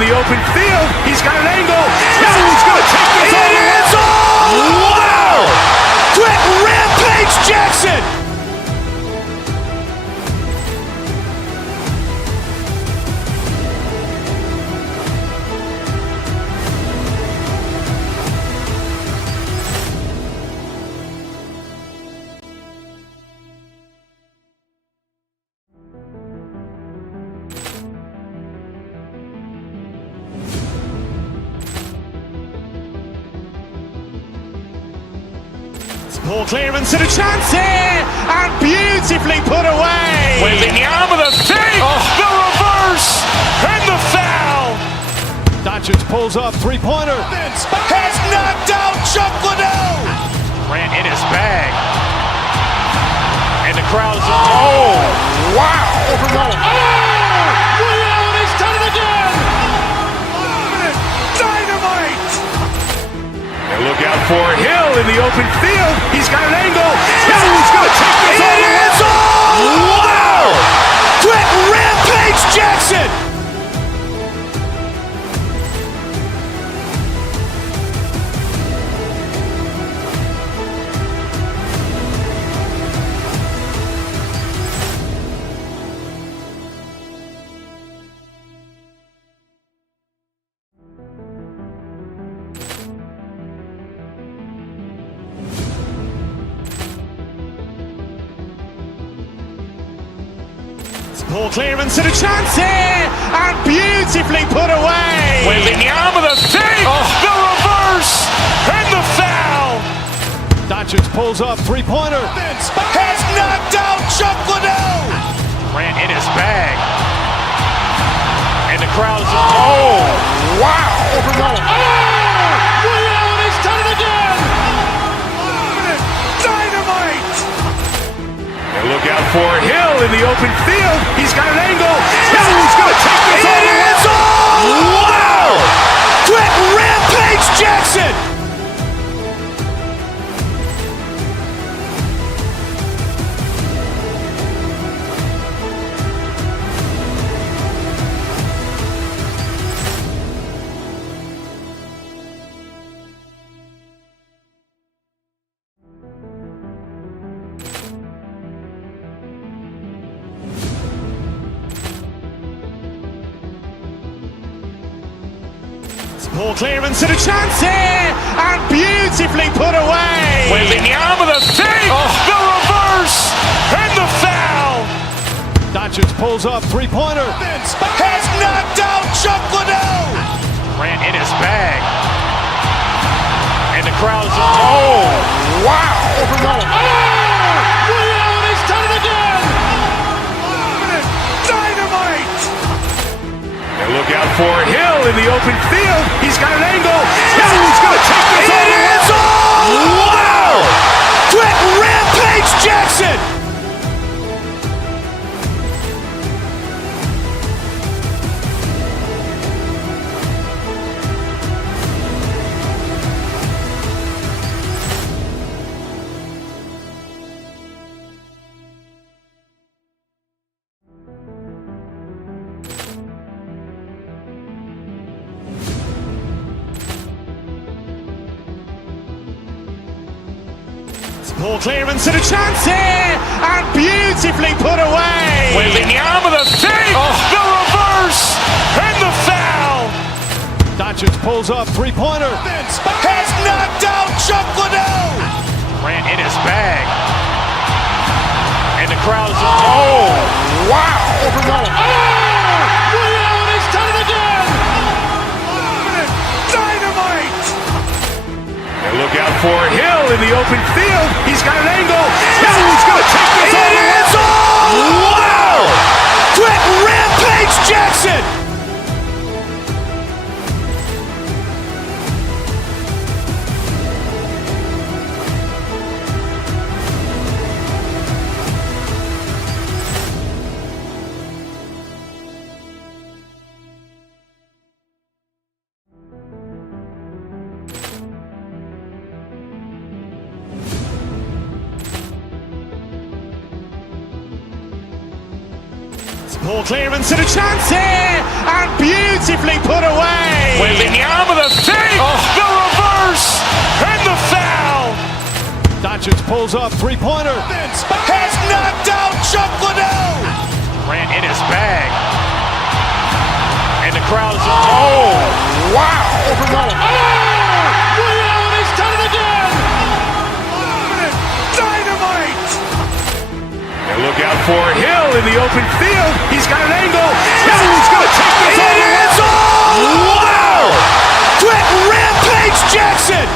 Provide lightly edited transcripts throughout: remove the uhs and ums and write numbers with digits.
the open field. He's got an angle. He's going to take this all the way. It is all! Wow! Quick Rampage Jackson! Poor clearance and a chance here, and beautifully put away. With the arm of the thing, the reverse, and the foul. Doncic pulls up, three-pointer. Has knocked out Chuck Liddell! Grant in his bag. And the crowd's, oh, wow. Liddell has done it again! Dynamite! And look out for Hill in the open field. He's got an angle. He's going to take this all the way. It is all! Wow! Quick Rampage Jackson! Poor clearance and a chance here, and beautifully put away. With the arm of the thing, the reverse, and the foul. Doncic pulls up, three-pointer. Has knocked out Chuck Liddell! Grant in his bag. And the crowd's, oh, wow. Liddell has done it again! Dynamite! And look out for Hill in the open field. He's got an angle. He's going to take this all the way. It is all! Wow! Quick Rampage Jackson! Poor clearance and a chance here, and beautifully put away. With the arm of the thing, the reverse, and the foul. Doncic pulls up, three-pointer. Has knocked out Chuck Liddell! Grant in his bag. And the crowd's, oh, wow. Liddell has done it again! Dynamite! And look out for Hill in the open field. He's got an angle. He's going to take this all the way. It is all! Wow! Quick Rampage Jackson! Poor clearance and a chance here, and beautifully put away. With the arm of the thing, the reverse, and the foul. Doncic pulls up, three-pointer. Has knocked out Chuck Liddell! Grant in his bag. And the crowd's, oh, wow. Liddell has done it again! Dynamite! And look out for Hill in the open field. He's got an angle. He's going to take this all the way. It is all! Wow! Quick Rampage Jackson! Ball clearance and a chance here, and beautifully put away. Wembanyama the fake, the reverse, and the foul. Doncic pulls up, three-pointer. Has knocked out Chuck Liddell. Grant in his bag. And the crowd is, oh, wow. Ray Allen has done it again. Dynamite. And look out for Hill in the open field. He's got an angle. Hill's going to take this all the way. It's all! Wow! Quick Rampage Jackson.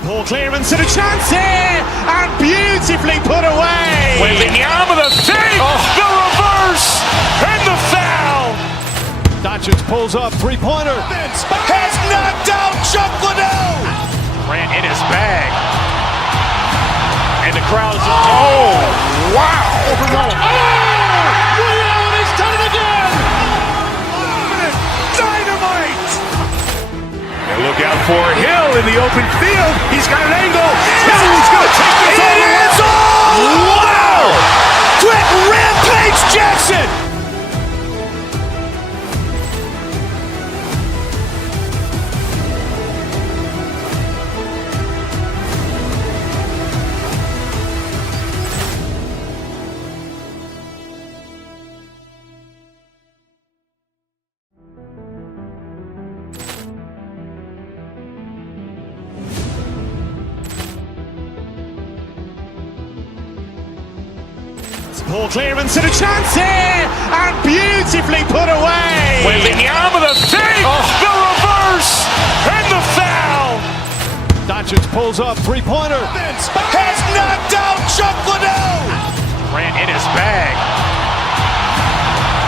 Ball clearance and a chance here, and beautifully put away. Wembanyama the fake, the reverse, and the foul. Doncic pulls up, three-pointer. Has knocked out Chuck Liddell. Grant in his bag. And the crowd is, oh, wow. Ray Allen has done it again. Dynamite. And look out for Hill in the open field. He's got an angle. Hill's going to take this all the way. It's all! Wow! Quick Rampage Jackson. Ball clearance and a chance here, and beautifully put away. Wembanyama the fake, the reverse, and the foul. Doncic pulls up, three-pointer. Has knocked out Chuck Liddell. Grant in his bag.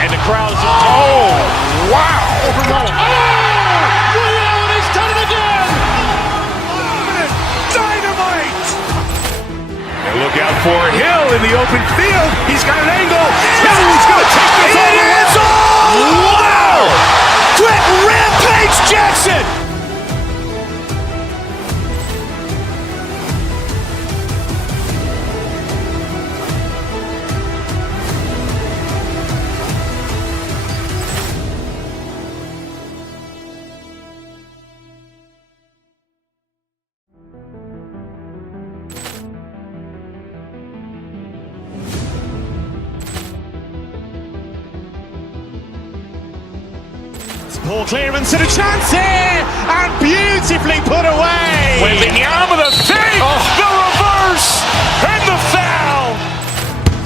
And the crowd is, oh, wow. Ray Allen has done it again. Dynamite. And look out for Hill in the open field. He's got an angle. Hill's going to take this all the way. It's all! Wow! Quick Rampage Jackson. Ball clearance and a chance here, and beautifully put away. Wembanyama the fake, the reverse, and the foul.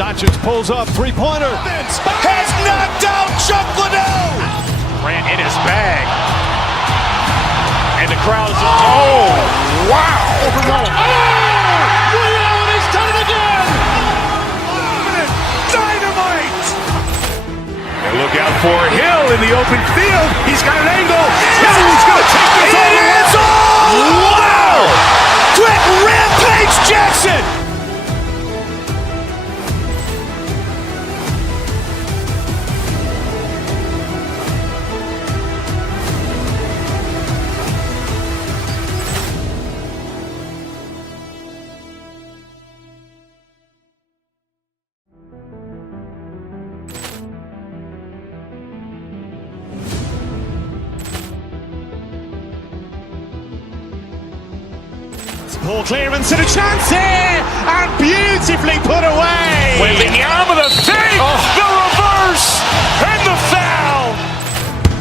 Doncic pulls up, three-pointer. Has knocked out Chuck Liddell. Grant in his bag. And the crowd is, oh, wow. Ray Allen has done it again. Dynamite. And look out for Hill in the open field. He's got an angle. Hill's going to take this all the way. It's all! Wow! Quick Rampage Jackson. Ball clearance and a chance here, and beautifully put away. Wembanyama the fake, the reverse, and the foul.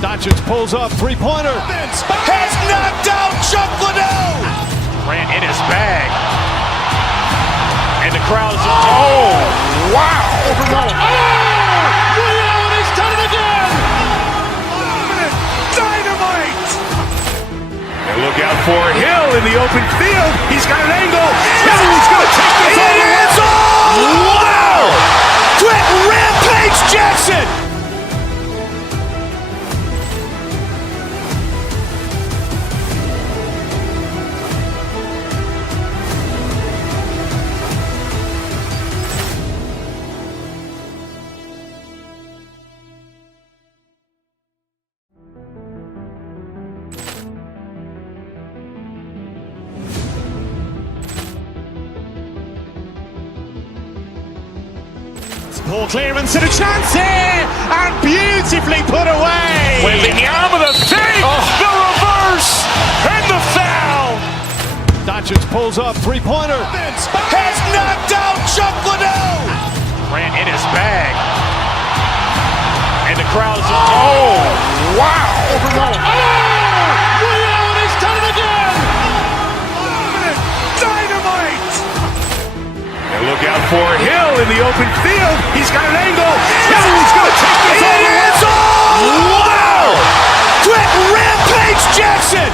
Doncic pulls up, three-pointer. Has knocked out Chuck Liddell. Grant in his bag. And the crowd is, oh, wow. Ray Allen has done it again. Dynamite. And look out for Hill in the open field. He's got an angle. Hill's going to take this all the way. It's all! Wow! Quick Rampage Jackson. Poor clearance and a chance here, and beautifully put away. Wembanyama the fake, the reverse, and the foul. Doncic pulls up, three-pointer. Has knocked out Chuck Liddell. Grant in his bag. And the crowd's wow! Leon has done it again. Dynamite! And look out for Hill in the open field. He's got an angle. He's going to take this all the way. Wow! Quick Rampage Jackson.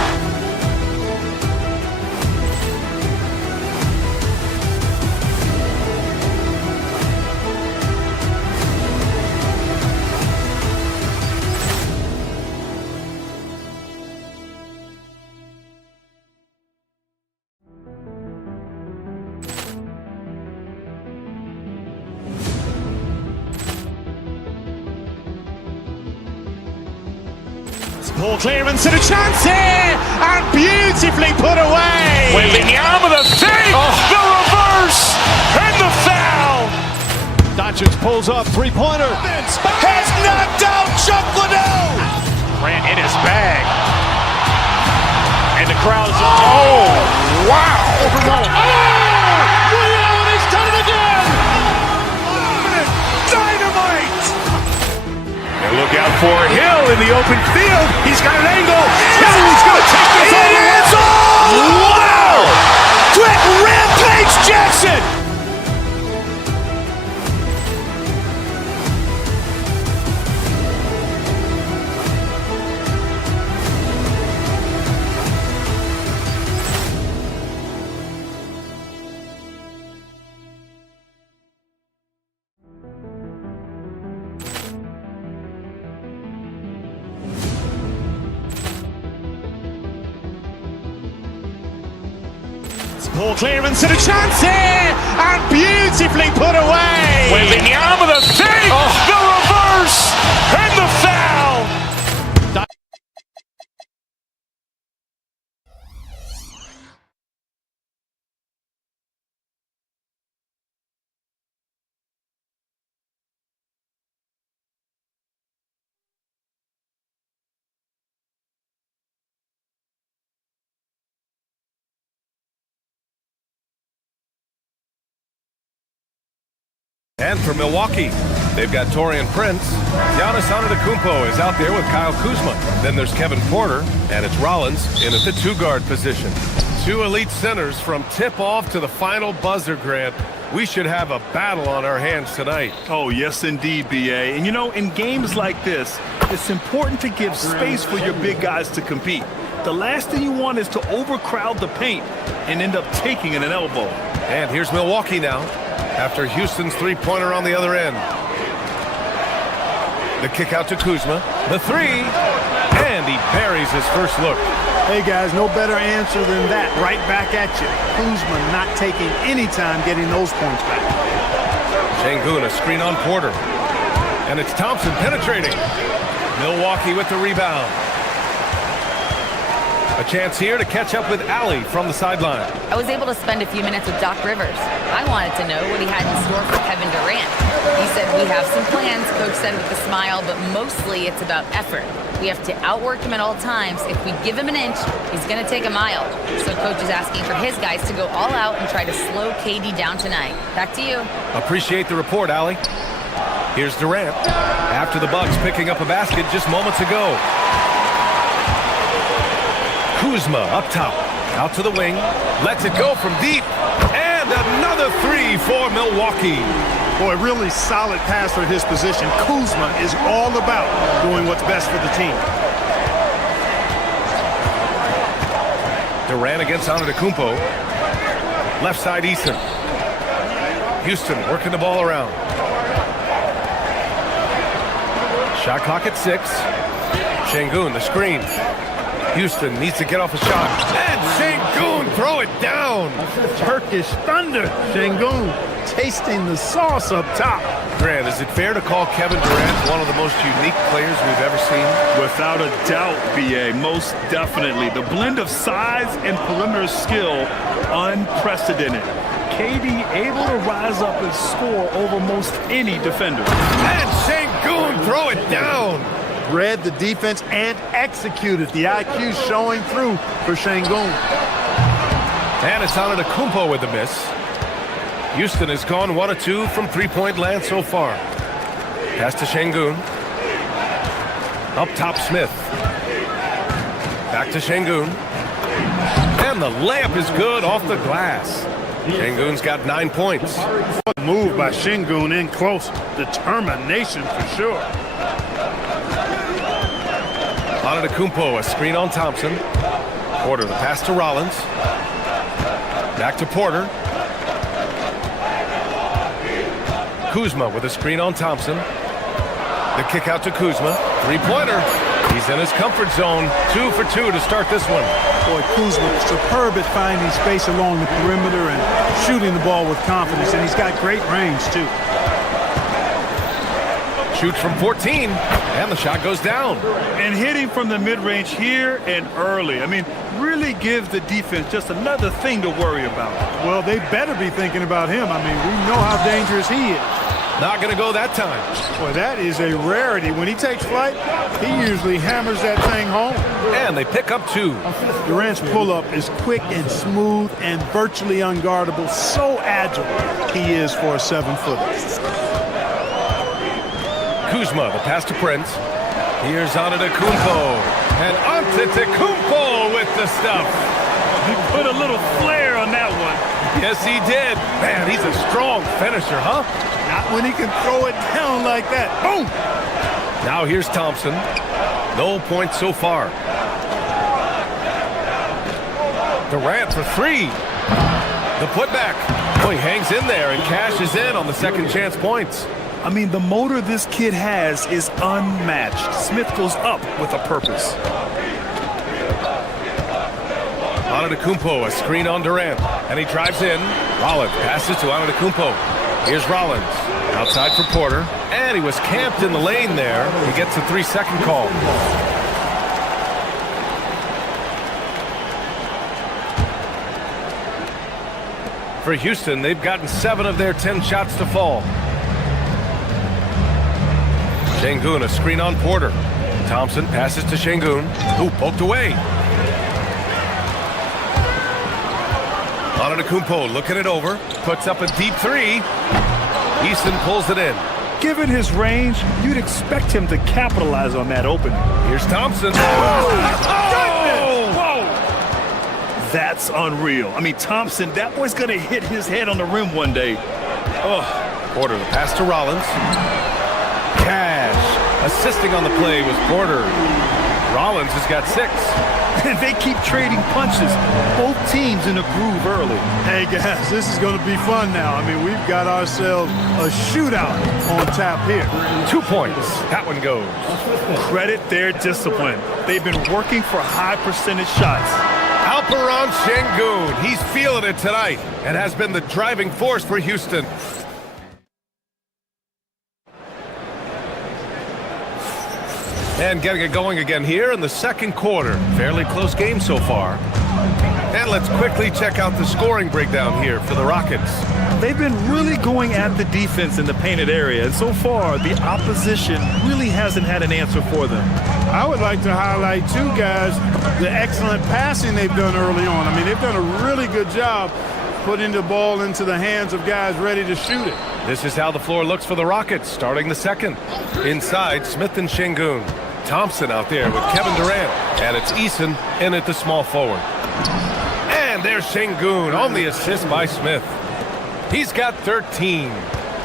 Poor clearance and a chance here, and beautifully put away. Wembanyama the fake, the reverse, and the foul. Doncic pulls up, three-pointer. Has knocked out Chuck Liddell. Grant in his bag. And the crowd's wow! Leon has done it again. Dynamite! And look out for Hill in the open field. He's got an angle. He's going to take this all the way. Wow! Quick Rampage Jackson. Poor clearance and a chance here, and beautifully put away. Wembanyama the fake, the reverse, and the foul. And for Milwaukee, they've got Taurean Prince. Giannis Antetokounmpo is out there with Kyle Kuzma. Then there's Kevin Porter, and it's Rollins in at the two-guard position. Two elite centers from tip-off to the final buzzer, Grant. We should have a battle on our hands tonight. Oh, yes, indeed, B.A. And, you know, in games like this, it's important to give space for your big guys to compete. The last thing you want is to overcrowd the paint and end up taking an elbow. And here's Milwaukee now, after Houston's three-pointer on the other end. The kick out to Kuzma. The three, and he buries his first look. Hey guys, no better answer than that. Right back at you. Kuzma not taking any time getting those points back. Şengün, a screen on Porter. And it's Thompson penetrating. Milwaukee with the rebound. A chance here to catch up with Allie from the sideline. I was able to spend a few minutes with Doc Rivers. I wanted to know what he had in store for Kevin Durant. He said, we have some plans, Coach said with a smile, but mostly it's about effort. We have to outwork him at all times. If we give him an inch, he's going to take a mile. So Coach is asking for his guys to go all out and try to slow KD down tonight. Back to you. Appreciate the report, Allie. Here's Durant. After the Bucks picking up a basket just moments ago. Kuzma up top, out to the wing, lets it go from deep, and another three for Milwaukee. Boy, really solid passer at his position. Kuzma is all about doing what's best for the team. Durant against Antetokounmpo. Left side Eason. Houston working the ball around. Shot clock at 6. Şengün, the screen. Houston needs to get off a shot. And Şengün, throw it down. Turkish thunder. Şengün tasting the sauce up top. Grant, is it fair to call Kevin Durant one of the most unique players we've ever seen? Without a doubt, B.A., most definitely. The blend of size and perimeter skill, unprecedented. KD able to rise up and score over most any defender. And Şengün throw it down. Read the defense and executed. The IQ showing through for Şengün. And it's Antetokounmpo with the miss. Houston has gone 1 of 2 from three-point land so far. Pass to Şengün. Up top, Smith. Back to Şengün. And the layup is good off the glass. Şengün's got 9 points. Move by Şengün in close. Determination for sure. Antetokounmpo, a screen on Thompson. Porter, the pass to Rollins. Back to Porter. Kuzma with a screen on Thompson. The kick out to Kuzma. Three-pointer. He's in his comfort zone. 2 for 2 to start this one. Boy, Kuzma superb at finding space along the perimeter and shooting the ball with confidence, and he's got great range, too. Shoots from 14, and the shot goes down. And hitting from the mid-range here and early. I mean, really gives the defense just another thing to worry about. Well, they better be thinking about him. I mean, we know how dangerous he is. Not going to go that time. Boy, that is a rarity. When he takes flight, he usually hammers that thing home. And they pick up 2. Durant's pull-up is quick and smooth and virtually unguardable. So agile he is for a 7-footer. Kuzma, the pass to Prince. Here's Antetokounmpo. And Antetokounmpo with the stuff. He put a little flair on that one. Yes, he did. Man, he's a strong finisher, huh? Not when he can throw it down like that. Boom! Now here's Thompson. No points so far. Durant for 3. The putback. Oh, he hangs in there and cashes in on the second chance points. I mean, the motor this kid has is unmatched. Smith goes up with a purpose. Antetokounmpo, a screen on Durant, and he drives in. Rollins passes to Antetokounmpo. Here's Rollins, outside for Porter, and he was camped in the lane there. He gets a 3-second call. For Houston, they've gotten 7 of their 10 shots to fall. Şengün, a screen on Porter. Thompson passes to Şengün, who poked away. Antetokounmpo looking it over, puts up a deep 3. Easton pulls it in. Given his range, you'd expect him to capitalize on that opening. Here's Thompson. Whoa! That's unreal. I mean, Thompson, that boy's gonna hit his head on the rim one day. Oh. Porter, the pass to Rollins. Cash. Assisting on the play was Porter. Rollins has got 6. And they keep trading punches. Both teams in a groove early. Hey, guys, this is going to be fun now. I mean, we've got ourselves a shootout on tap here. 2 points. That one goes. Credit their discipline. They've been working for high percentage shots. Alperen Şengün. He's feeling it tonight and has been the driving force for Houston. And getting it going again here in the second quarter. Fairly close game so far. And let's quickly check out the scoring breakdown here for the Rockets. They've been really going at the defense in the painted area, and so far the opposition really hasn't had an answer for them. I would like to highlight, too, guys, the excellent passing they've done early on. I mean, they've done a really good job putting the ball into the hands of guys ready to shoot it. This is how the floor looks for the Rockets starting the second. Inside, Smith and Şengün. Thompson out there with Kevin Durant, and it's Eason in at the small forward. And there's Şengün on the assist by Smith. He's got 13.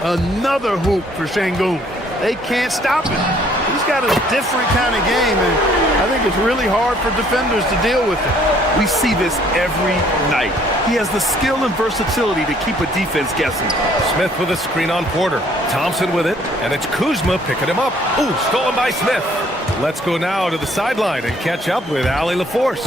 Another hoop for Şengün. They can't stop him. He's got a different kind of game, and I think it's really hard for defenders to deal with it. We see this every night. He has the skill and versatility to keep a defense guessing. Smith with a screen on Porter. Thompson with it, and it's Kuzma picking him up. Ooh, stolen by Smith. Let's go now to the sideline and catch up with Allie LaForce.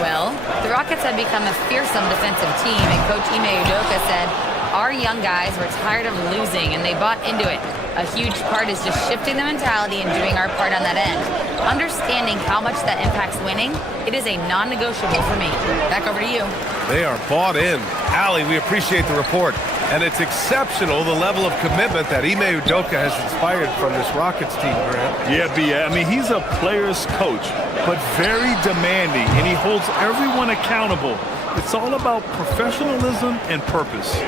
Well, the Rockets have become a fearsome defensive team, and Coach Ime Udoka said, our young guys were tired of losing, and they bought into it. A huge part is just shifting the mentality and doing our part on that end. Understanding how much that impacts winning, it is a non-negotiable for me. Back over to you. They are bought in. Allie, we appreciate the report. And it's exceptional, the level of commitment that Ime Udoka has inspired from this Rockets team, Grant. Yeah, B.A. I mean, he's a player's coach, but very demanding, and he holds everyone accountable. It's all about professionalism and purpose.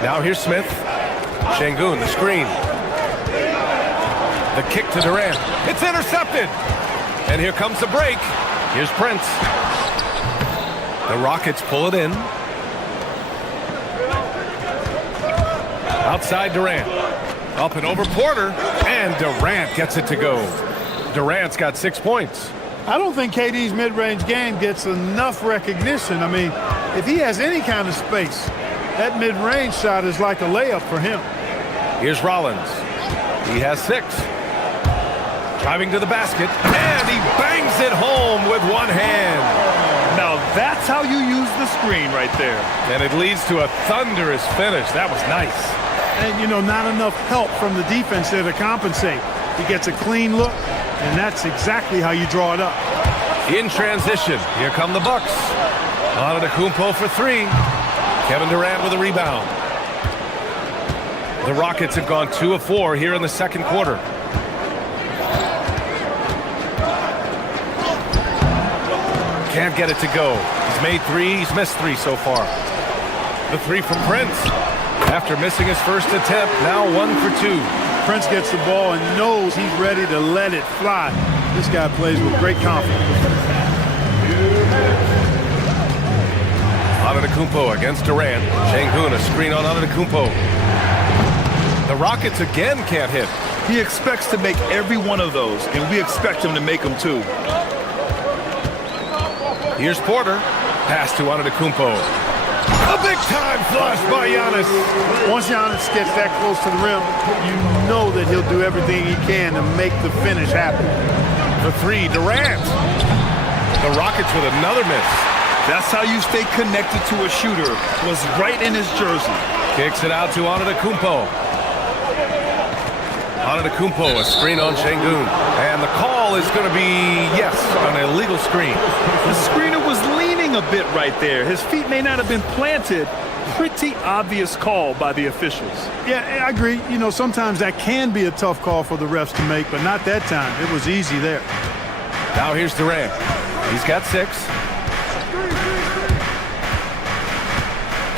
Now here's Smith. Şengün, the screen. The kick to Durant. It's intercepted. And here comes the break. Here's Prince. The Rockets pull it in. Outside Durant. Up and over Porter. And Durant gets it to go. Durant's got 6 points. I don't think KD's mid-range game gets enough recognition. I mean, if he has any kind of space, that mid-range shot is like a layup for him. Here's Rollins. He has 6. Driving to the basket. And he bangs it home with one hand. Now that's how you use the screen right there. And it leads to a thunderous finish. That was nice. And, you know, not enough help from the defense there to compensate. He gets a clean look, and that's exactly how you draw it up. In transition, here come the Bucks. Antetokounmpo for 3. Kevin Durant with a rebound. The Rockets have gone 2 of 4 here in the second quarter. Can't get it to go. He's made 3. He's missed 3 so far. The 3 from Prince. After missing his first attempt, now 1 for 2. Prince gets the ball and knows he's ready to let it fly. This guy plays with great confidence. Antetokounmpo against Durant. Şengün, a screen on Antetokounmpo. The Rockets again can't hit. He expects to make every one of those, and we expect him to make them too. Here's Porter. Pass to Antetokounmpo. A big-time flush by Giannis. Once Giannis gets that close to the rim, you know that he'll do everything he can to make the finish happen. The 3, Durant. The Rockets with another miss. That's how you stay connected to a shooter. Was right in his jersey. Kicks it out to Antetokounmpo. Antetokounmpo, a screen on Şengün. And the call is going to be, yes, an illegal screen. The screener was leaning a bit right there. His feet may not have been planted. Pretty obvious call by the officials. Yeah, I agree. You know, sometimes that can be a tough call for the refs to make, but not that time. It was easy there. Now here's Durant. He's got 6.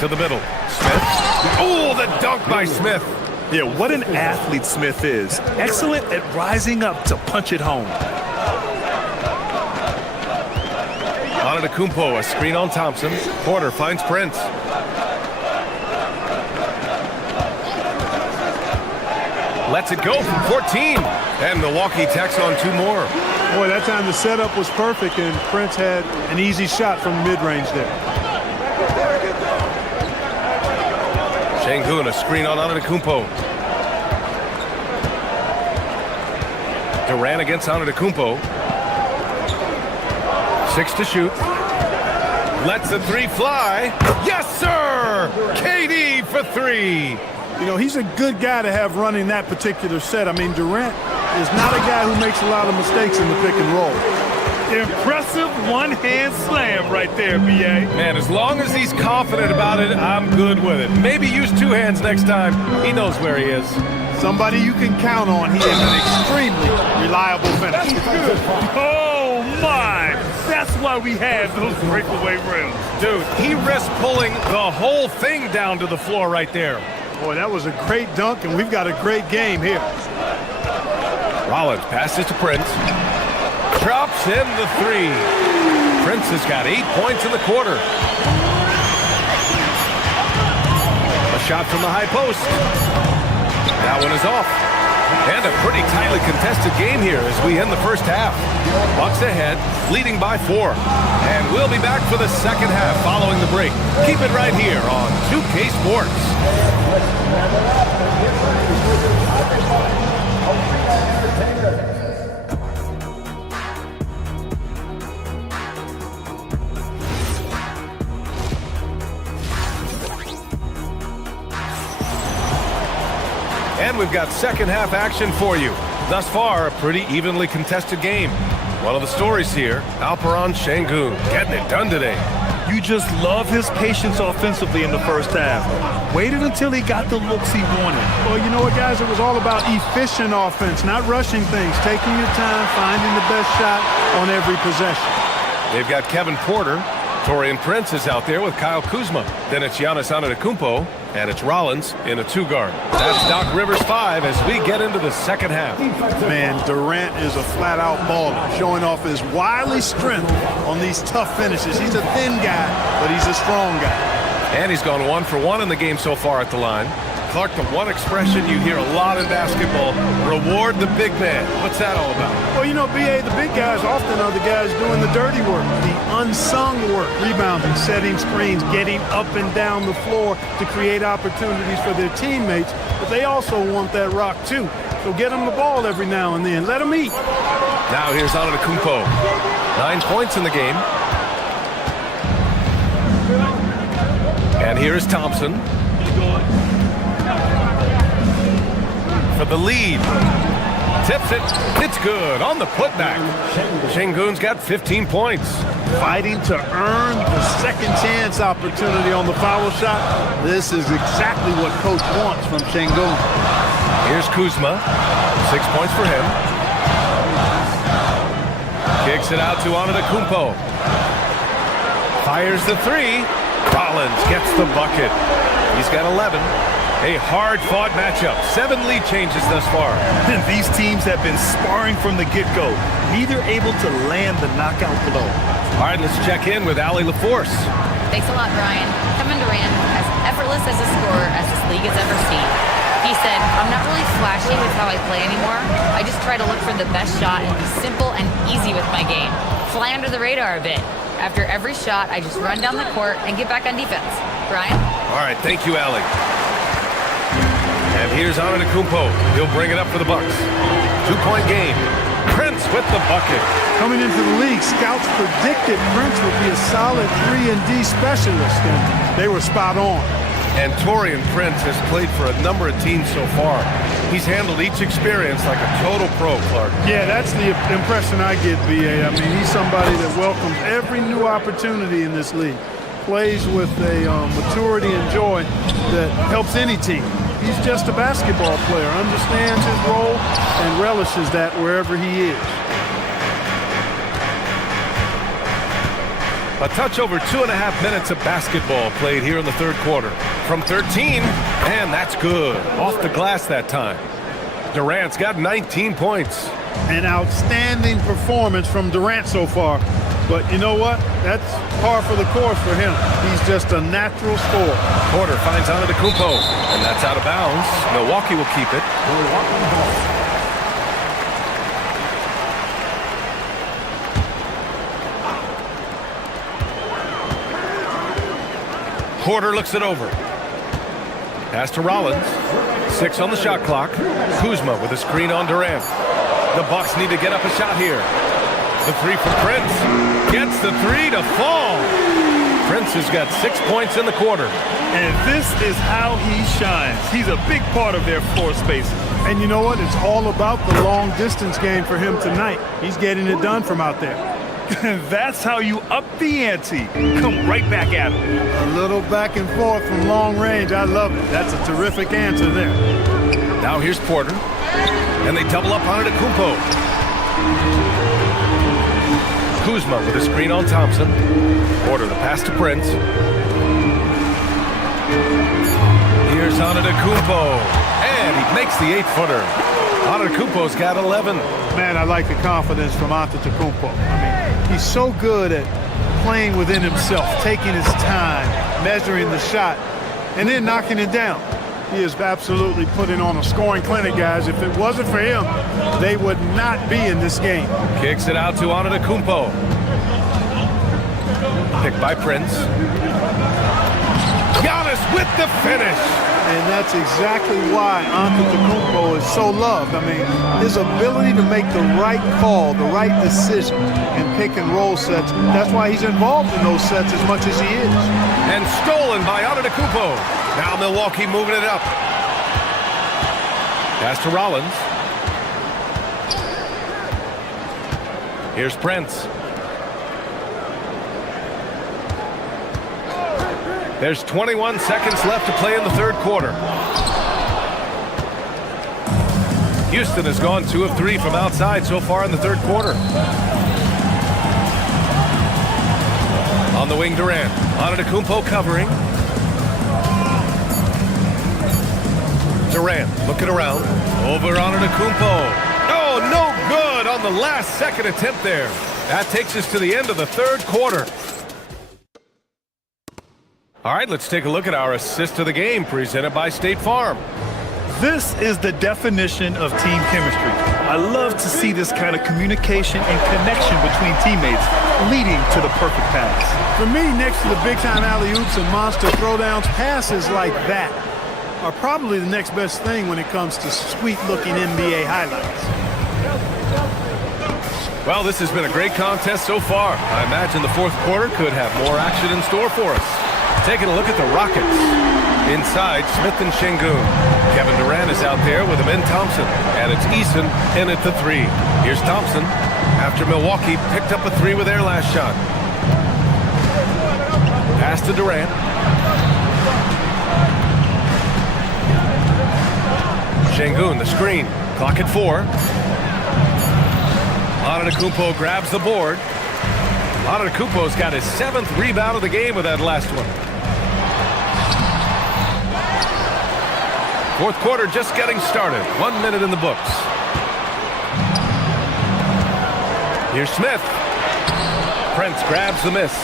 To the middle. Smith. Oh, the dunk by Smith. Yeah, what an athlete Smith is. Excellent at rising up to punch it home. Antetokounmpo, a screen on Thompson. Porter finds Prince. Lets it go from 14. And Milwaukee tacks on 2 more. Boy, that time the setup was perfect, and Prince had an easy shot from mid-range there. Şengün, a screen on Antetokounmpo. Durant against Antetokounmpo. 6 to shoot. Lets the 3 fly. Yes, sir! KD for 3. You know, he's a good guy to have running that particular set. I mean, Durant is not a guy who makes a lot of mistakes in the pick and roll. Impressive one-hand slam right there, B.A. Man, as long as he's confident about it, I'm good with it. Maybe use 2 hands next time. He knows where he is. Somebody you can count on. He is an extremely reliable finisher. Oh, my! That's why we have those breakaway rims. Dude, he risked pulling the whole thing down to the floor right there. Boy, that was a great dunk, and we've got a great game here. Rollins passes to Prince. Drops in the 3. Prince has got 8 points in the quarter. A shot from the high post. That one is off. And a pretty tightly contested game here as we end the first half. Bucks ahead, leading by 4. And we'll be back for the second half following the break. Keep it right here on 2K Sports. And we've got second half action for you. Thus far, a pretty evenly contested game. One of the stories here, Alperon Şengün getting it done today. You just love his patience offensively in the first half. Waited until he got the looks he wanted. Well, you know what, guys? It was all about efficient offense, not rushing things, taking your time, finding the best shot on every possession. They've got Kevin Porter. Taurean Prince is out there with Kyle Kuzma. Then it's Giannis Antetokounmpo, and it's Rollins in a two-guard. That's Doc Rivers 5 as we get into the second half. Man, Durant is a flat-out baller, showing off his wily strength on these tough finishes. He's a thin guy, but he's a strong guy. And he's gone 1 for 1 in the game so far at the line. Clark, the one expression you hear a lot in basketball, reward the big man. What's that all about? Well, you know, B.A., the big guys often are the guys doing the dirty work, the unsung work, rebounding, setting screens, getting up and down the floor to create opportunities for their teammates. But they also want that rock, too. So get them the ball every now and then. Let them eat. Now here's Antetokounmpo. 9 points in the game. And here's Thompson. For the lead. Tips it. It's good on the putback. Şengün's got 15 points. Fighting to earn the second chance opportunity on the foul shot. This is exactly what coach wants from Şengün. Here's Kuzma. 6 points for him. Kicks it out to Antetokounmpo. Fires the three. Rollins gets the bucket. He's got 11. A hard-fought matchup. 7 lead changes thus far. These teams have been sparring from the get-go, neither able to land the knockout blow. All right, let's check in with Allie LaForce. Thanks a lot, Brian. Kevin Durant, as effortless as a scorer as this league has ever seen. He said, I'm not really flashy with how I play anymore. I just try to look for the best shot and be simple and easy with my game. Fly under the radar a bit. After every shot, I just run down the court and get back on defense. Brian? All right, thank you, Allie. And here's Antetokounmpo. He'll bring it up for the Bucks. 2-point game. Prince with the bucket. Coming into the league, scouts predicted Prince would be a solid 3-and-D specialist, and they were spot on. And Taurean Prince has played for a number of teams so far. He's handled each experience like a total pro, Clark. Yeah, that's the impression I get, B.A. I mean, he's somebody that welcomes every new opportunity in this league. Plays with a maturity and joy that helps any team. He's just a basketball player, understands his role, and relishes that wherever he is. A touch over 2.5 minutes of basketball played here in the third quarter. From 13, and that's good. Off the glass that time. Durant's got 19 points. An outstanding performance from Durant so far. But you know what? That's par for the course for him. He's just a natural scorer. Porter finds Antetokounmpo, and that's out of bounds. Milwaukee will keep it. Porter looks it over. Pass to Rollins. 6 on the shot clock. Kuzma with a screen on Durant. The Bucks need to get up a shot here. The three for Prince. Gets the three to fall. Prince has got 6 points in the quarter. And this is how he shines. He's a big part of their floor spaces. And you know what? It's all about the long distance game for him tonight. He's getting it done from out there. That's how you up the ante. Come right back at him. A little back and forth from long range. I love it. That's a terrific answer there. Now here's Porter. And they double up on Antetokounmpo. Kuzma with a screen on Thompson. Porter the pass to Prince. Here's Antetokounmpo. And he makes the 8-footer. Antetokounmpo's got 11. Man, I like the confidence from Antetokounmpo. I mean, he's so good at playing within himself, taking his time, measuring the shot, and then knocking it down. He is absolutely putting on a scoring clinic, guys. If it wasn't for him, they would not be in this game. Kicks it out to Antetokounmpo. Picked by Prince. Giannis with the finish. And that's exactly why Antetokounmpo is so loved. I mean, his ability to make the right call, the right decision in pick and roll sets, that's why he's involved in those sets as much as he is. And stolen by Antetokounmpo. Now Milwaukee moving it up. Pass to Rollins. Here's Prince. There's 21 seconds left to play in the third quarter. Houston has gone 2 of 3 from outside so far in the third quarter. On the wing, Durant. Antetokounmpo covering. Durant looking around. Over Antetokounmpo. Oh, no good on the last second attempt there. That takes us to the end of the third quarter. All right, let's take a look at our assist of the game presented by State Farm. This is the definition of team chemistry. I love to see this kind of communication and connection between teammates leading to the perfect pass. For me, next to the big-time alley-oops and monster throwdowns, passes like that are probably the next best thing when it comes to sweet-looking NBA highlights. Well, this has been a great contest so far. I imagine the fourth quarter could have more action in store for us. Taking a look at the Rockets. Inside, Smith and Şengün. Kevin Durant is out there with Amin Thompson. And it's Eason in at the 3. Here's Thompson. After Milwaukee picked up a 3 with their last shot. Pass to Durant. Şengün, the screen. Clock at 4. Antetokounmpo grabs the board. Antetokounmpo's got his 7th rebound of the game with that last one. Fourth quarter just getting started. 1 minute in the books. Here's Smith. Prince grabs the miss.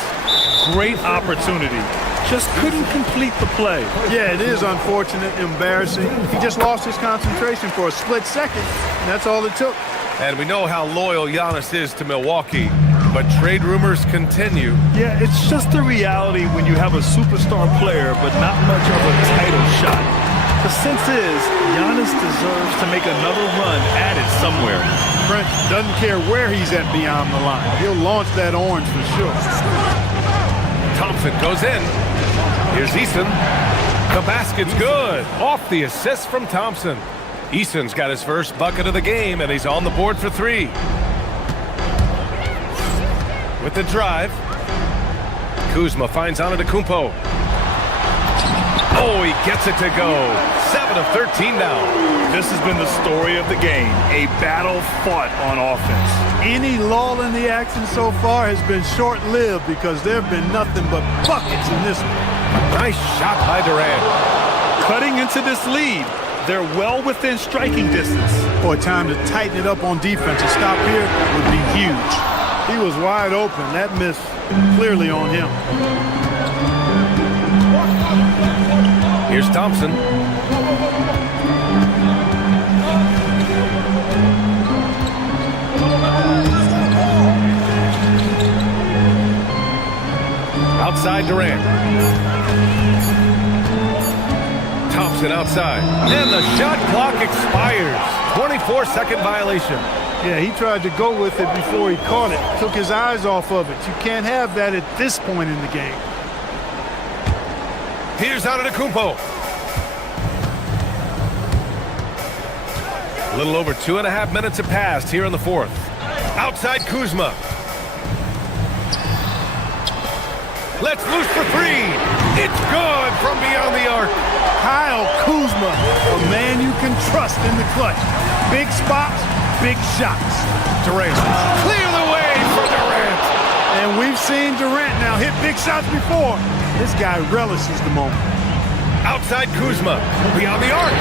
Great opportunity. Just couldn't complete the play. Yeah, it is unfortunate, embarrassing. He just lost his concentration for a split second, and that's all it took. And we know how loyal Giannis is to Milwaukee, but trade rumors continue. Yeah, it's just the reality when you have a superstar player, but not much of a title shot. The sense is, Giannis deserves to make another run at it somewhere. Brent doesn't care where he's at beyond the line. He'll launch that orange for sure. Thompson goes in. Here's Eason. The basket's good. Off the assist from Thompson. Eason's got his first bucket of the game, and he's on the board for 3. With the drive. Kuzma finds Antetokounmpo. Oh, he gets it to go. 7 of 13 now. This has been the story of the game. A battle fought on offense. Any lull in the action so far has been short-lived because there have been nothing but buckets in this one. Nice shot by Durant. Cutting into this lead. They're well within striking distance. Boy, time to tighten it up on defense. A stop here would be huge. He was wide open. That miss clearly on him. Here's Thompson. Outside Durant. Thompson outside. And the shot clock expires. 24-second violation. Yeah, he tried to go with it before he caught it. Took his eyes off of it. You can't have that at this point in the game. Here's Antetokounmpo. A little over 2.5 minutes have passed here in the fourth. Outside Kuzma. Let's loose for 3. It's good from beyond the arc. Kyle Kuzma, a man you can trust in the clutch. Big spots, big shots. Durant. Clear the way for Durant. And we've seen Durant now hit big shots before. This guy relishes the moment. Outside Kuzma. Beyond the arc.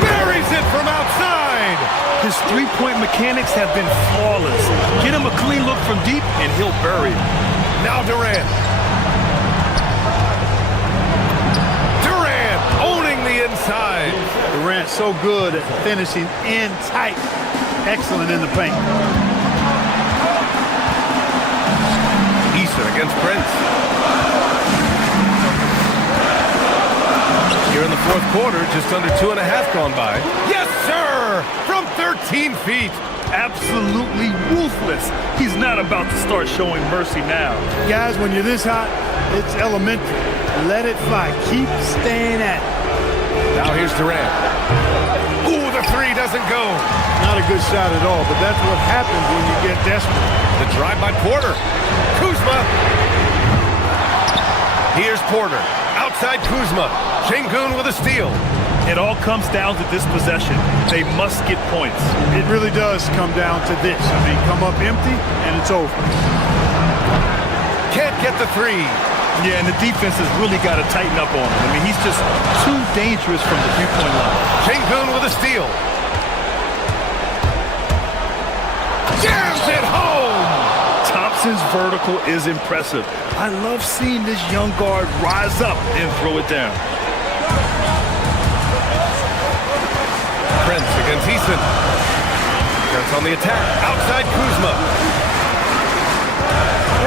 Buries it from outside. His three-point mechanics have been flawless. Get him a clean look from deep, and he'll bury it. Now Durant. Durant owning the inside. Durant so good at finishing in tight. Excellent in the paint. Eason against Prince. Here in the fourth quarter, just under 2.5 gone by. Yes, sir! From 13 feet. Absolutely ruthless. He's not about to start showing mercy now. Guys, when you're this hot, it's elementary. Let it fly. Keep staying at it. Now here's Durant. Ooh, the doesn't go. Not a good shot at all, but that's what happens when you get desperate. The drive by Porter. Kuzma. Here's Porter. Outside Kuzma. Şengün with a steal. It all comes down to this possession. They must get points. It really does come down to this. I mean, come up empty, and it's over. Can't get the three. Yeah, and the defense has really got to tighten up on him. I mean, he's just too dangerous from the three-point line. Şengün with a steal. Jams it home! Thompson's vertical is impressive. I love seeing this young guard rise up and throw it down. Prince against Eason. Prince on the attack. Outside Kuzma.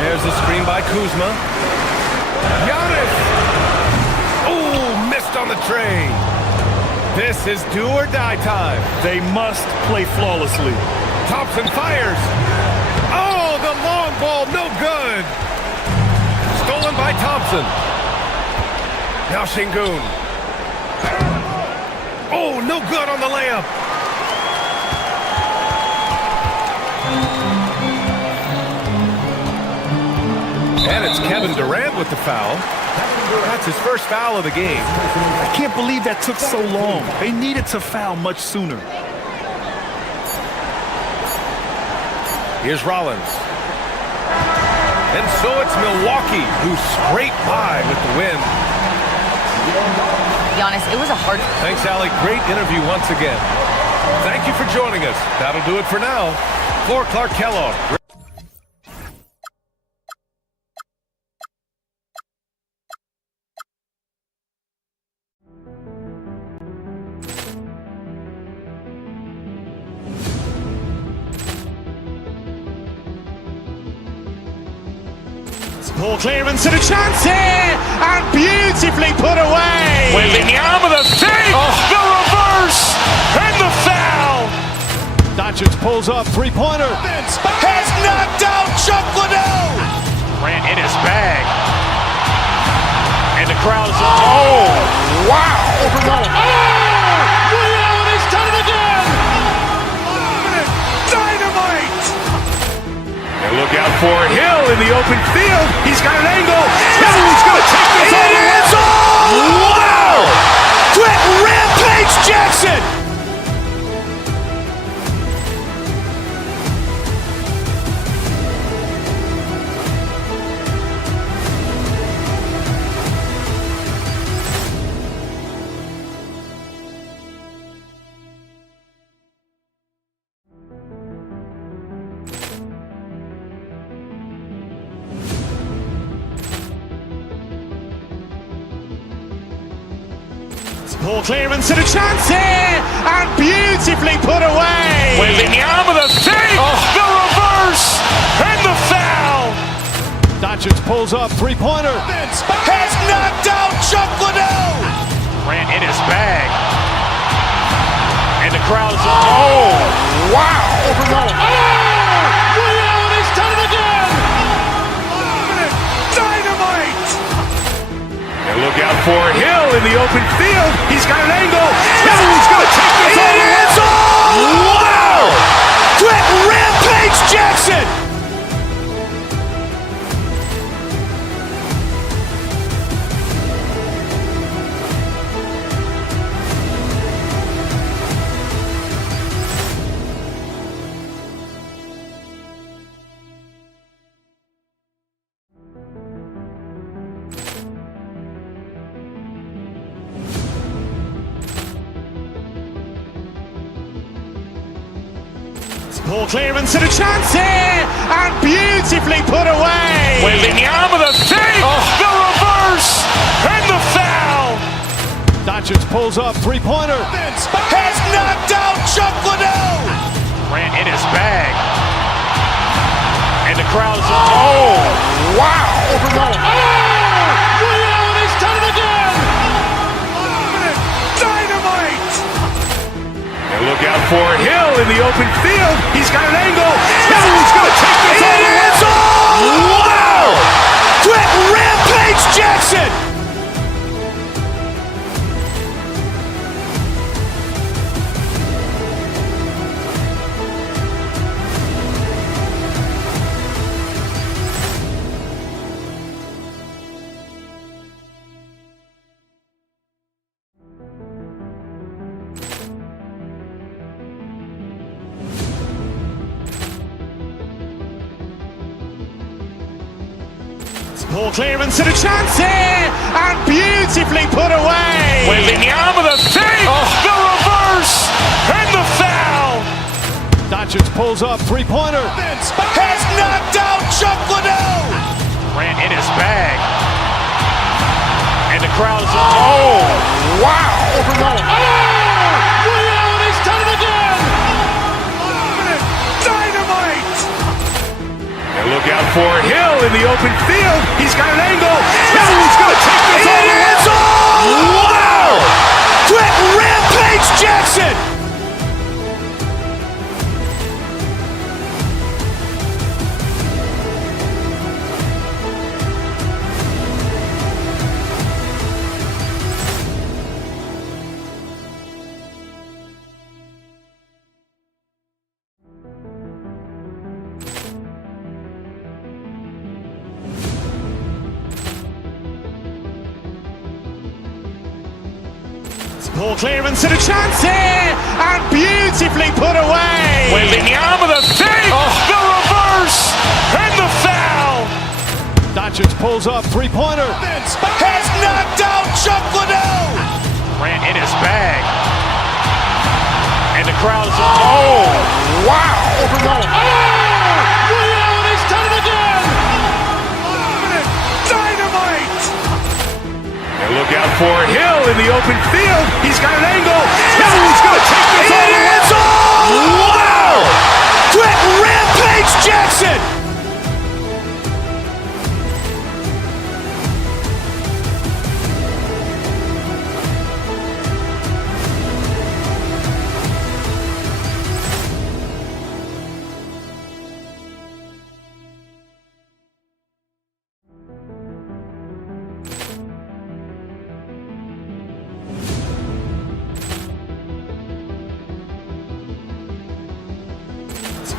There's a screen by Kuzma. Giannis! Oh, missed on the tray. This is do or die time. They must play flawlessly. Thompson fires. Oh, the long ball, no good. Stolen by Thompson. Now Şengün. Oh, no good on the layup. And it's Kevin Durant with the foul. That's his first foul of the game. I can't believe that took so long. They needed to foul much sooner. Here's Rollins. And so it's Milwaukee who scraped by with the win. Giannis, it was a hard... Thanks, Allie. Great interview once again. Thank you for joining us. That'll do it for now. For Clark Kellogg. Poor clearance and a chance here, and beautifully put away. Wembanyama the fake, the reverse, and the foul. Doncic pulls up, three-pointer. Has knocked out Chuck Liddell. Ran in his bag, and the crowd is oh wow! He's done it again. Dynamite. And look out for Hill in the open field. He's got an angle. He's going to take this all the way. Wow! Quick Rampage Jackson. Poor clearance and a chance here, and beautifully put away. Wembanyama the fake, the reverse, and the foul. Doncic pulls up, three-pointer. Has knocked out Chuck Liddell. Ran in his bag, and the crowd is oh wow! He's done it again. Dynamite. And look out for Hill in the open field. He's got an angle. He's going to take this all the way. Wow! Quick Rampage Jackson. Poor clearance and a chance here, and beautifully put away. Wembanyama the fake, the reverse, and the foul. Doncic pulls up, three-pointer. Has knocked out Chuck Liddell. Ran in his bag, and the crowd is oh wow! He's done it again. Dynamite. And look out for Hill in the open field. He's got an angle. He's going to take this all the way. Wow! Quick Rampage Jackson. Ball clearance and a chance here, and beautifully put away. Wembanyama the fake, the reverse, and the foul. Doncic pulls up, three-pointer. Has knocked out Chuck Liddell. Grant in his bag. And the crowd is, oh, wow. Reality's done it again. Dynamite! And look out for Hill in the open field. He's got an angle. Hill's going to take this all the way. It's all! Wow! Quick Rampage Jackson. Ball clearance and a chance here, and beautifully put away. Wembanyama the fake, the reverse, and the foul. Doncic pulls up, three-pointer. Has knocked out Chuck Liddell. Grant in his bag. And the crowd is, oh, wow. Reality's done it again. Dynamite! And look out for Hill in the open field. He's got an angle. Hill's going to take this all the way. It's all! Wow! Quick Rampage Jackson.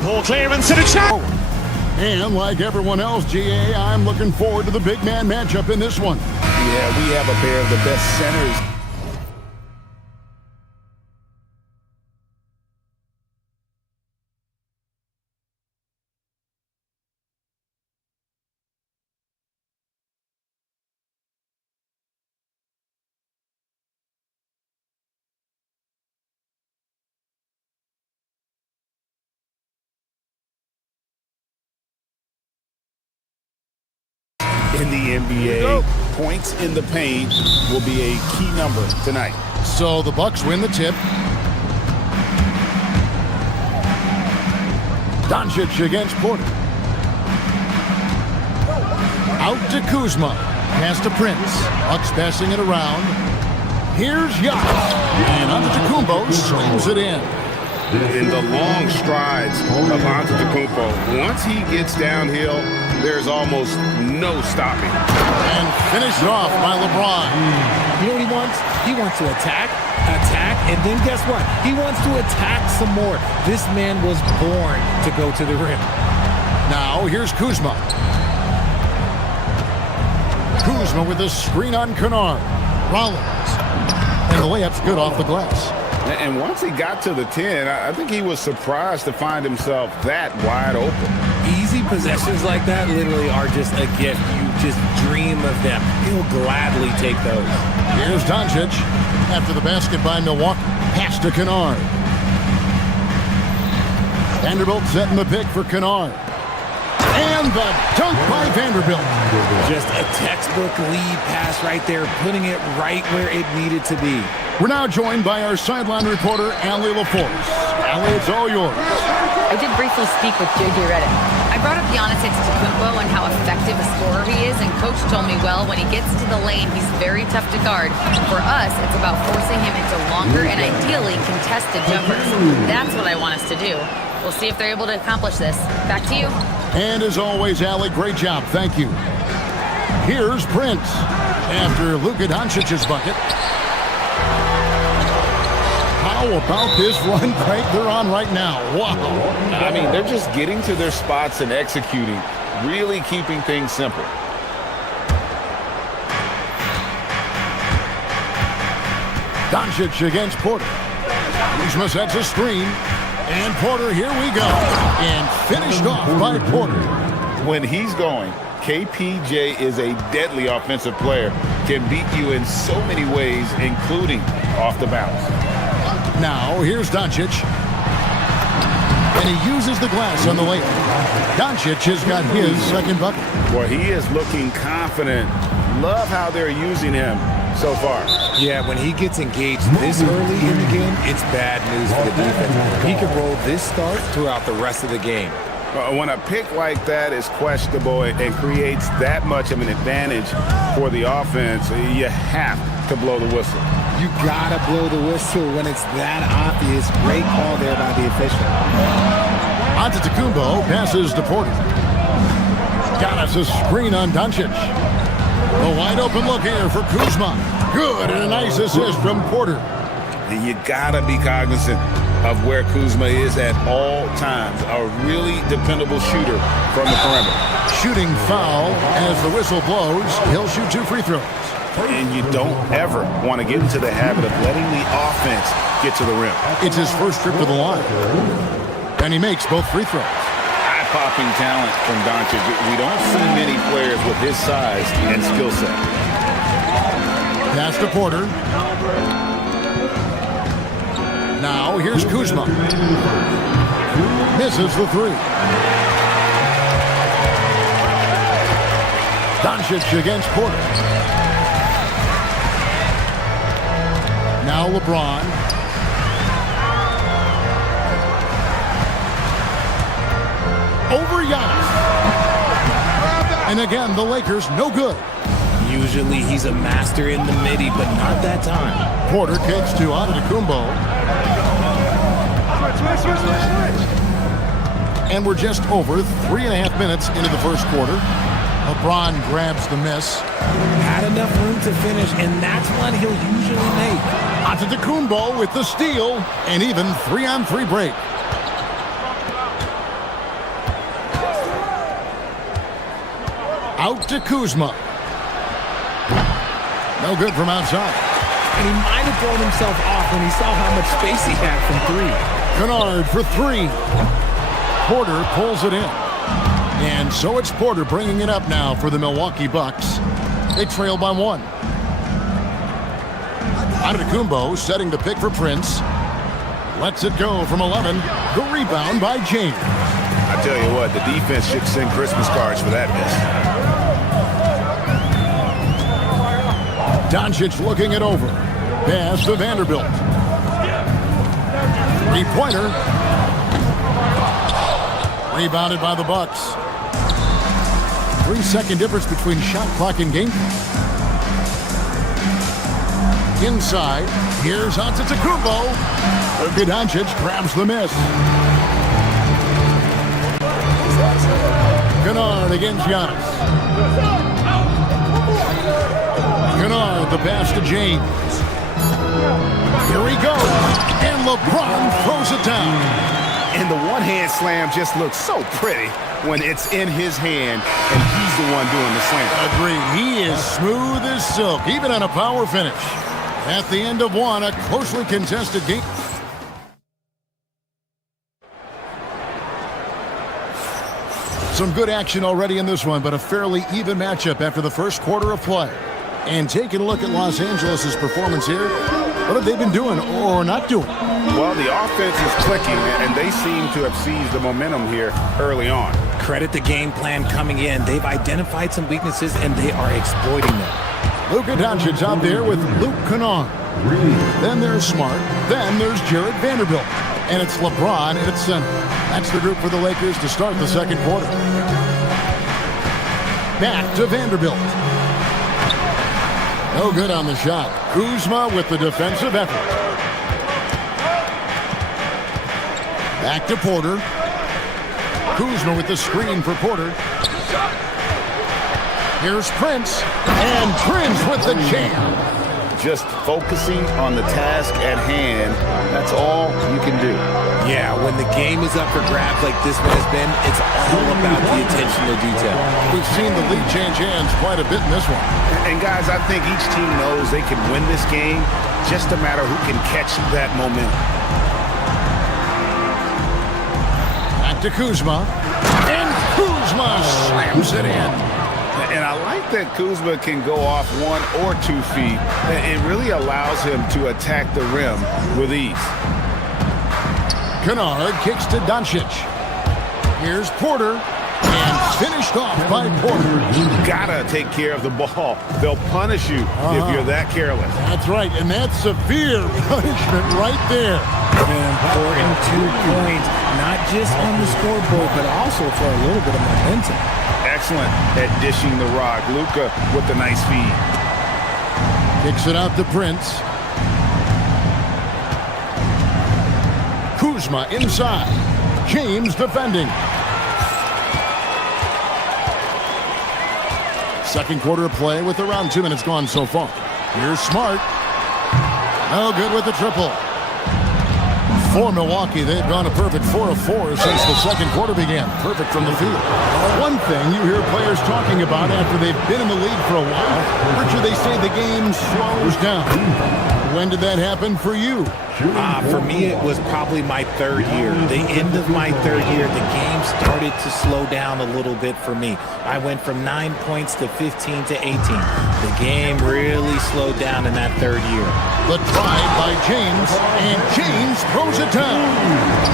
Ball clearance and a chance. And like everyone else, GA, I'm looking forward to the big man matchup in this one. Yeah, we have a pair of the best centers. In the NBA, points in the paint will be a key number tonight. So the Bucks win the tip. Doncic against Porter. Out to Kuzma. Pass to Prince. Bucks passing it around. Here's Giannis. And Antetokounmpo slams it in. In the long strides of Antetokounmpo, once he gets downhill, there's almost no stopping. And finished off by LeBron. You know what he wants? He wants to attack, and then guess what? He wants to attack some more. This man was born to go to the rim. Now here's Kuzma. Kuzma with a screen on Kennard. Rollins. And the layup's good off the glass. And once he got to the 10, I think he was surprised to find himself that wide open. Easy possessions like that literally are just a gift. You just dream of them. He'll gladly take those. Here's Doncic after the basket by Milwaukee. Pass to Kennard. Vanderbilt setting the pick for Kennard. And the dunk by Vanderbilt. Just a textbook lead pass right there, putting it right where it needed to be. We're now joined by our sideline reporter, Allie LaForce. Allie, it's all yours. I did briefly speak with JJ Redick. I brought up Giannis Antetokounmpo and how effective a scorer he is, and Coach told me, well, when he gets into the lane, he's very tough to guard. For us, it's about forcing him into longer and ideally contested jumpers. That's what I want us to do. We'll see if they're able to accomplish this. Back to you. And as always, Allie, great job. Thank you. Here's Prince after Luka Doncic's bucket. How about this run break they're on right now? Wow. I mean, they're just getting to their spots and executing, really keeping things simple. Doncic against Porter. Kuzma sets a screen. And Porter, here we go. And finished off by Porter. When he's going, KPJ is a deadly offensive player. Can beat you in so many ways, including off the bounce. Now, here's Doncic. And he uses the glass on the layup. Doncic has got his second bucket. Boy, he is looking confident. Love how they're using him so far. Yeah, when he gets engaged this early in the game, it's bad news for the defense. He can roll this start throughout the rest of the game. When a pick like that is questionable and creates that much of an advantage for the offense, you have to blow the whistle. You gotta blow the whistle when it's that obvious. Great call there by the official. Antetokounmpo passes to Porter. Giannis a screen on Doncic. A wide open look here for Kuzma. Good, and a nice assist from Porter. And you gotta be cognizant of where Kuzma is at all times. A really dependable shooter from the perimeter. Shooting foul as the whistle blows. He'll shoot 2 free throws. And you don't ever want to get into the habit of letting the offense get to the rim. It's his first trip to the line. And he makes both free throws. Eye-popping talent from Doncic. We don't see many players with his size and skill set. Pass to Porter. Now here's Kuzma. Misses the 3. Doncic against Porter. Now LeBron. Over Giannis. And again, the Lakers no good. Usually he's a master in the midi, but not that time. Porter kicks to Antetokounmpo. And we're just over 3.5 minutes into the first quarter. LeBron grabs the miss. Had enough room to finish, and that's one he'll usually make. Antetokounmpo with the steal, and even 3-on-3 break. Out to Kuzma. No good from outside. And he might have thrown himself off when he saw how much space he had from 3. Kennard for 3. Porter pulls it in. And so it's Porter bringing it up now for the Milwaukee Bucks. They trail by 1. Antetokounmpo setting the pick for Prince. Lets it go from 11. The rebound by James. I tell you what, the defense should send Christmas cards for that miss. Doncic looking it over. Pass to Vanderbilt. 3-pointer. Rebounded by the Bucks. 3-second difference between shot clock and game. Inside, here's Antetokounmpo. Luka Doncic grabs the miss. Kennard against Giannis. Kennard, the pass to James. Here he goes, and LeBron throws it down. And the one-hand slam just looks so pretty when it's in his hand and he's the one doing the slam. Agreed. He is smooth as silk, even on a power finish. At the end of one, a closely contested game. Some good action already in this one, but a fairly even matchup after the first quarter of play. And taking a look at Los Angeles' performance here, what have they been doing or not doing? Well, the offense is clicking, and they seem to have seized the momentum here early on. Credit the game plan coming in. They've identified some weaknesses, and they are exploiting them. Luka Doncic out there with Luke Kennard. Then there's Smart. Then there's Jared Vanderbilt. And it's LeBron at its center. That's the group for the Lakers to start the second quarter. Back to Vanderbilt. No good on the shot. Kuzma with the defensive effort. Back to Porter. Kuzma with the screen for Porter. Here's Prince. And Prince with the jam. Just focusing on the task at hand, that's all you can do. Yeah, when the game is up for grabs like this one has been, it's all about the attention to detail. We've seen the lead change hands quite a bit in this one. And guys, I think each team knows they can win this game, just a matter who can catch that momentum. Back to Kuzma. And Kuzma slams it in. And I like that Kuzma can go off 1 or 2 feet. It really allows him to attack the rim with ease. Kennard kicks to Doncic. Here's Porter, and finished off by Porter. You gotta take care of the ball. They'll punish you if you're that careless. That's right, and that's severe punishment right there. An important 2 points, not just on the scoreboard, but also for a little bit of momentum. Excellent at dishing the rock. Luka with the nice feed. Kicks it out to Prince. Kuzma inside. James defending. Second quarter of play with around 2 minutes gone so far. Here's Smart. No good with the triple. For Milwaukee, they've gone a perfect 4 of 4 since the second quarter began. Perfect from the field. One thing you hear players talking about after they've been in the league for a while, Richard, they say the game slows down. When did that happen for you? For me, it was probably my 3rd year. The end of my 3rd year, the game started to slow down a little bit for me. I went from 9 points to 15 to 18. The game really slowed down in that 3rd year. The drive by James, and James throws it down.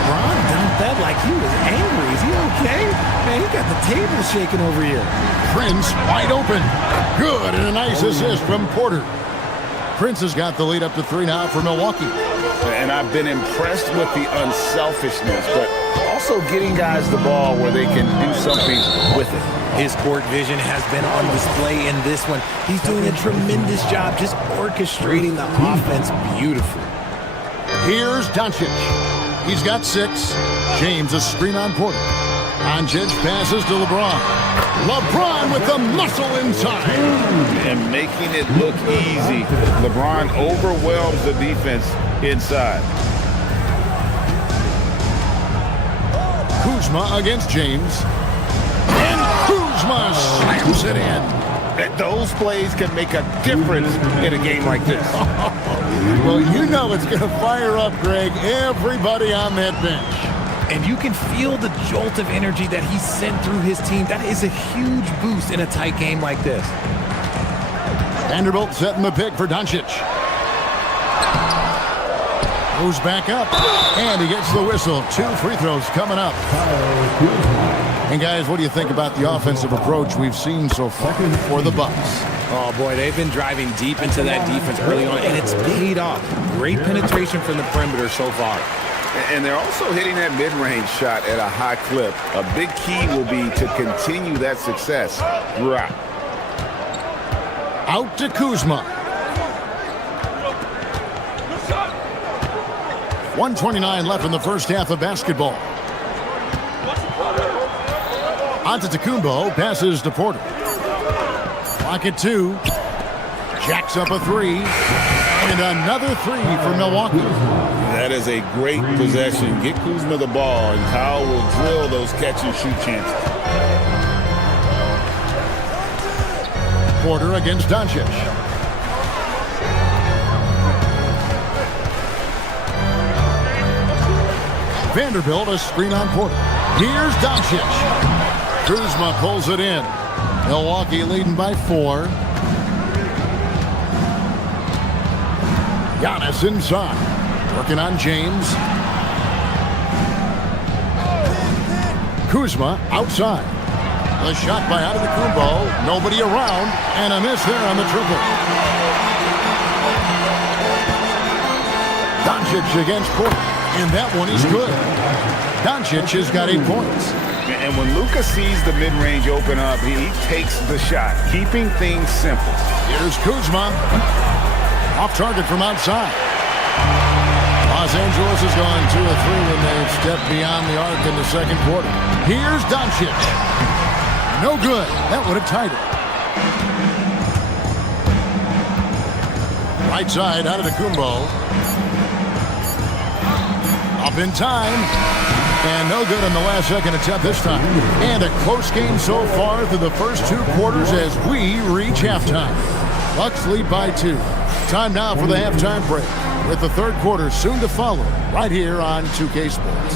Ron dumped that like he was angry. Is he okay? Man, he got the table shaking over here. Prince wide open. Good, and a nice assist from Porter. Prince has got the lead up to 3 now for Milwaukee. And I've been impressed with the unselfishness, but also getting guys the ball where they can do something with it. His court vision has been on display in this one. He's doing a tremendous job just orchestrating the offense beautifully. Here's Doncic. He's got 6. James a screen on Porter. Doncic passes to LeBron. LeBron with the muscle inside. And making it look easy. LeBron overwhelms the defense inside. Kuzma against James. And Kuzma slams it in. Those plays can make a difference in a game like this. Well, you know it's going to fire up, Greg, everybody on that bench. And you can feel the jolt of energy that he sent through his team. That is a huge boost in a tight game like this. Vanderbilt setting the pick for Doncic. Goes back up, and he gets the whistle. 2 free throws coming up. And guys, what do you think about the offensive approach we've seen so far for the Bucks? Oh boy, they've been driving deep into that defense early on, and it's paid off. Great penetration from the perimeter so far. And they're also hitting that mid-range shot at a high clip. A big key will be to continue that success throughout. Out to Kuzma. 1:29 left in the first half of basketball. Antetokounmpo passes to Porter. Clock at 2. Jacks up a 3. And another 3 for Milwaukee. That is a great possession. Get Kuzma the ball, and Kyle will drill those catch-and-shoot chances. Porter against Doncic. Vanderbilt a screen on Porter. Here's Doncic. Kuzma pulls it in. Milwaukee leading by 4. Giannis inside. Working on James. Kuzma outside. The shot by Antetokounmpo. Nobody around. And a miss there on the triple. Doncic against Porter. And that one is good. Doncic has got 8 points. And when Luka sees the mid-range open up, he takes the shot, keeping things simple. Here's Kuzma. Off target from outside. Los Angeles has gone 2 of 3 when they've stepped beyond the arc in the second quarter. Here's Doncic. No good. That would have tied it. Right side, Antetokounmpo. Up in time. And no good on the last second attempt this time. And a close game so far through the first 2 quarters as we reach halftime. Bucks lead by 2. Time now for the halftime break, with the third quarter soon to follow, right here on 2K Sports.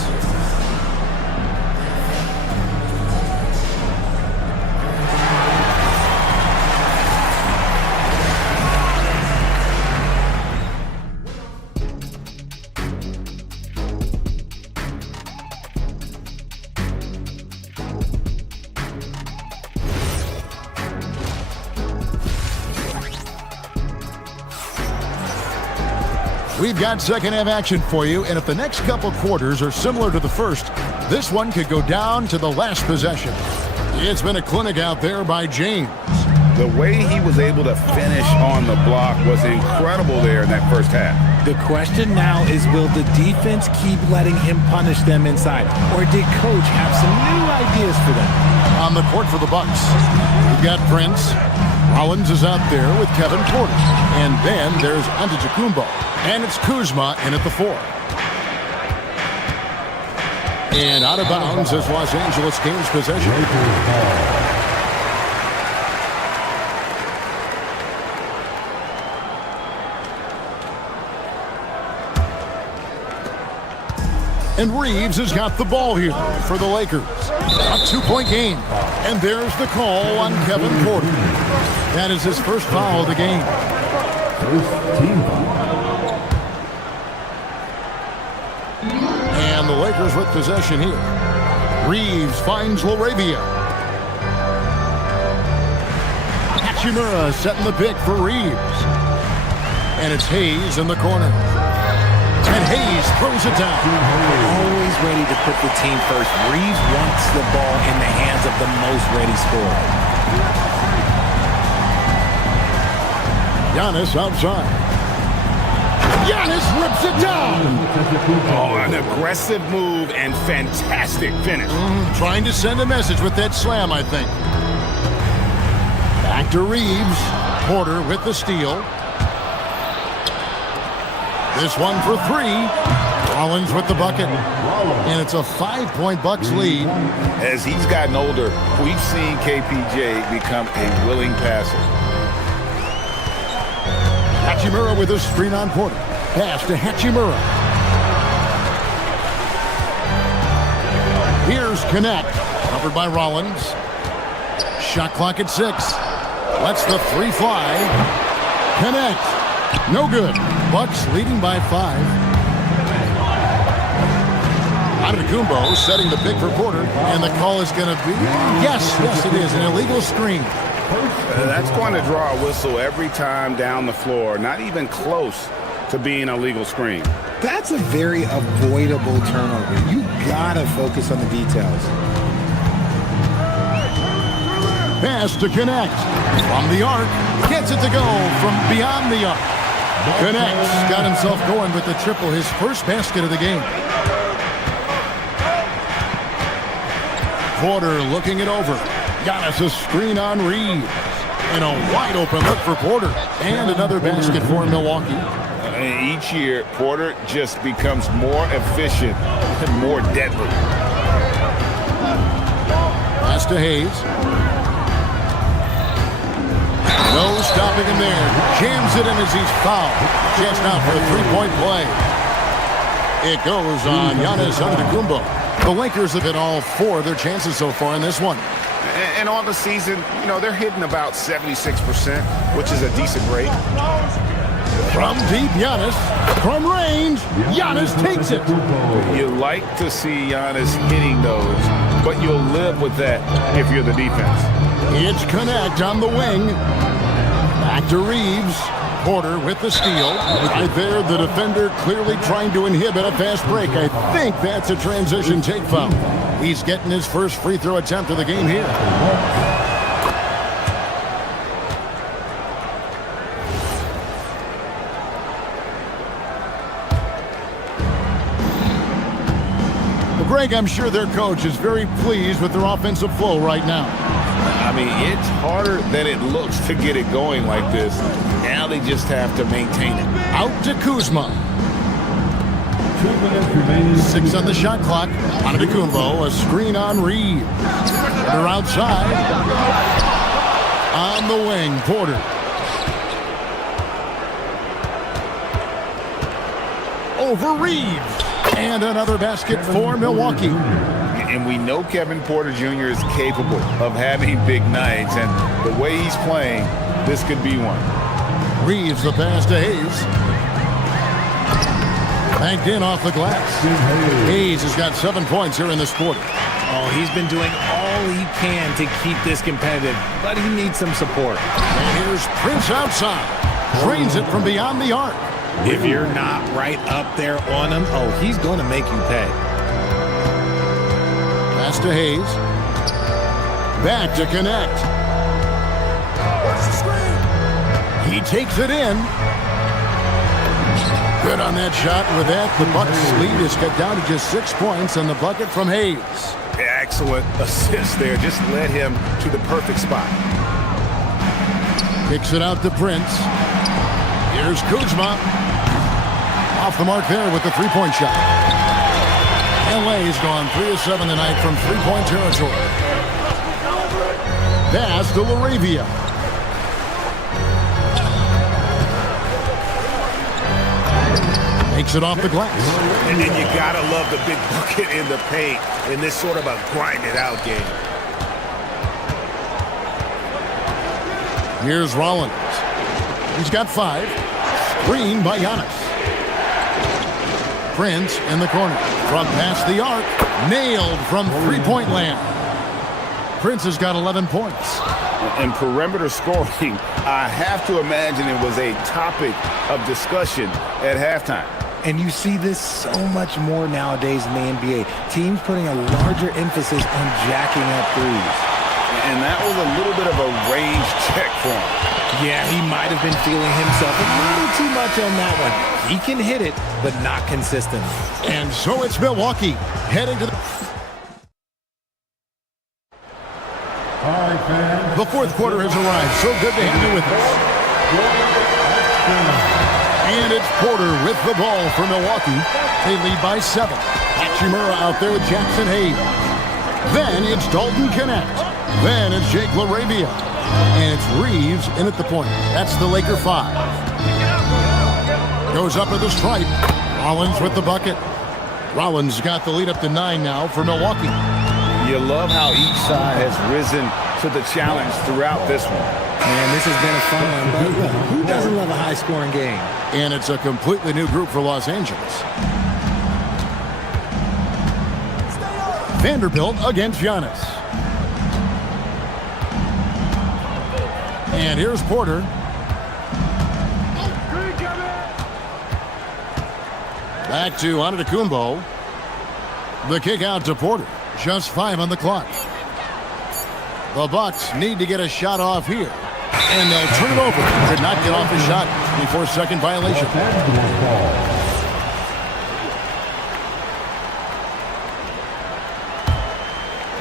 We've got second half action for you, and if the next couple quarters are similar to the first, this one could go down to the last possession. It's been a clinic out there by James. The way he was able to finish on the block was incredible there in that first half. The question now is, will the defense keep letting him punish them inside? Or did Coach have some new ideas for them? On the court for the Bucks, we've got Prince. Rollins is out there with Kevin Porter. And then there's Antetokounmpo. And it's Kuzma in at the 4. And out of bounds as Los Angeles gains possession. And Reeves has got the ball here for the Lakers. A 2-point game. And there's the call on Kevin Porter. That is his first foul of the game. First team foul. And the Lakers with possession here. Reeves finds LaRavia. Hachimura setting the pick for Reeves. And it's Hayes in the corner. And Hayes throws it down. Always ready to put the team first. Reeves wants the ball in the hands of the most ready scorer. Giannis outside. Giannis rips it down. Oh, an aggressive move and fantastic finish. Trying to send a message with that slam, I think. Back to Reeves. Porter with the steal. This one for 3. Rollins with the bucket. And it's a 5-point Bucks lead. As he's gotten older, we've seen KPJ become a willing passer. Hachimura with a screen on Porter. Pass to Hachimura. Here's Connect. Covered by Rollins. Shot clock at 6. Lets the 3 fly. Connect. No good. Bucks leading by 5. Antetokounmpo setting the pick for Porter. And the call is going to be... Yes, it is. An illegal screen. That's going to draw a whistle every time down the floor. Not even close to being a legal screen. That's a very avoidable turnover. You gotta focus on the details. Pass to Connect. From the arc. Gets it to go from beyond the arc. Connect's got himself going with the triple. His first basket of the game. Porter looking it over. Giannis a screen on Reeves. And a wide open look for Porter. And another basket for Milwaukee. Each year, Porter just becomes more efficient and more deadly. Pass to Hayes. No stopping him there. Jams it in as he's fouled. Chance now for a 3-point play. It goes on Giannis Antetokounmpo. The Lakers have hit all 4 of their chances so far in this one. And on the season, they're hitting about 76%, which is a decent rate. From deep, Giannis. From range, Giannis takes it. You like to see Giannis hitting those, but you'll live with that if you're the defense. It's Connect on the wing. Back to Reeves. Porter with the steal. Right there, the defender clearly trying to inhibit a fast break. I think that's a transition take foul. He's getting his first free throw attempt of the game here. Greg, I'm sure their coach is very pleased with their offensive flow right now. I mean, it's harder than it looks to get it going like this. Now they just have to maintain it. Out to Kuzma. 2 minutes remaining. 6 on the shot clock. Antetokounmpo, a screen on Reeves. Porter outside. On the wing, Porter. Over Reeves. And another basket for Milwaukee. And we know Kevin Porter Jr. is capable of having big nights. And the way he's playing, this could be one. Reeves the pass to Hayes. Banked in off the glass. Hayes has got 7 points here in this quarter. Oh, he's been doing all he can to keep this competitive, but he needs some support. And here's Prince outside. Drains it from beyond the arc. If you're not right up there on him, oh, he's going to make you pay. Pass to Hayes. Back to connect. He takes it in. Good on that shot. With that, the Bucks' lead is cut down to just 6 points on the bucket from Hayes. Excellent assist there. Just led him to the perfect spot. Kicks it out to Prince. Here's Kuzma. Off the mark there with the three-point shot. LA's gone 3 of 7 tonight from three-point territory. Pass to Laravia. Makes it off the glass. And then you gotta love the big bucket in the paint in this sort of a grind-it-out game. Here's Rollins. He's got 5. Screen by Giannis. Prince in the corner. From past the arc. Nailed from three-point land. Prince has got 11 points. And perimeter scoring, I have to imagine it was a topic of discussion at halftime. And you see this so much more nowadays in the NBA. Teams putting a larger emphasis on jacking up threes. And that was a little bit of a range check for him. Yeah, he might have been feeling himself a little too much on that one. He can hit it, but not consistent. And so it's Milwaukee heading to the... The fourth quarter has arrived. So good to have you with us. And it's Porter with the ball for Milwaukee. They lead by 7. Hachimura out there with Jackson Hayes. Then it's Dalton Connect. Then it's Jake LaRavia. And it's Reeves in at the point. That's the Laker 5. Goes up at the stripe. Rollins with the bucket. Rollins got the lead up to 9 now for Milwaukee. You love how each side has risen to the challenge throughout this one. Man, this has been a fun one, but who doesn't love a high-scoring game? And it's a completely new group for Los Angeles. Vanderbilt against Giannis. And here's Porter. Back to Antetokounmpo. The kick out to Porter. Just 5 on the clock. The Bucks need to get a shot off here. And they'll turn it over. Could not get off the shot. 24-second violation.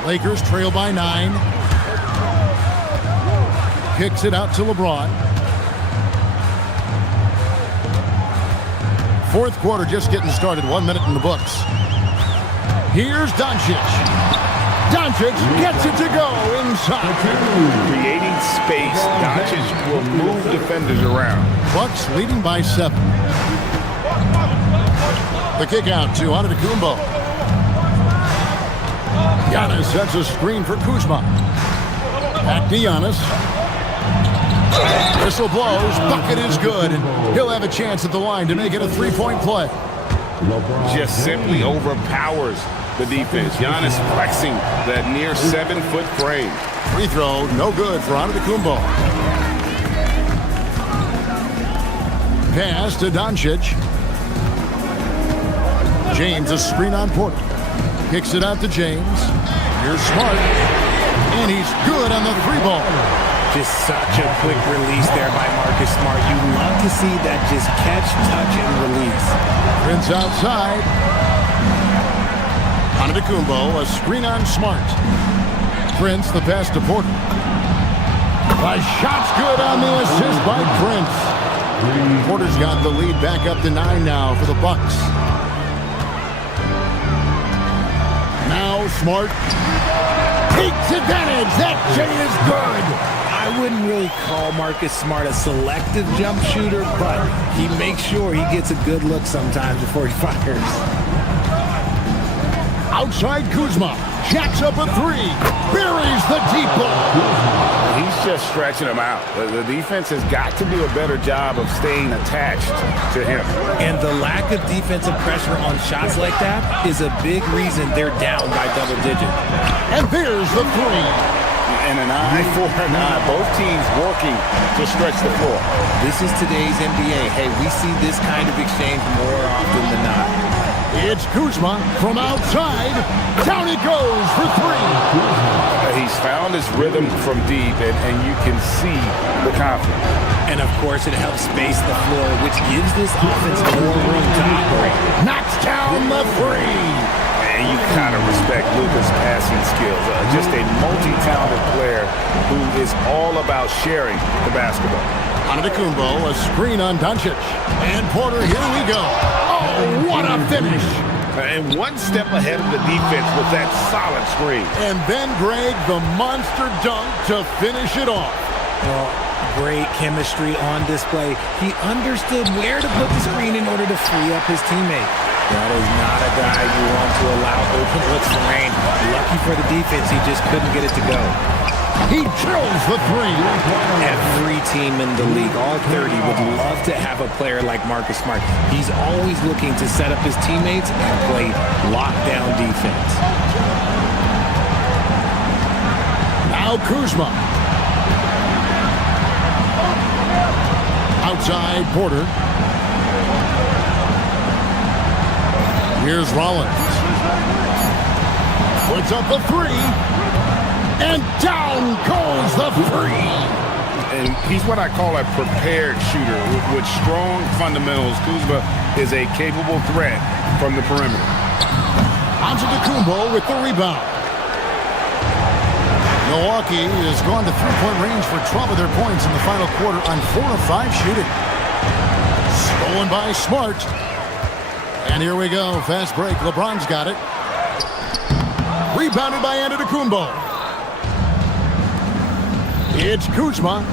Lakers trail by 9. Kicks it out to LeBron. Fourth quarter just getting started. 1 minute in the books. Here's Doncic. Doncic gets it to go inside. Creating space. Doncic will move defenders around. Bucks leading by 7. The kick out to Antetokounmpo. Giannis sets a screen for Kuzma. Back to Giannis. Whistle blows. Bucket is good. And he'll have a chance at the line to make it a three-point play. Just simply overpowers the defense. Giannis flexing that near 7-foot frame. Free throw, no good for Antetokounmpo. Pass to Doncic. James a screen on Porter. Kicks it out to James. Here's Smart. And he's good on the 3-ball. Just such a quick release there by Marcus Smart. You love to see that just catch, touch, and release. Prince outside. Antetokounmpo, a screen on Smart. Prince, the pass to Porter. The shot's good on the assist by Prince. Porter's got the lead back up to 9 now for the Bucks. Now Smart takes advantage. That J is good. I wouldn't really call Marcus Smart a selective jump shooter, but he makes sure he gets a good look sometimes before he fires. Outside Kuzma. Jacks up a 3. Buries the deep ball. He's just stretching him out. The defense has got to do a better job of staying attached to him. And the lack of defensive pressure on shots like that is a big reason they're down by double digits. And there's the 3. And an eye for an eye. Both teams working to stretch the floor. This is today's NBA. Hey, we see this kind of exchange more often than not. It's Kuzma from outside. Down he goes for three. He's found his rhythm from deep, and you can see the confidence. And, of course, it helps space the floor, which gives this offense more room to operate. Knocks down the three. And you kind of respect Luka's passing skills. Just a multi-talented player who is all about sharing the basketball. Antetokounmpo, a screen on Doncic. And Porter, here we go. Oh, what a finish. And one step ahead of the defense with that solid screen. And then Greg, the monster dunk to finish it off. Well, great chemistry on display. He understood where to put the screen in order to free up his teammate. That is not a guy you want to allow open looks for rain. Lucky for the defense, he just couldn't get it to go. He drills the three. Every team in the league, all 30, would love to have a player like Marcus Smart. He's always looking to set up his teammates and play lockdown defense. Now Kuzma. Outside Porter. Here's Rollins. Puts up the three. And down goes the three. And he's what I call a prepared shooter with strong fundamentals. Kuzma is a capable threat from the perimeter. Antetokounmpo with the rebound. Milwaukee has gone to three-point range for 12 of their points in the final quarter on 4 of 5 shooting. Stolen by Smart. And here we go. Fast break. LeBron's got it. Rebounded by Antetokounmpo. It's Kuzma.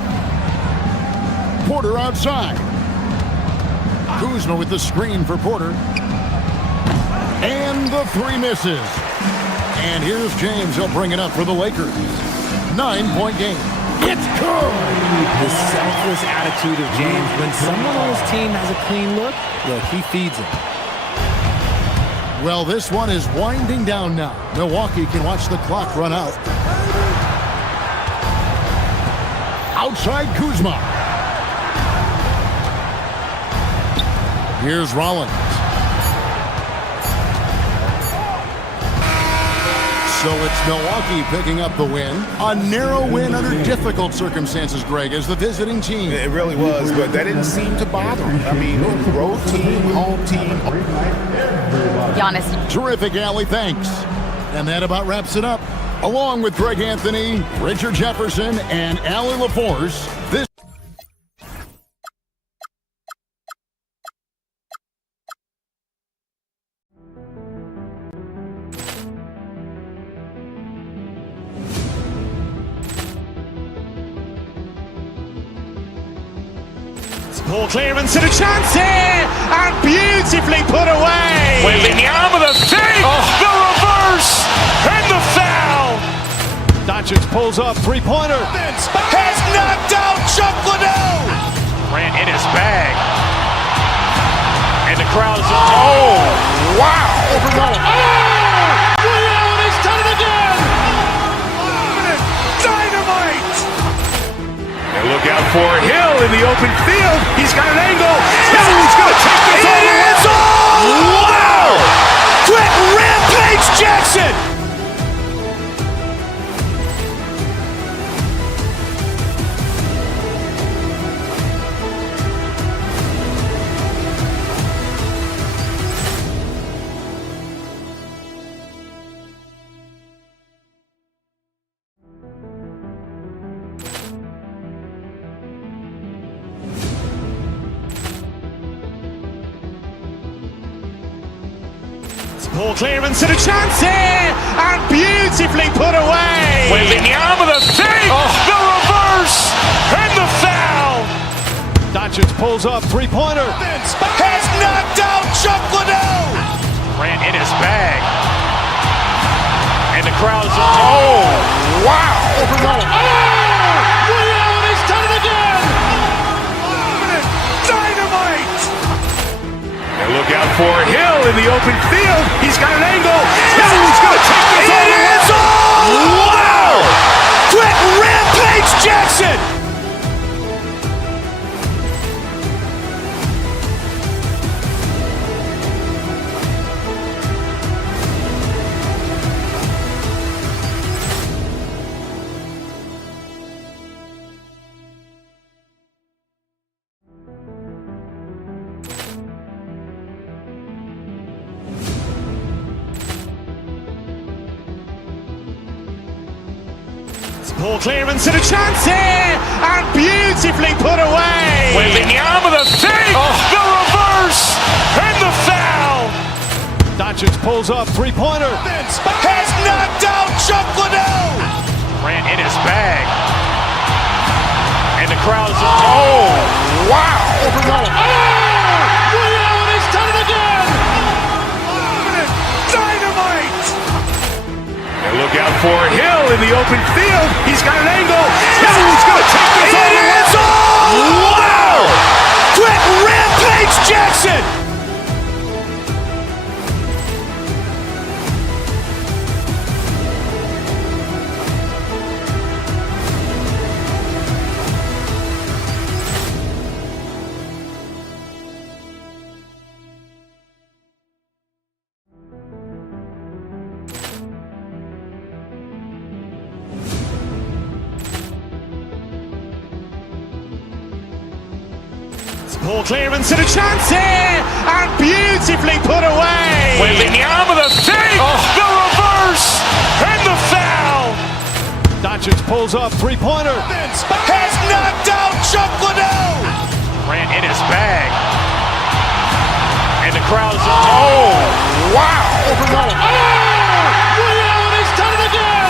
Porter outside. Kuzma with the screen for Porter. And the three misses. And here's James. He'll bring it up for the Lakers. 9-point game. It's good. The selfless attitude of James. When someone on his team has a clean look, he feeds it. Well, this one is winding down now. Milwaukee can watch the clock run out. Outside Kuzma. Here's Rollins. So it's Milwaukee picking up the win. A narrow win under difficult circumstances, Greg, as the visiting team. It really was, but that didn't seem to bother him. I mean, road team, home team. Giannis. Terrific, Allie. Thanks. And that about wraps it up. Along with Greg Anthony, Richard Jefferson, and Allie LaForce, this Ball clearance and a chance here, and beautifully put away. Wembanyama the fake, the reverse, and the foul. Doncic pulls up, three-pointer. Has knocked out Chuck Liddell. Grant in his bag, and the crowd is wow! He's done it again. Dynamite! And look out for Hill in the open field. He's got an angle. He's going to take this all the way. Wow! Quick Rampage Jackson. Ball clearance and a chance here, and beautifully put away. Wembanyama the fake, the reverse, and the foul. Doncic pulls up, three-pointer. Has knocked out Chuck Liddell. Grant in his bag, and the crowd is wow! He's done it again. Dynamite! And look out for Hill in the open field. He's got an angle. He's going to take this all the way. Wow! Quick Jackson! Poor clearance and a chance here, and beautifully put away. Wembanyama the fake, the reverse, and the foul. Doncic pulls up, three-pointer. Has knocked out Chuck Liddell. Grant in his bag, and the crowd is wow. Allen has done it again. Dynamite! And look out for Hill in the open field. He's got an angle. He's going to take this all the way. Wow! Quick rampage Jackson! Poor clearance and a chance here, and beautifully put away. Wembanyama the fake, the reverse, and the foul. Doncic pulls up, three-pointer. Has knocked out Chuck Liddell. Grant in his bag, and the crowd is wow. Allen has done it again.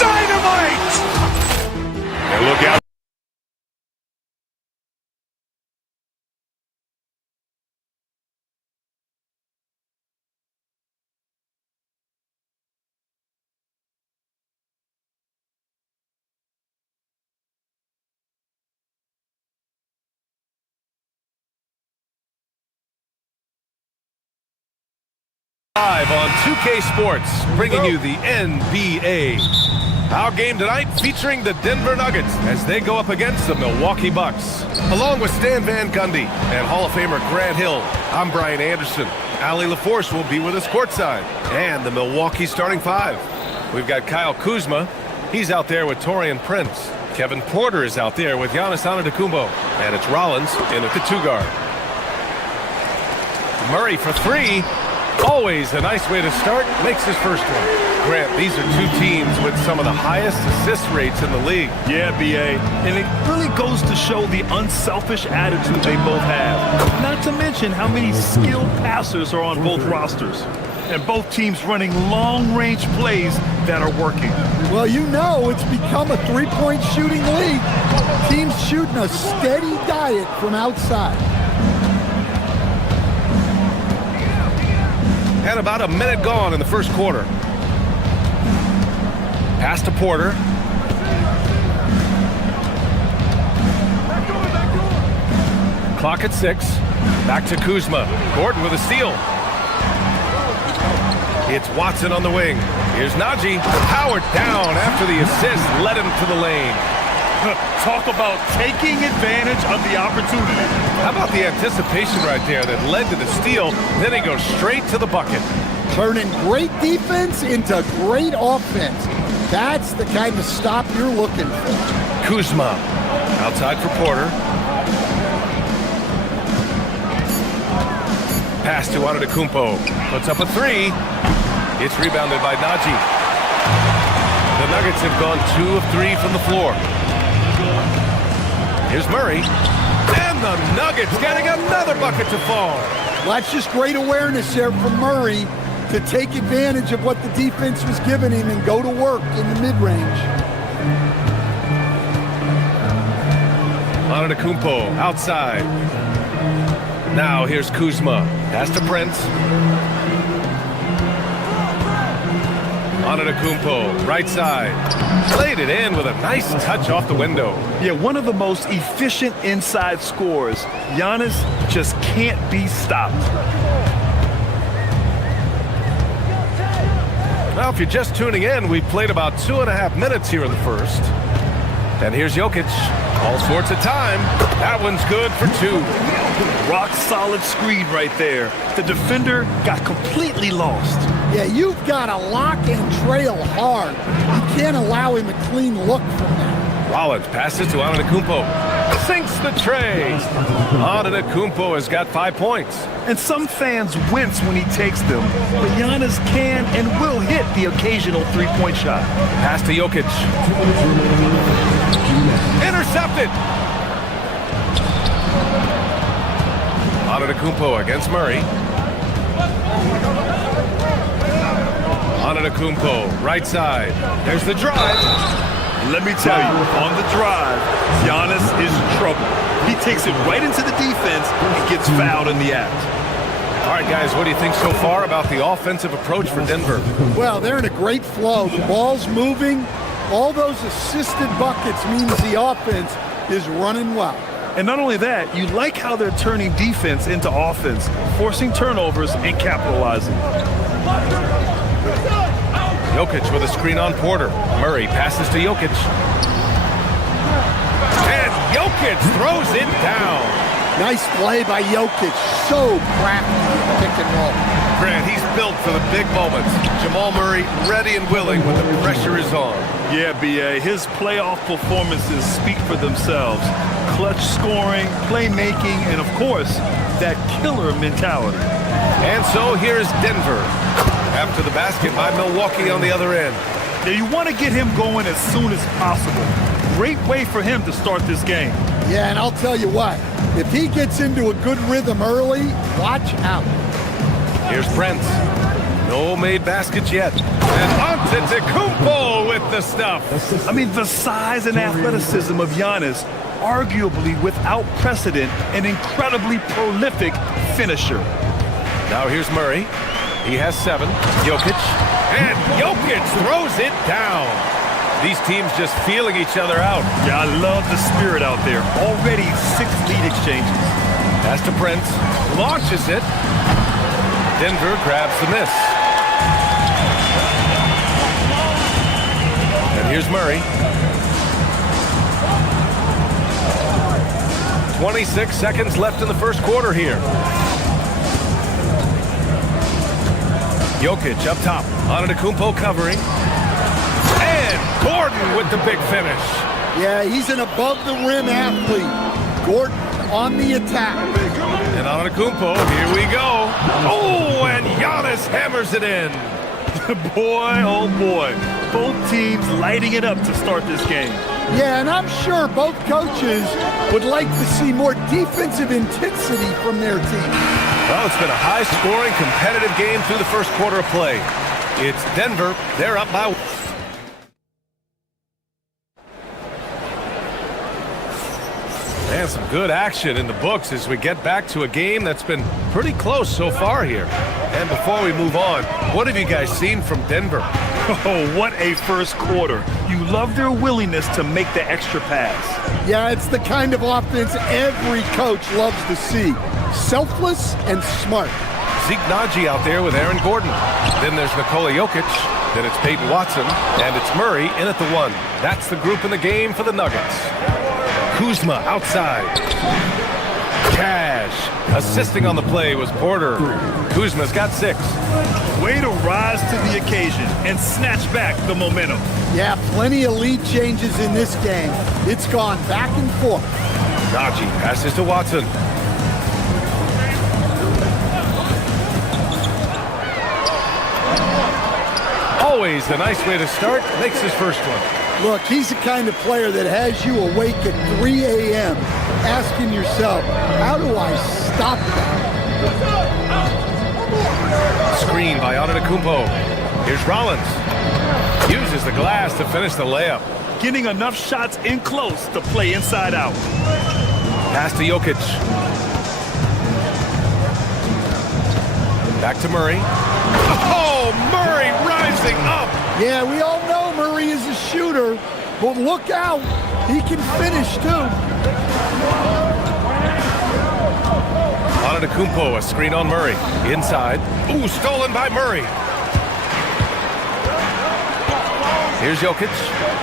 Dynamite! And look out. Live on 2K Sports, bringing you the NBA. Our game tonight featuring the Denver Nuggets as they go up against the Milwaukee Bucks. Along with Stan Van Gundy and Hall of Famer Grant Hill, I'm Brian Anderson. Ali LaForce will be with us courtside. And the Milwaukee starting five. We've got Kyle Kuzma. He's out there with Taurean Prince. Kevin Porter is out there with Giannis Antetokounmpo. And it's Rollins in at the two guard. Murray for three. Always a nice way to start. Makes his first one. Grant, these are two teams with some of the highest assist rates in the league. Yeah, BA. And it really goes to show the unselfish attitude they both have. Not to mention how many skilled passers are on both rosters. And both teams running long-range plays that are working. Well, you know it's become a three-point shooting league. Teams shooting a steady diet from outside. And about a minute gone in the first quarter. Pass to Porter. Clock at 6. Back to Kuzma. Gordon with a steal. It's Watson on the wing. Here's Najee. Powered down after the assist led him to the lane. Talk about taking advantage of the opportunity. How about the anticipation right there that led to the steal? Then he goes straight to the bucket. Turning great defense into great offense. That's the kind of stop you're looking for. Kuzma outside for Porter. Pass to Antetokounmpo. Puts up a three. It's rebounded by Najee. The Nuggets have gone 2 of 3 from the floor. Here's Murray. And the Nuggets getting another bucket to fall. Well, that's just great awareness there from Murray to take advantage of what the defense was giving him and go to work in the mid-range. Antetokounmpo outside. Now here's Kuzma. Pass to Prince. Antetokounmpo, right side. Played it in with a nice touch off the window. Yeah, one of the most efficient inside scorers. Giannis just can't be stopped. Well, if you're just tuning in, we've played about 2.5 minutes here in the first. And here's Jokic. All sorts of time. That one's good for 2. Rock solid screen right there. The defender got completely lost. Yeah, you've got to lock and trail hard. You can't allow him a clean look from that. Rollins passes to Antetokounmpo. Sinks the tray. Antetokounmpo has got 5 points. And some fans wince when he takes them, but Giannis can and will hit the occasional three-point shot. Pass to Jokic. Intercepted. Antetokounmpo against Murray. Antetokounmpo, right side. There's the drive. Let me tell you, on the drive, Giannis is trouble. He takes it right into the defense and gets fouled in the act. All right, guys, what do you think so far about the offensive approach for Denver? Well, they're in a great flow. The ball's moving. All those assisted buckets means the offense is running well. And not only that, you like how they're turning defense into offense, forcing turnovers and capitalizing. Jokic with a screen on Porter. Murray passes to Jokic. And Jokic throws it down. Nice play by Jokic. So crafty in pick and roll. Grant, he's built for the big moments. Jamal Murray ready and willing when the pressure is on. Yeah, B.A., his playoff performances speak for themselves. Clutch scoring, playmaking, and of course, that killer mentality. And so here's Denver. After the basket by Milwaukee on the other end. Now you want to get him going as soon as possible. Great way for him to start this game. Yeah, and I'll tell you what, if he gets into a good rhythm early, watch out. Here's Brent. No made baskets yet. And Antetokounmpo with the stuff. I mean, the size and athleticism of Giannis, arguably without precedent, an incredibly prolific finisher. Now here's Murray. He has 7. Jokic. And Jokic throws it down. These teams just feeling each other out. Yeah, I love the spirit out there. Already 6 lead exchanges. Pass to Prince. Launches it. Denver grabs the miss. And here's Murray. 26 seconds left in the first quarter here. Jokic up top. Antetokounmpo covering. And Gordon with the big finish. Yeah, he's an above-the-rim athlete. Gordon on the attack. And Antetokounmpo, here we go. Oh, and Giannis hammers it in. Boy, oh boy. Both teams lighting it up to start this game. Yeah, and I'm sure both coaches would like to see more defensive intensity from their team. Well, it's been a high-scoring, competitive game through the first quarter of play. It's Denver. They're up by... And some good action in the books as we get back to a game that's been pretty close so far here. And before we move on, what have you guys seen from Denver? Oh, what a first quarter. You love their willingness to make the extra pass. Yeah, it's the kind of offense every coach loves to see. Selfless and smart. Zeke Naji out there with Aaron Gordon. Then there's Nikola Jokic. Then it's Peyton Watson. And it's Murray in at the 1. That's the group in the game for the Nuggets. Kuzma outside. Cash. Assisting on the play was Porter. Kuzma's got 6. Way to rise to the occasion and snatch back the momentum. Yeah, plenty of lead changes in this game. It's gone back and forth. Naji passes to Watson. Always a nice way to start. Makes his first one. Look, he's the kind of player that has you awake at 3 a.m. asking yourself, how do I stop that? Screen by Antetokounmpo. Here's Rollins. Uses the glass to finish the layup. Getting enough shots in close to play inside out. Pass to Jokic. Back to Murray. Oh, Murray rising up. Yeah, we all know Murray is a shooter, but look out. He can finish, too. Antetokounmpo, a screen on Murray. Inside. Ooh, stolen by Murray. Here's Jokic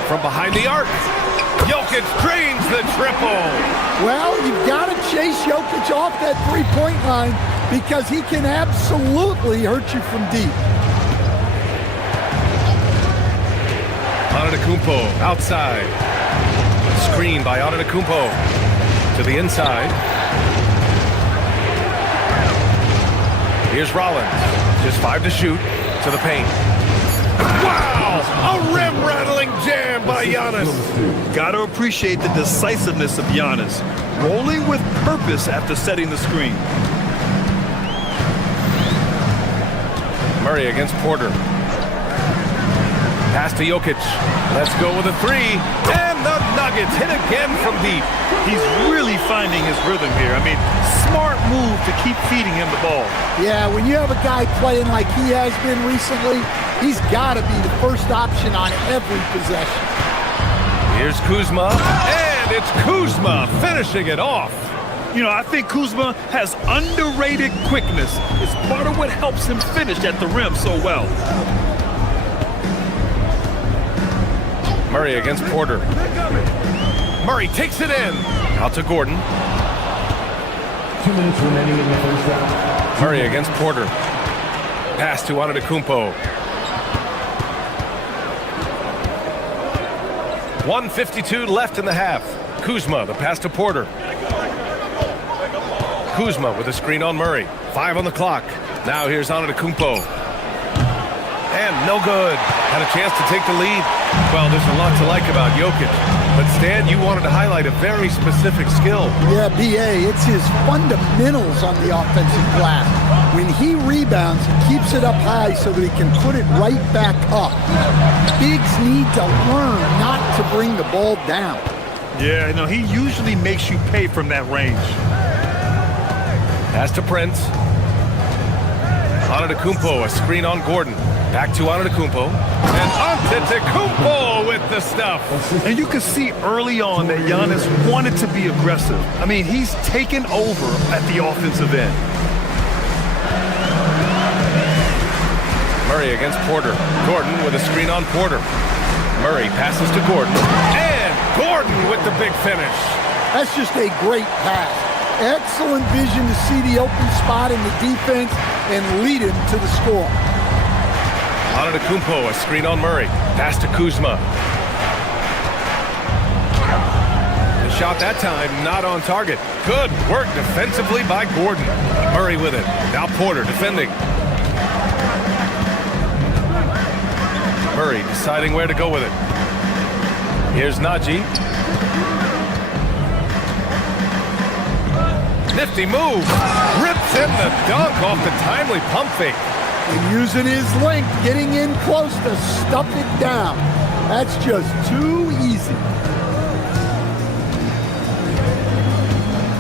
from behind the arc. Jokic drains the triple. Well, you've got to chase Jokic off that three-point line because he can absolutely hurt you from deep. Antetokounmpo outside. Screen by Antetokounmpo to the inside. Here's Rollins. Just 5 to shoot to the paint. Wow! A rim-rattling jam by Giannis. Got to appreciate the decisiveness of Giannis. Rolling with purpose after setting the screen. Murray against Porter. Pass to Jokic. Let's go with a 3. And the Nuggets hit again from deep. He's really finding his rhythm here. I mean, smart move to keep feeding him the ball. Yeah, when you have a guy playing like he has been recently, he's got to be the first option on every possession. Here's Kuzma, and it's Kuzma finishing it off. You know, I think Kuzma has underrated quickness. It's part of what helps him finish at the rim so well. Murray against Porter. Murray takes it in. Out to Gordon. 2 minutes remaining in the first round. Murray against Porter. Pass to Antetokounmpo. 1:52 left in the half. Kuzma, the pass to Porter. Kuzma with a screen on Murray. 5 on the clock. Now here's Antetokounmpo. And no good. Had a chance to take the lead. Well, there's a lot to like about Jokic. But Stan, you wanted to highlight a very specific skill. Yeah, B.A., it's his fundamentals on the offensive glass. When he rebounds, he keeps it up high so that he can put it right back up. Bigs need to learn not to bring the ball down. Yeah, no, he usually makes you pay from that range. Pass to Prince. Antetokounmpo, a screen on Gordon. Back to Antetokounmpo. And Antetokounmpo with the stuff. And you can see early on that Giannis wanted to be aggressive. I mean, he's taken over at the offensive end. Murray against Porter. Gordon with a screen on Porter. Murray passes to Gordon. And Gordon with the big finish. That's just a great pass. Excellent vision to see the open spot in the defense and lead him to the score. Antetokounmpo, a screen on Murray. Pass to Kuzma. The shot that time not on target. Good work defensively by Gordon. Murray with it. Now Porter defending. Murray deciding where to go with it. Here's Najee. Nifty move. Rips in the dunk off the timely pump fake. And using his length, getting in close to stuff it down. That's just too easy.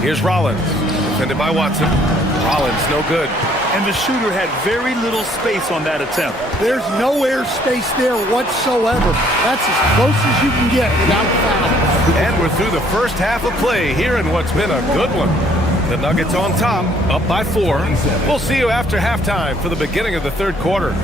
Here's Rollins. Defended by Watson. Rollins, no good. And the shooter had very little space on that attempt. There's no air space there whatsoever. That's as close as you can get without foul. And we're through the first half of play here in what's been a good one. The Nuggets on top, up by 4. We'll see you after halftime for the beginning of the third quarter.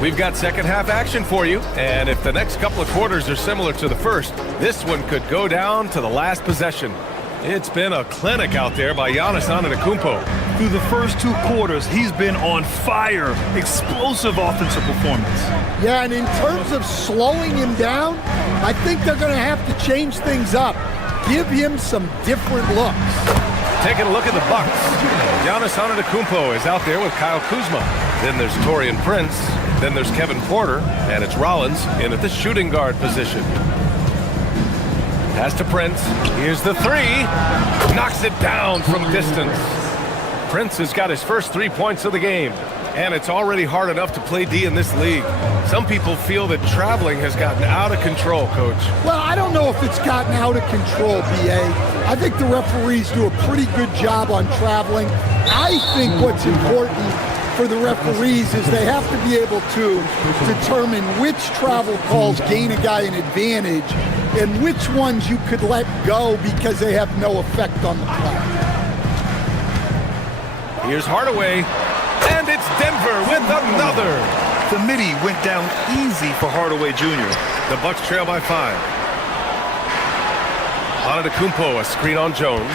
We've got second half action for you, and if the next couple of quarters are similar to the first, this one could go down to the last possession. It's been a clinic out there by Giannis Antetokounmpo. Through the first 2 quarters, he's been on fire. Explosive offensive performance. Yeah, and in terms of slowing him down, I think they're going to have to change things up. Give him some different looks. Taking a look at the Bucks. Giannis Antetokounmpo is out there with Kyle Kuzma. Then there's Taurean Prince. Then there's Kevin Porter, and it's Rollins in at the shooting guard position. Pass to Prince. Here's the 3. Knocks it down from distance. Prince has got his first 3 points of the game. And it's already hard enough to play D in this league. Some people feel that traveling has gotten out of control, Coach. Well, I don't know if it's gotten out of control, B.A. I think the referees do a pretty good job on traveling. I think what's important for the referees is they have to be able to determine which travel calls gain a guy an advantage and which ones you could let go because they have no effect on the play. Here's Hardaway. And it's Denver with another. The midi went down easy for Hardaway Jr. The Bucks trail by 5. Antetokounmpo, a screen on Jones.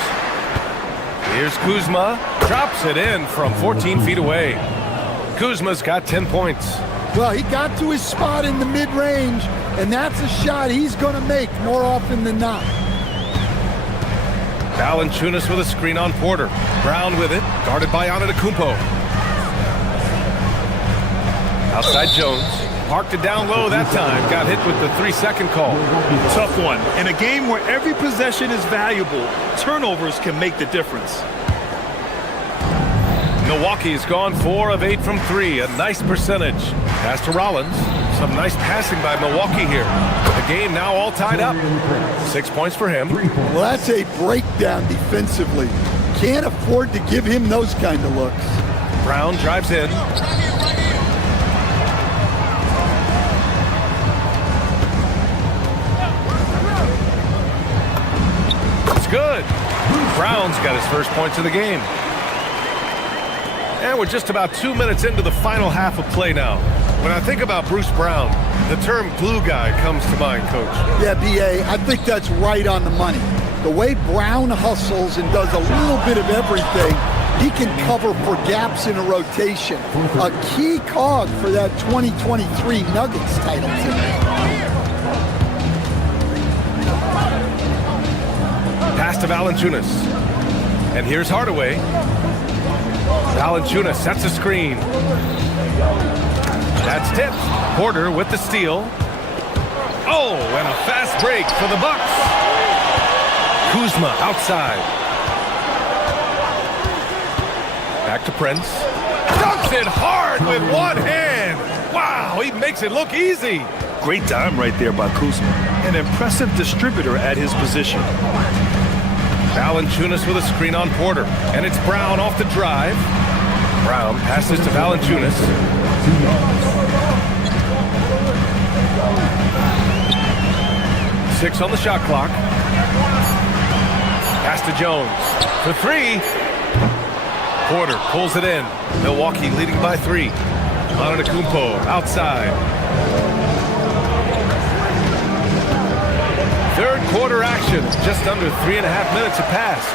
Here's Kuzma. Drops it in from 14 feet away. Kuzma's got 10 points. Well, he got to his spot in the mid-range, and that's a shot he's going to make more often than not. Valanciunas with a screen on Porter. Brown with it, guarded by Antetokounmpo. Outside Jones, parked it down low that time, got hit with the 3-second call. Tough one. In a game where every possession is valuable, turnovers can make the difference. Milwaukee's gone 4 of 8 from 3, a nice percentage. Pass to Rollins, some nice passing by Milwaukee here. The game now all tied up. 6 points for him. Well, that's a breakdown defensively. Can't afford to give him those kind of looks. Brown drives in. Good. Brown's got his first points of the game. And we're just about 2 minutes into the final half of play now. When I think about Bruce Brown, the term glue guy comes to mind, Coach. Yeah, B.A., I think that's right on the money. The way Brown hustles and does a little bit of everything, he can cover for gaps in a rotation. A key cog for that 2023 Nuggets title team. Pass to Valanciunas. And here's Hardaway. Valanciunas sets a screen. That's tipped. Porter with the steal. Oh, and a fast break for the Bucks. Kuzma outside. Back to Prince. Dunks it hard with one hand. Wow, he makes it look easy. Great dime right there by Kuzma. An impressive distributor at his position. Valanciunas with a screen on Porter. And it's Brown off the drive. Brown passes to Valanciunas. Six on the shot clock. Pass to Jones. For 3. Porter pulls it in. Milwaukee leading by 3. Antetokounmpo outside. Third quarter action. Just under 3.5 minutes have passed.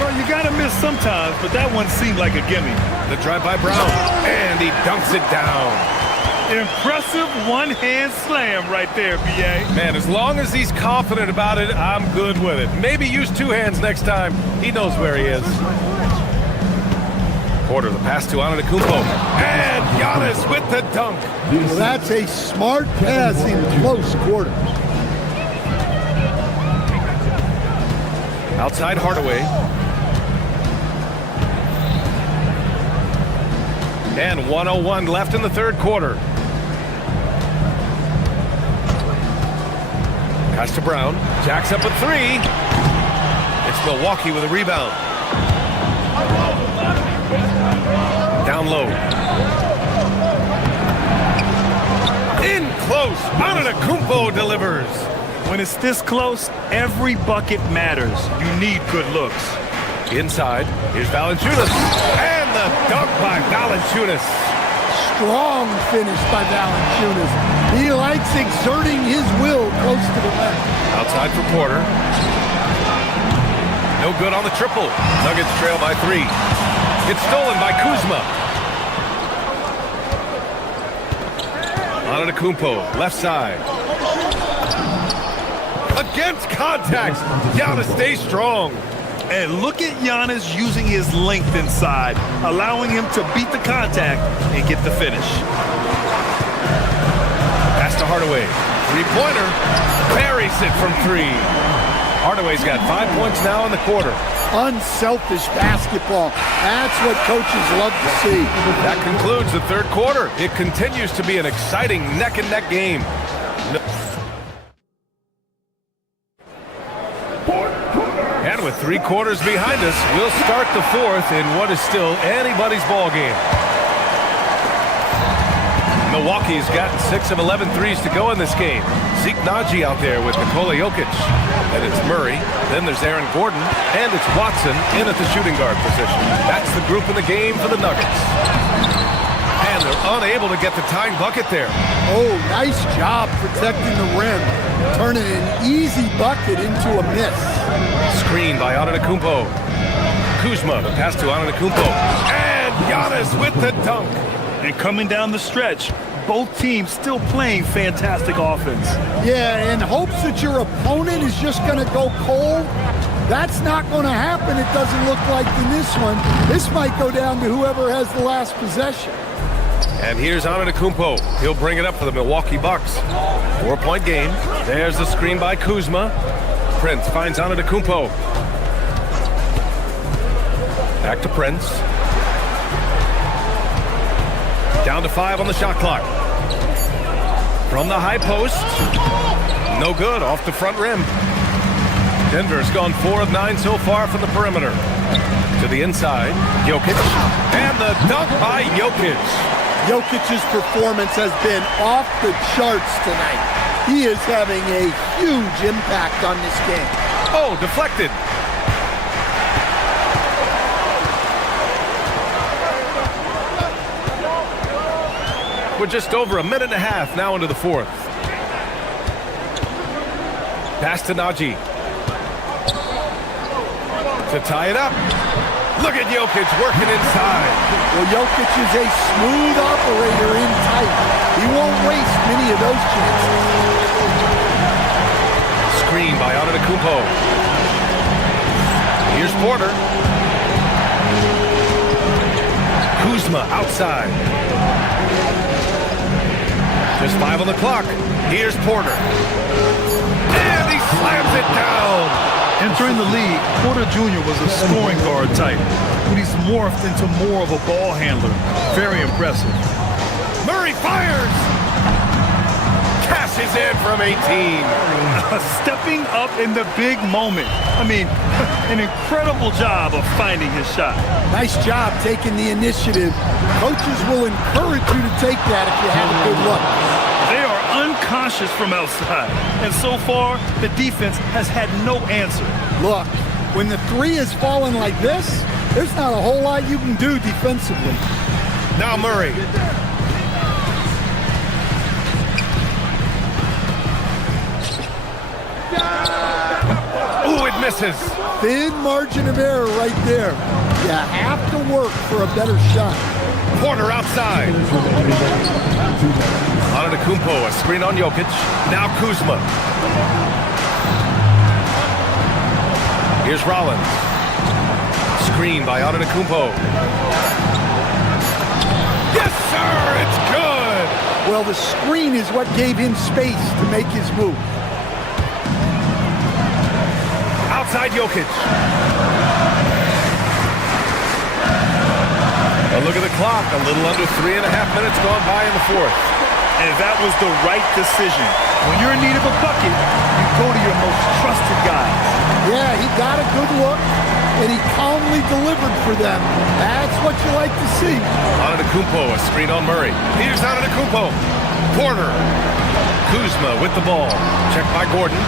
Well, you gotta miss sometimes, but that one seemed like a gimme. The drive by Brown, and he dunks it down. Impressive one-hand slam right there, B.A. Man, as long as he's confident about it, I'm good with it. Maybe use 2 hands next time. He knows where he is. Porter, the pass to Antetokounmpo. And Giannis with the dunk. Well, that's a smart pass in close quarters. Outside Hardaway. And 1:01 left in the third quarter. Pass to Brown. Jacks up a 3. It's Milwaukee with a rebound. Down low. In close. Antetokounmpo delivers. When it's this close, every bucket matters. You need good looks. Inside, here's Valanciunas. And the dunk by Valanciunas. Strong finish by Valanciunas. He likes exerting his will close to the rim. Outside for Porter. No good on the triple. Nuggets trail by 3. It's stolen by Kuzma. Antetokounmpo, left side. Against contact, Giannis stays strong. And look at Giannis using his length inside, allowing him to beat the contact and get the finish. Pass to Hardaway. 3-pointer. Buries it from 3. Hardaway's got 5 points now in the quarter. Unselfish basketball. That's what coaches love to see. That concludes the third quarter. It continues to be an exciting neck-and-neck game. And with 3 quarters behind us, we'll start the fourth in what is still anybody's ball game. Milwaukee's gotten 6 of 11 threes to go in this game. Zeke Naji out there with Nikola Jokic. And it's Murray. Then there's Aaron Gordon. And it's Watson in at the shooting guard position. That's the group in the game for the Nuggets. And they're unable to get the tying bucket there. Oh, nice job protecting the rim. Turning an easy bucket into a miss. Screen by Antetokounmpo. Kuzma, the pass to Antetokounmpo. And Giannis with the dunk. And coming down the stretch, both teams still playing fantastic offense. Yeah, in hopes that your opponent is just going to go cold. That's not going to happen, it doesn't look like in this one. This might go down to whoever has the last possession. And here's Antetokounmpo. He'll bring it up for the Milwaukee Bucks. 4-point game. There's the screen by Kuzma. Prince finds Antetokounmpo. Back to Prince. Down to 5 on the shot clock. From the high post. No good, off the front rim. Denver's gone 4 of 9 so far from the perimeter. To the inside, Jokic. And the dunk by Jokic. Jokic's performance has been off the charts tonight. He is having a huge impact on this game. Oh, deflected. We're just over a minute and a half now into the fourth. Pass to Naji. To tie it up. Look at Jokic working inside. Well, Jokic is a smooth operator in tight. He won't waste many of those chances. Screen by Antetokounmpo. Here's Porter. Kuzma outside. Just 5 on the clock. Here's Porter. And he slams it down. Entering the league, Porter Jr. was a scoring guard type, but he's morphed into more of a ball handler. Very impressive. Murray fires. Cashes in from 18. Stepping up in the big moment. I mean, an incredible job of finding his shot. Nice job taking the initiative. Coaches will encourage you to take that if you have a good look. They are unconscious from outside, and so far, the defense has had no answer. Look, when the three is falling like this, there's not a whole lot you can do defensively. Now Murray. Ooh, it misses. Thin margin of error right there. You have to work for a better shot. Porter outside. Antetokounmpo, a screen on Jokic. Now Kuzma. Here's Rollins. Screen by Antetokounmpo. Yes, sir! It's good! Well, the screen is what gave him space to make his move. Outside Jokic. A look at the clock. A little under 3.5 minutes gone by in the fourth. And that was the right decision. When you're in need of a bucket, you go to your most trusted guys. Yeah, he got a good look, and he calmly delivered for them. That's what you like to see. Antetokounmpo, a screen on Murray. Here's Antetokounmpo. Porter. Kuzma with the ball. Checked by Gordon.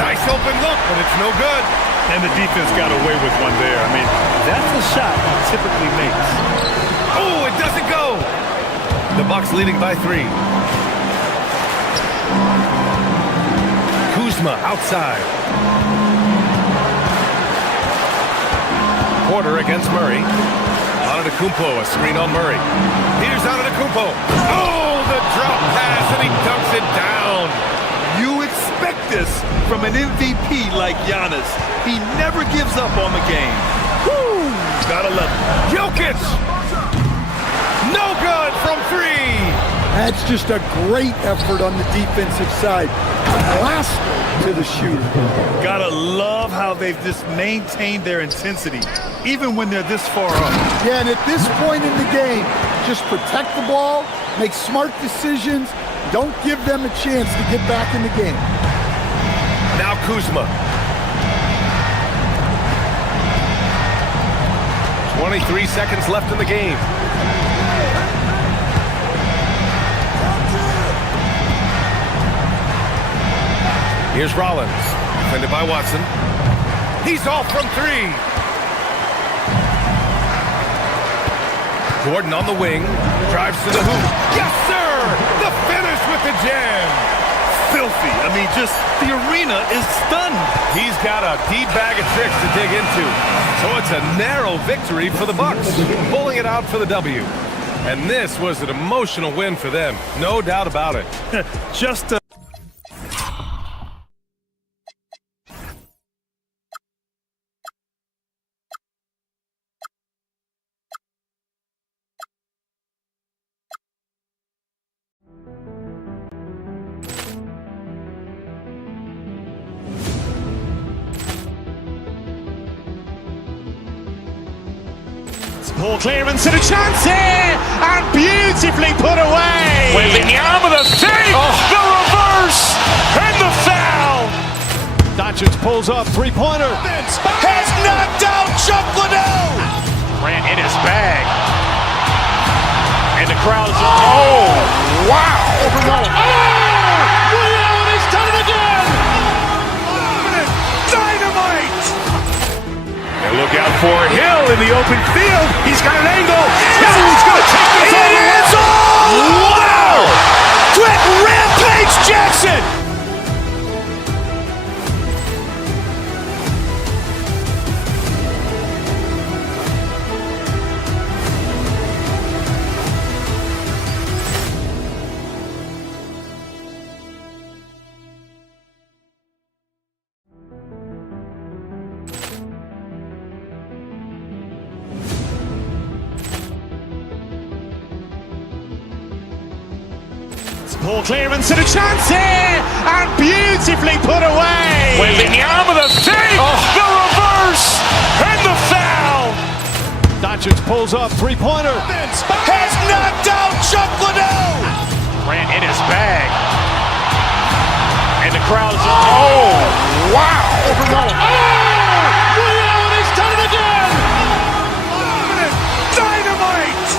Nice open look, but it's no good. And the defense got away with one there. I mean, that's a shot he typically makes. Oh, it doesn't go. The Bucks leading by 3. Kuzma outside. Porter against Murray. Antetokounmpo, a screen on Murray. Here's Antetokounmpo. Oh, the drop pass, and he dunks it down. You expect this from an MVP like Giannis. He never gives up on the game. Woo! Gotta love it. Jokic! No good from 3! That's just a great effort on the defensive side. Blaster to the shooter. Gotta love how they've just maintained their intensity, even when they're this far up. Yeah, and at this point in the game, just protect the ball, make smart decisions, don't give them a chance to get back in the game. Now Kuzma. 23 seconds left in the game. Here's Rollins, defended by Watson. He's off from three. Gordon on the wing, drives to the hoop. Yes, sir! The finish with the jam. Filthy. I mean, just the arena is stunned. He's got a deep bag of tricks to dig into. So it's a narrow victory for the Bucks, pulling it out for the W. And this was an emotional win for them, no doubt about it. Just Poor clearance and a chance here, and beautifully put away. Wembanyama with a save, the reverse, and the foul. Doncic pulls up, three-pointer. Has knocked out Chuck Liddell. Grant in his bag. And the crowd is, oh, wow. Liddell has done it again. Dynamite! And look out for Hill in the open field. He's got an angle. Hill's going to take this all the way. Wow! Quick Rampage Jackson. Poor clearance and a chance here, and beautifully put away. Wembanyama with a save, the reverse, and the foul. Doncic pulls up, three-pointer. Has knocked out Chuck Liddell. Grant in his bag. And the crowd is, oh, wow. Liddell has done it again. Dynamite!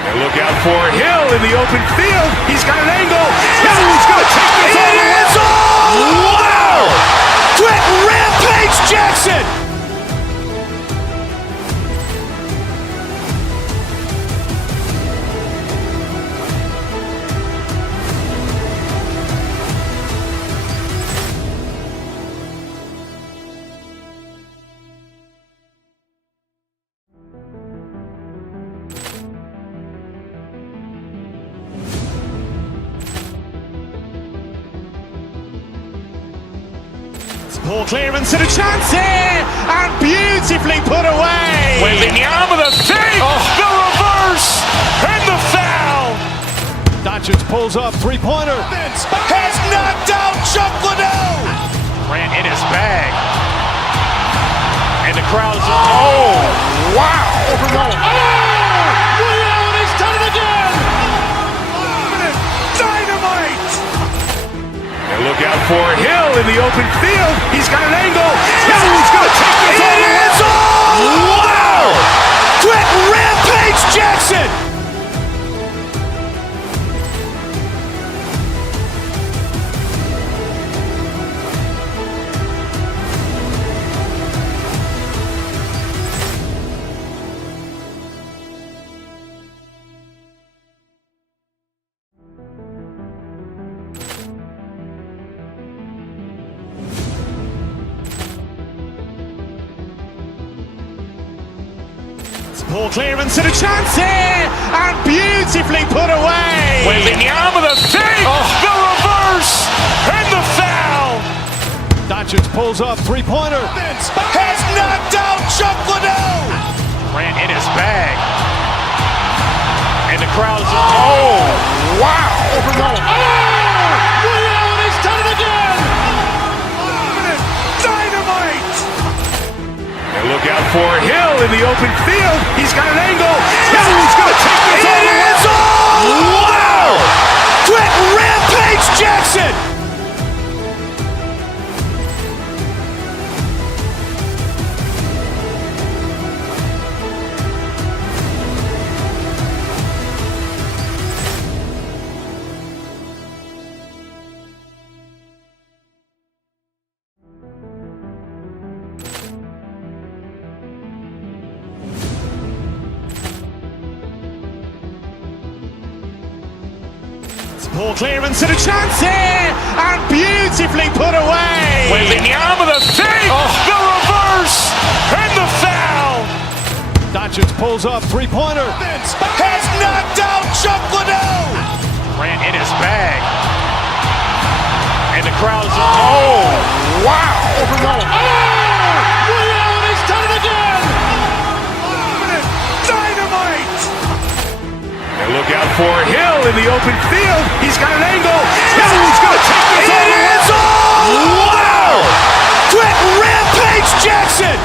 And look out for Hill in the open field. He's got an angle. Hill's going to take this all the way. Wow! Quick Rampage Jackson. Poor clearance and a chance here, and beautifully put away. Wembanyama with a save, the reverse, and the foul. Doncic pulls up, three-pointer. Has knocked out Chuck Liddell. Grant in his bag. And the crowd is, oh, wow. Liddell has done it again. Dynamite! And look out for Hill in the open field. He's got an angle. Hill's going to take this all the way. Wow! Quick Rampage Jackson. Poor clearance and a chance here, and beautifully put away. Wembanyama with a save, the reverse, and the foul. Doncic pulls up, three-pointer. Has knocked out Chuck Liddell. Grant in his bag. And And the crowd is, oh, wow. Over goal. He's done it again! Dynamite! And look out for Hill in the open field. He's got an angle. Hill is going to take this all the way. Wow! Quick rampage Jackson! Poor clearance and a chance here, and beautifully put away. With the arm of the fake, the reverse, and the foul. Doncic pulls up, three-pointer. Has knocked out Chuck Liddell. Grant in his bag. And the crowd is, oh, wow. Over goal. He's done it again. Dynamite! And look out for Hill in the open field. He's got an angle. Hill is going to take this all the way. Wow! Quick rampage Jackson!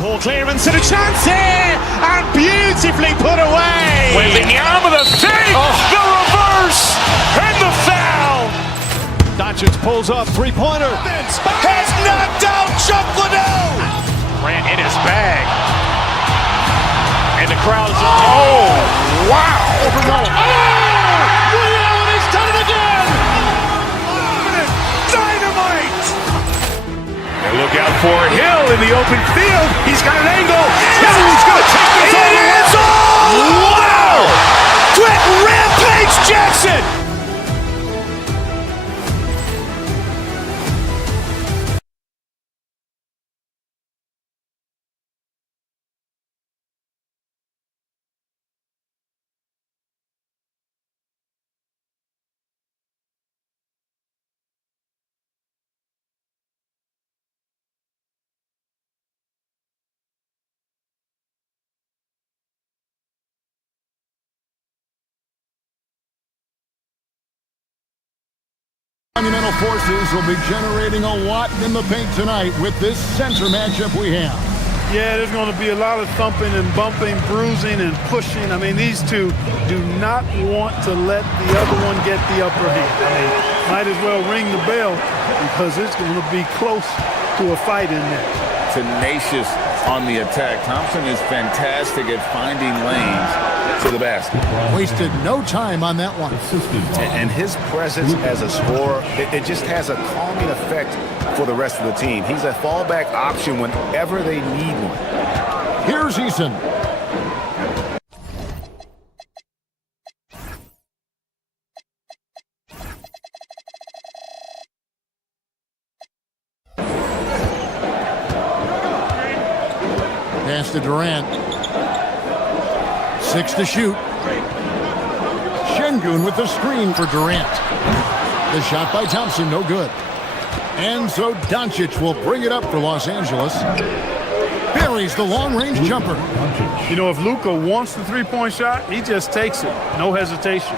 Poor clearance and a chance here, and beautifully put away. With the arm of the fake, the reverse, and the foul. Doncic pulls up, three-pointer. Has knocked out Chuck Liddell. Grant in his bag. And the crowd is, oh, wow. Over goal. He's done it again. Dynamite! And look out for Hill in the open field. He's got an angle. Hill is going to take this all the way. Wow! Quick rampage Jackson! Monumental forces will be generating a lot in the paint tonight with this center matchup we have. Yeah, there's going to be a lot of thumping and bumping, bruising and pushing. I mean, these two do not want to let the other one get the upper hand. I mean, might as well ring the bell because it's going to be close to a fight in there. Tenacious on the attack. Thompson is fantastic at finding lanes to the basket. Wasted no time on that one. And his presence as a scorer, it just has a calming effect for the rest of the team. He's a fallback option whenever they need one. Here's Eason. Pass to Durant. 6 to shoot. Şengün with the screen for Durant. The shot by Thompson, no good. And so Doncic will bring it up for Los Angeles. Buries the long-range jumper. You know, if Luka wants the three-point shot, he just takes it. No hesitation.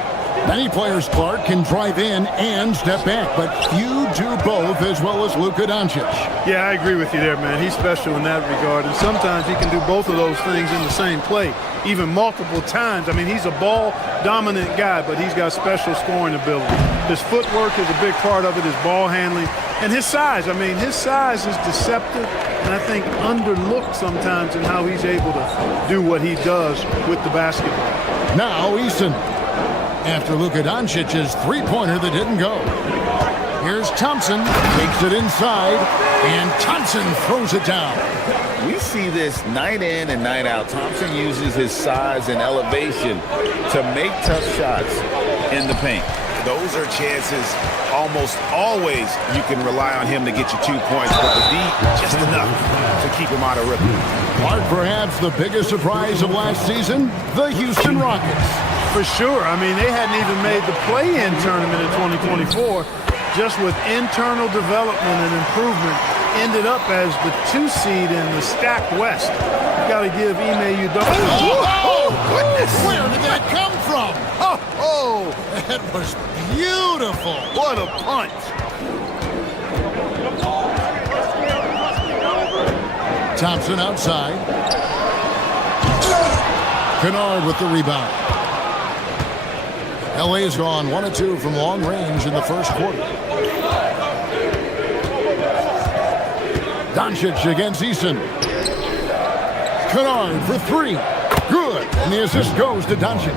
Many players, Clark, can drive in and step back, but few do both as well as Luka Doncic. Yeah, I agree with you there, man. He's special in that regard, and sometimes he can do both of those things in the same play, even multiple times. I mean, he's a ball-dominant guy, but he's got special scoring ability. His footwork is a big part of it, his ball handling, and his size. I mean, his size is deceptive, and I think underlooked sometimes in how he's able to do what he does with the basketball. Now Eason. After Luka Doncic's three-pointer that didn't go. Here's Thompson, takes it inside, and Thompson throws it down. We see this night in and night out. Thompson uses his size and elevation to make tough shots in the paint. those are chances almost always you can rely on him to get you 2 points, but the D, just enough to keep him out of rhythm. Mark, perhaps the biggest surprise of last season, the Houston Rockets. For sure. I mean, they hadn't even made the play-in tournament in 2024. Just with internal development and improvement, ended up as the 2 seed in the stacked West. You got to give Ime Udoka. Oh, goodness! Where did that come from? Oh, that was beautiful. What a punch. Thompson outside. Kennard with the rebound. LA's gone 1 of 2 from long range in the first quarter. Doncic against Eason. Kennard for 3. Good. And the assist goes to Doncic.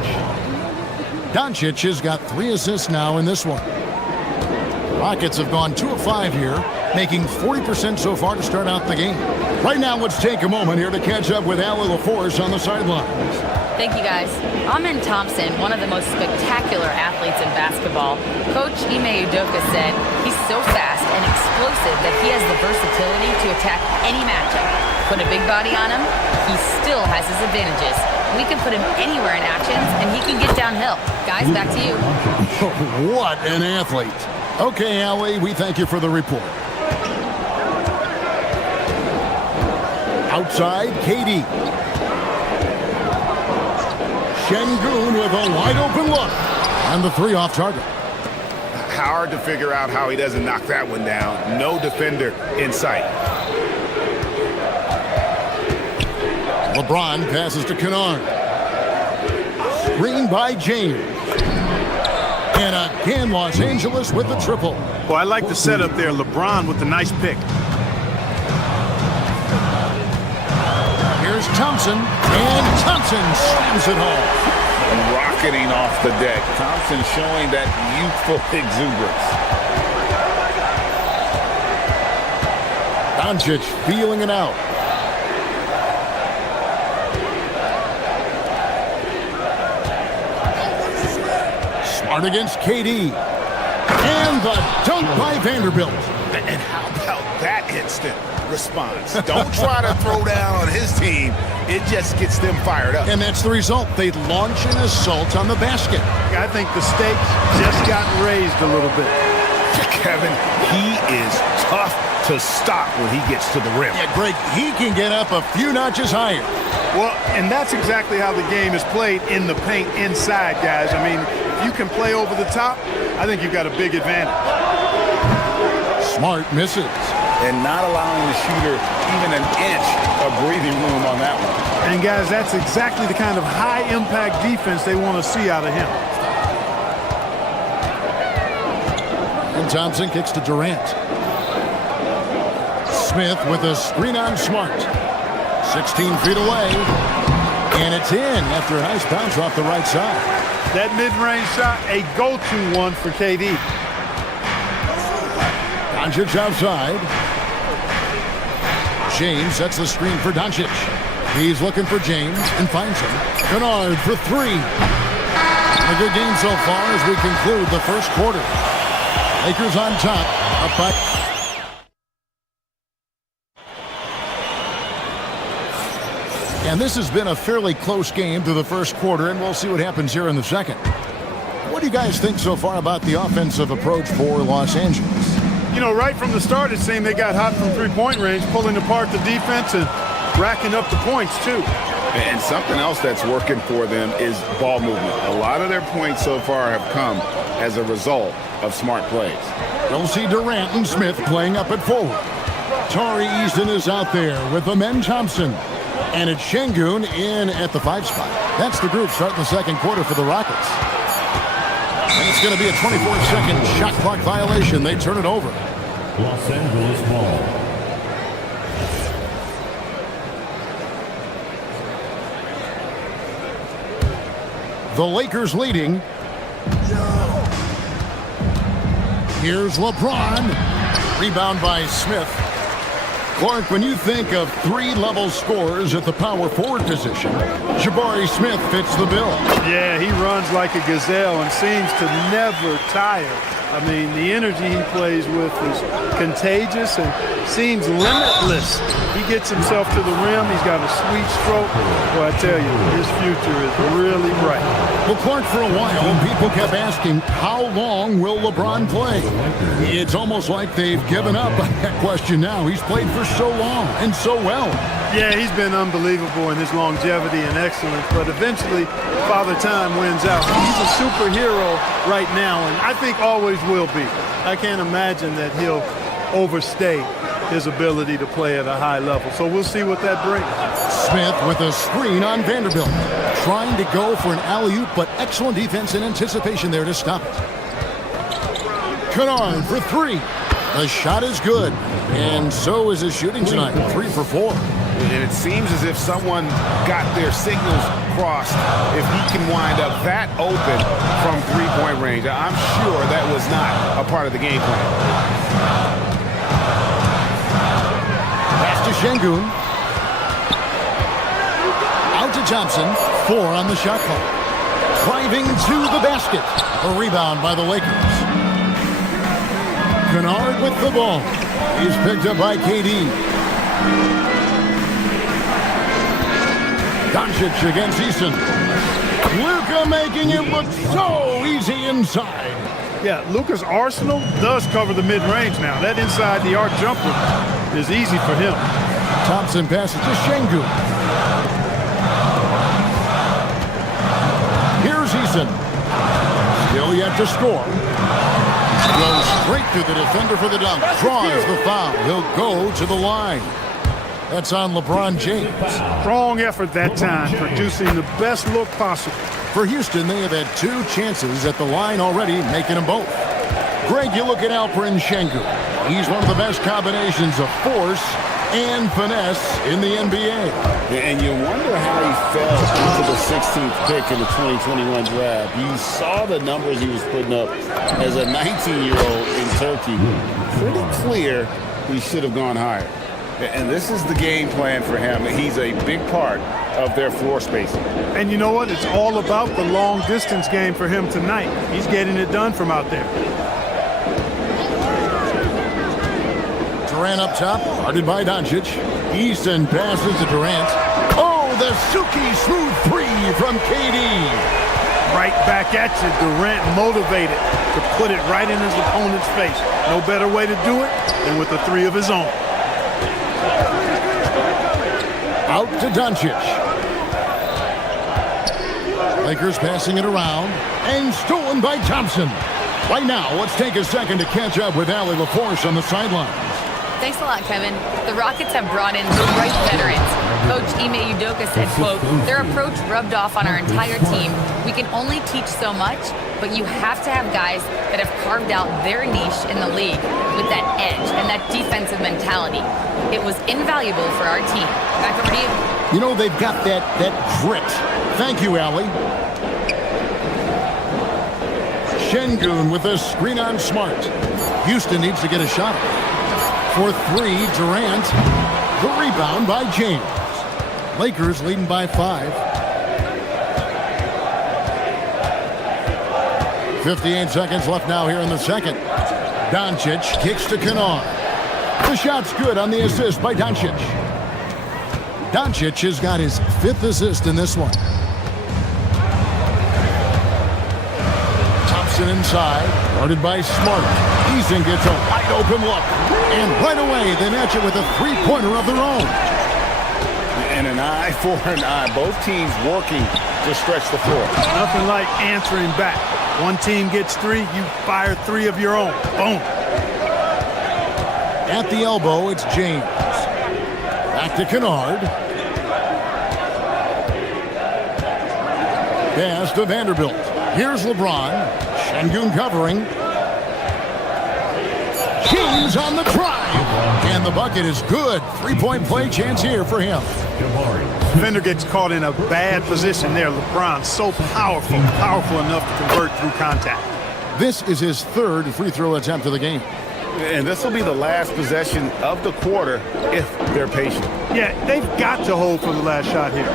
Doncic has got 3 assists now in this one. Rockets have gone 2 of 5 here, making 40% so far to start out the game. Right now, let's take a moment here to catch up with Allie LaForce on the sidelines. Thank you, guys. Amen Thompson, one of the most spectacular athletes in basketball. Coach Ime Udoka said he's so fast and explosive that he has the versatility to attack any matchup. Put a big body on him, he still has his advantages. We can put him anywhere in actions, and he can get downhill. Guys, back to you. What an athlete. Okay, Allie, we thank you for the report. Outside, KD. Şengün with a wide-open look. And the 3 off target. Hard to figure out how he doesn't knock that one down. No defender in sight. LeBron passes to Kennard. Screen by James. And again, Los Angeles with the triple. Well, I like the setup there. LeBron with the nice pick. Here's Thompson, and Thompson slams it home. Rocketing off the deck. Thompson showing that youthful exuberance. Doncic feeling it out. Smart against KD. And the dunk by Vanderbilt. And how about that instant response? Don't try to throw down on his team. It just gets them fired up. And that's the result. They launch an assault on the basket. I think the stakes just got raised a little bit. Kevin, he is tough to stop when he gets to the rim. Yeah, Greg, he can get up a few notches higher. Well, and that's exactly how the game is played in the paint inside, guys. I mean, if you can play over the top, I think you've got a big advantage. Smart misses. And not allowing the shooter even an inch of breathing room on that one. And guys, that's exactly the kind of high-impact defense they want to see out of him. And Thompson kicks to Durant. Smith with a screen on Smart. 16 feet away. And it's in after a nice bounce off the right side. That mid-range shot, a go-to one for KD. Doncic outside. James sets the screen for Doncic. He's looking for James and finds him. Kennard for 3. A good game so far as we conclude the first quarter. Lakers on top. Up by. And this has been a fairly close game through the first quarter, and we'll see what happens here in the second. What do you guys think so far about the offensive approach for Los Angeles? You know, right from the start, it seemed they got hot from three-point range, pulling apart the defense and racking up the points, too. And something else that's working for them is ball movement. A lot of their points so far have come as a result of smart plays. We'll see Durant and Smith playing up at forward. Tari Eason is out there with Amen Thompson. And it's Şengün in at the 5 spot. That's the group starting the second quarter for the Rockets. And it's going to be a 24-second shot clock violation. They turn it over. Los Angeles ball. The Lakers leading. Here's LeBron. Rebound by Smith. Clark, when you think of three-level scorers at the power forward position, Jabari Smith fits the bill. Yeah, he runs like a gazelle and seems to never tire. I mean, the energy he plays with is contagious and seems limitless. He gets himself to the rim. He's got a sweet stroke. Well, I tell you, his future is really bright. Well, Clark, for a while, people kept asking, how long will LeBron play? It's almost like they've given up on that question now. He's played for so long and so well. Yeah, he's been unbelievable in his longevity and excellence, but eventually Father Time wins out. He's a superhero right now, and I think always will be. I can't imagine that he'll overstay his ability to play at a high level. So we'll see what that brings. Smith with a screen on Vanderbilt. Trying to go for an alley-oop, but excellent defense and anticipation there to stop it. Kennard for three. The shot is good, and so is his shooting tonight. 3 for 4. And it seems as if someone got their signals crossed if he can wind up that open from three-point range. I'm sure that was not a part of the game plan. Pass to Şengün. Out to Thompson. 4 on the shot clock. Driving to the basket. A rebound by the Lakers. Kennard with the ball. He's picked up by KD. Doncic against Easton. Luka making it look so easy inside. Yeah, Luka's arsenal does cover the mid-range now. That inside the arc jumper is easy for him. Thompson passes to Şengün. Here's Easton. Still yet to score. Goes straight through the defender for the dunk. Draws the foul. He'll go to the line. That's on LeBron James. Strong effort that time, producing the best look possible. For Houston, they have had 2 chances at the line already, making them both. Greg, you look at Alperen Şengün. He's one of the best combinations of force and finesse in the NBA. And you wonder how he fell into the 16th pick in the 2021 draft. You saw the numbers he was putting up as a 19-year-old in Turkey. Pretty clear he should have gone higher. And this is the game plan for him. He's a big part of their floor spacing. And you know what? It's all about the long-distance game for him tonight. He's getting it done from out there. Durant up top, guarded by Doncic. Easton passes to Durant. Oh, the Suki smooth 3 from KD. Right back at you. Durant motivated to put it right in his opponent's face. No better way to do it than with a 3 of his own. Out to Doncic. Lakers passing it around and stolen by Thompson. Right now, let's take a second to catch up with Allie LaForce on the sidelines. Thanks a lot, Kevin. The Rockets have brought in the right veterans. Coach Ime Udoka said, quote, their approach rubbed off on our entire team. We can only teach so much, but you have to have guys that have carved out their niche in the league with that edge and that defensive mentality. It was invaluable for our team. Back over to you. You know, they've got that grit. Thank you, Allie. Şengün with a screen on Smart. Houston needs to get a shot. For 3, Durant. The rebound by James. Lakers leading by 5. 58 seconds left now here in the second. Doncic kicks to Kennard. The shot's good on the assist by Doncic. Doncic has got his 5th assist in this one. Thompson inside, guarded by Smart. Easton gets a wide open look. And right away, they match it with a 3-pointer of their own. And an eye for an eye. Both teams working to stretch the floor. Nothing like answering back. One team gets 3, you fire 3 of your own. Boom. At the elbow, it's James. Back to Kennard. Pass to Vanderbilt. Here's LeBron. Şengün covering. James on the drive. And the bucket is good. 3-point play chance here for him. Defender gets caught in a bad position there. LeBron so powerful enough to convert through contact. This is his 3rd free throw attempt of the game. And this will be the last possession of the quarter if they're patient. Yeah, they've got to hold for the last shot here.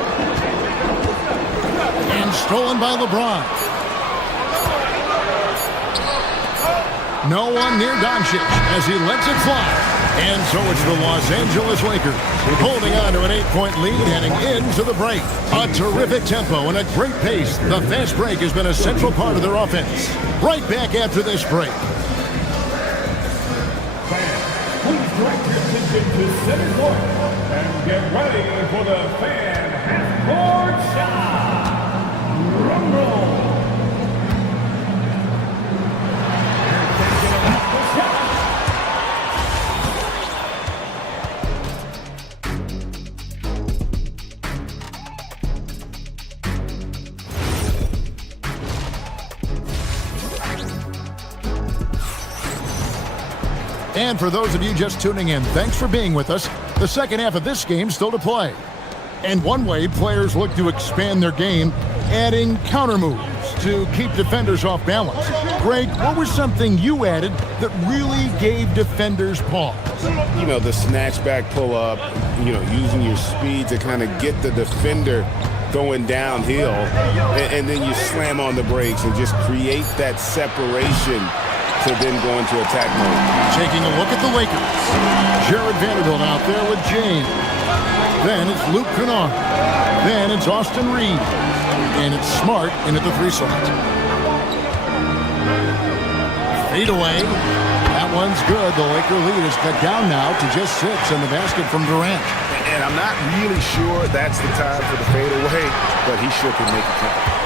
And stolen by LeBron. No one near Doncic as he lets it fly. And so it's the Los Angeles Lakers holding on to an 8-point lead heading into the break. A terrific tempo and a great pace. The fast break has been a central part of their offense. Right back after this break. Please direct your attention to center court and get ready for the fan half-court shot. Rumble. And for those of you just tuning in, thanks for being with us. The second half of this game still to play. And one way players look to expand their game, adding counter moves to keep defenders off balance. Greg, what was something you added that really gave defenders pause? You know, the snatch back pull up, you know, using your speed to kind of get the defender going downhill, and then you slam on the brakes and just create that separation to then go into attack mode. Taking a look at the Lakers. Jared Vanderbilt out there with James. Then it's Luke Kennard. Then it's Austin Reed. And it's Smart into the 3 slot. Fade away. That one's good. The Laker lead is cut down now to just 6 and the basket from Durant. And I'm not really sure that's the time for the fade away, but he sure can make it count.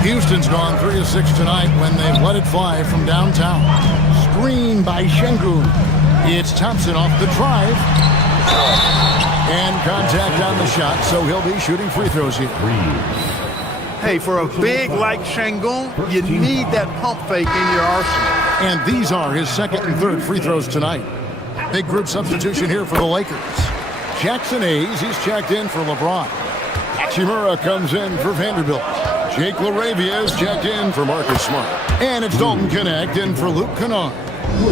Houston's gone 3 of 6 tonight when they've let it fly from downtown. Screen by Şengün. It's Thompson off the drive. And contact on the shot, so he'll be shooting free throws here. Hey, for a big like Şengün, you need that pump fake in your arsenal. And these are his second and third free throws tonight. Big group substitution here for the Lakers. Jackson Hayes, he's checked in for LeBron. Hachimura comes in for Vanderbilt. Jake LaRavia is checked in for Marcus Smart. And it's Dalton Knecht in for Luke Kennard.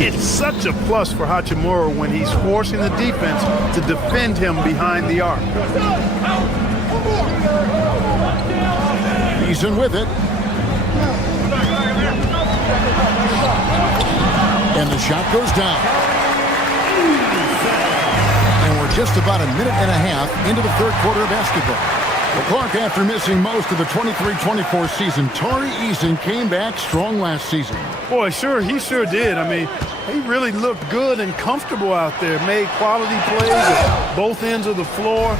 It's such a plus for Hachimura when he's forcing the defense to defend him behind the arc. Eason with it. And the shot goes down. And we're just about a minute and a half into the third quarter of basketball. Well, Clark, after missing most of the 23-24 season, Tari Eason came back strong last season. Boy, he sure did. I mean, he really looked good and comfortable out there, made quality plays at both ends of the floor.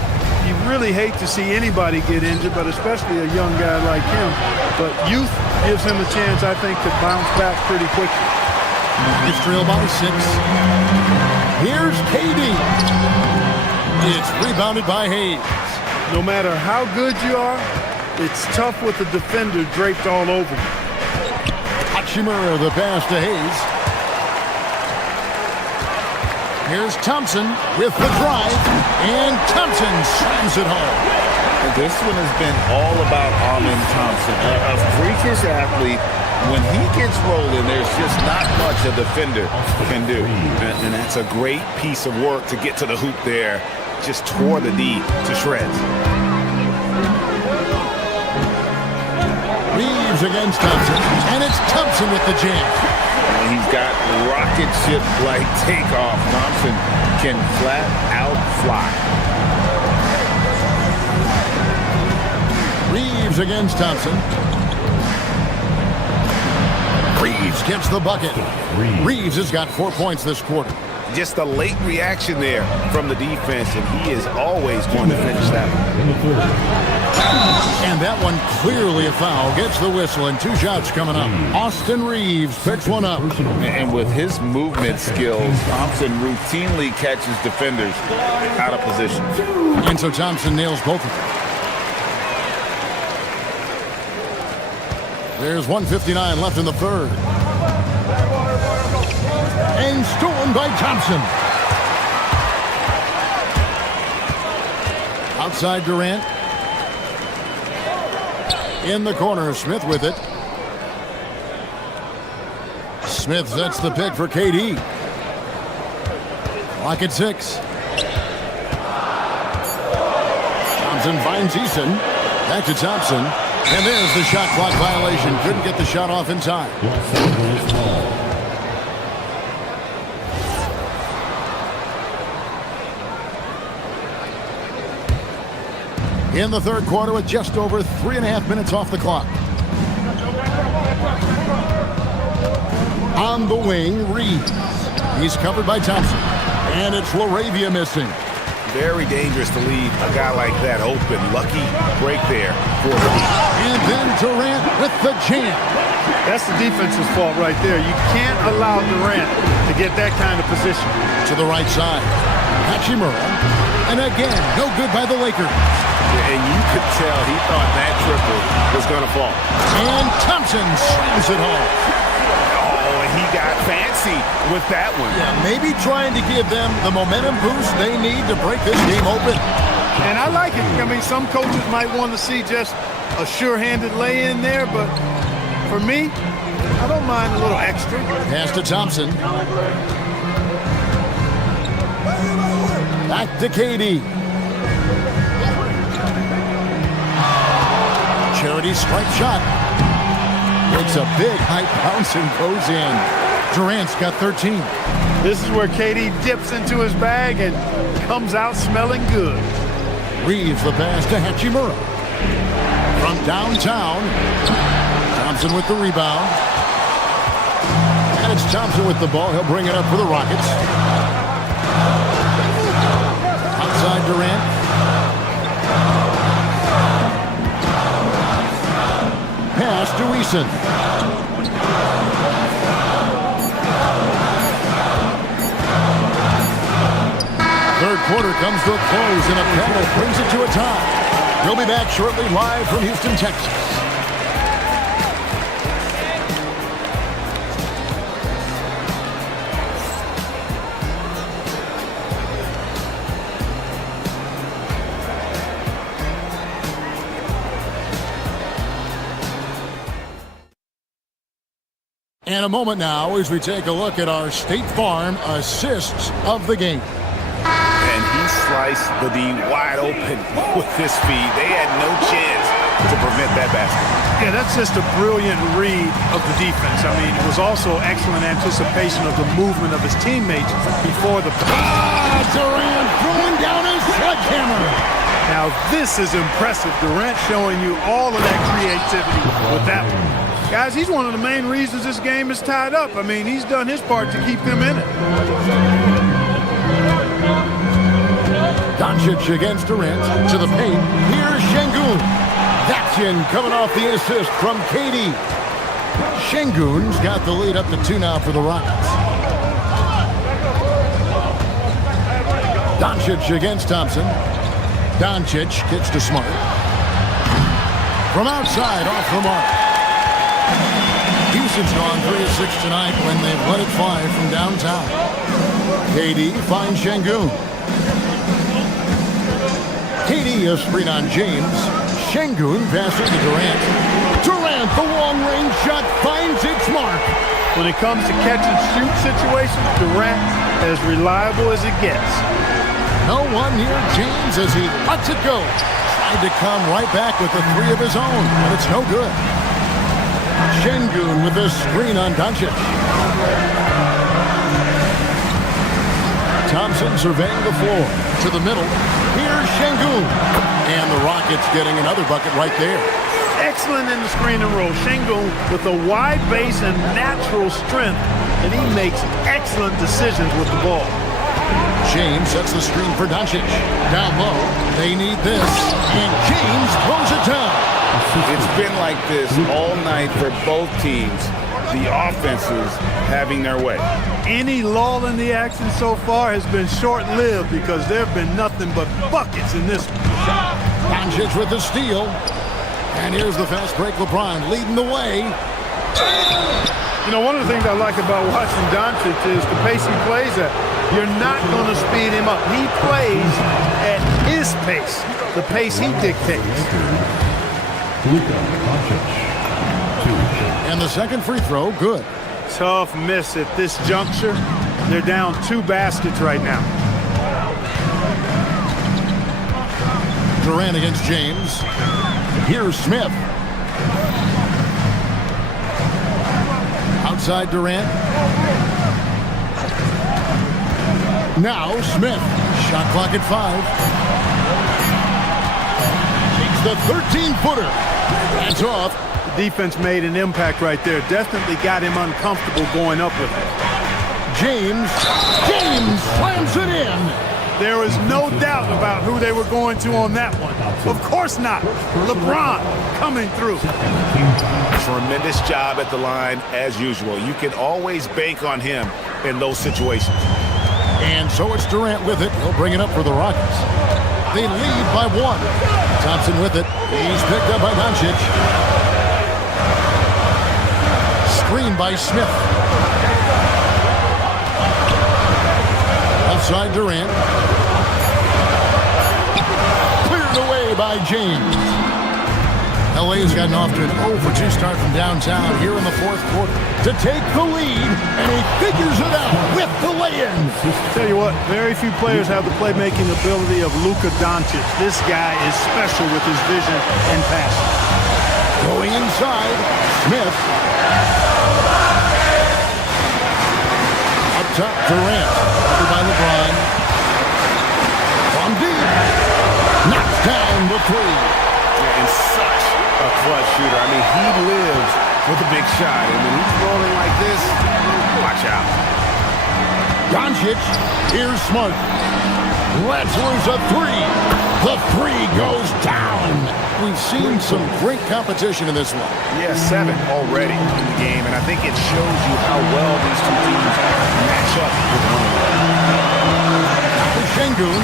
You really hate to see anybody get injured, but especially a young guy like him. But youth gives him a chance, I think, to bounce back pretty quickly. It's trailed by 6. Here's KD. It's rebounded by Hayes. No matter how good you are, it's tough with the defender draped all over you. Hachimura, the pass to Hayes. Here's Thompson with the drive, and Thompson slams it home. And this one has been all about Amen Thompson, a freakish athlete. When he gets rolling, there's just not much a defender can do. And that's a great piece of work to get to the hoop there. Just tore the D to shreds. Reeves against Thompson, and it's Thompson with the jam. And he's got rocket ship-like takeoff. Thompson can flat out fly. Reeves against Thompson. Reeves gets the bucket. Reeves has got 4 points this quarter. Just a late reaction there from the defense, and he is always going to finish that one. And that one clearly a foul. Gets the whistle, and 2 shots coming up. Austin Reeves picks one up. And with his movement skills, Thompson routinely catches defenders out of position. And so Thompson nails both of them. There's 1:59 left in the third. And stolen by Thompson. Outside Durant. In the corner, Smith with it. Smith sets the pick for KD. Clock at 6. Thompson finds Eason. Back to Thompson. And there's the shot clock violation. Couldn't get the shot off in time. In the third quarter with just over 3.5 minutes off the clock. On the wing, Reed. He's covered by Thompson. And it's LaRavia missing. Very dangerous to leave a guy like that open. Lucky break there for Reed. And then Durant with the jam. That's the defense's fault right there. You can't allow Durant to get that kind of position. To the right side. Hachimura. And again, no good by the Lakers. And you could tell he thought that triple was going to fall. And Thompson slams it home. Oh, and he got fancy with that one. Yeah, maybe trying to give them the momentum boost they need to break this game open. And I like it. I mean, some coaches might want to see just a sure-handed lay-in there, but for me, I don't mind a little extra. Pass to Thompson. Back to KD. Charity strike shot. Makes a big high bounce and goes in. Durant's got 13. This is where KD dips into his bag and comes out smelling good. Reeves the pass to Hachimura. From downtown. Thompson with the rebound. And it's Thompson with the ball. He'll bring it up for the Rockets. Outside Durant. Pass to Eason. Third quarter comes to a close and a penalty brings it to a tie. We'll be back shortly live from Houston, Texas. And a moment now as we take a look at our State Farm assists of the game. And he sliced the D wide open with his feed. They had no chance to prevent that basket. Yeah, that's just a brilliant read of the defense. I mean, it was also excellent anticipation of the movement of his teammates before the... Durant throwing down his sledgehammer. Now, this is impressive. Durant showing you all of that creativity with that one. Guys, he's one of the main reasons this game is tied up. I mean, he's done his part to keep them in it. Doncic against Durant to the paint. Here's Şengün. That's in coming off the assist from KD. Şengün's got the lead up to 2 now for the Rockets. Doncic against Thompson. Doncic kicks to Smart. From outside, off the mark. Houston's gone 3 of 6 tonight when they've let it fly from downtown. KD finds Şengün. KD a screen on James. Şengün passes to Durant. Durant, the long-range shot finds its mark. When it comes to catch-and-shoot situations, Durant as reliable as it gets. No one near James as he lets it go. Tried to come right back with a 3 of his own, but it's no good. Şengün with a screen on Doncic. Thompson surveying the floor. To the middle. Here's Şengün. And the Rockets getting another bucket right there. Excellent in the screen and roll. Şengün with a wide base and natural strength, and he makes excellent decisions with the ball. James sets the screen for Doncic. Down low. They need this. And James throws it down. It's been like this all night for both teams. The offenses having their way. Any lull in the action so far has been short-lived because there have been nothing but buckets in this one. Doncic with the steal. And here's the fast break. LeBron leading the way. You know, one of the things I like about watching Doncic is the pace he plays at. You're not going to speed him up. He plays at his pace, the pace he dictates. And the second free throw, good. Tough miss at this juncture. They're down 2 baskets right now. Durant against James. Here's Smith. Outside Durant. Now Smith. Shot clock at 5. Takes the 13-footer. That's off. The defense made an impact right there. Definitely got him uncomfortable going up with it. James slams it in. There is no doubt about who they were going to on that one. Of course not. LeBron coming through. Tremendous job at the line as usual. You can always bank on him in those situations. And so it's Durant with it. He'll bring it up for the Rockets. They lead by 1. Thompson with it. He's picked up by Doncic. Screen by Smith. Outside Durant. Cleared away by James. LA has gotten off to an 0-for-2 start from downtown here in the 4th quarter to take the lead, and he figures it out with the lay-in. Tell you what, very few players have the playmaking ability of Luka Doncic. This guy is special with his vision and passing. Going inside, Smith. Up top, Durant. Covered by LeBron. From deep. Knocks down the 3. And such a clutch shooter. I mean, he lives with a big shot. And when he's rolling like this, watch out. Doncic. Here's Smart. Lets loose a 3. The 3 goes down. We've seen some great competition in this one. Yeah, 7 already in the game, and I think it shows you how well these two teams match up with one another. Şengün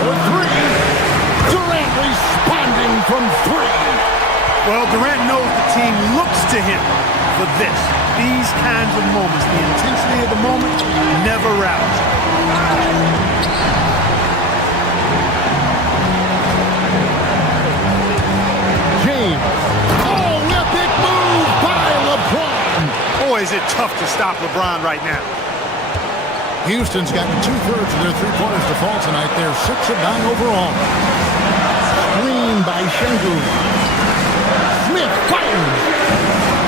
for 3. Durant responding from 3. Well, Durant knows the team looks to him for this. These kinds of moments, the intensity of the moment, never routs. James. Oh, epic move by LeBron. Boy, is it tough to stop LeBron right now. Houston's gotten 2/3 of their three-pointers to fall tonight. They're 6 of 9 overall. Screen by Şengün. Smith fires.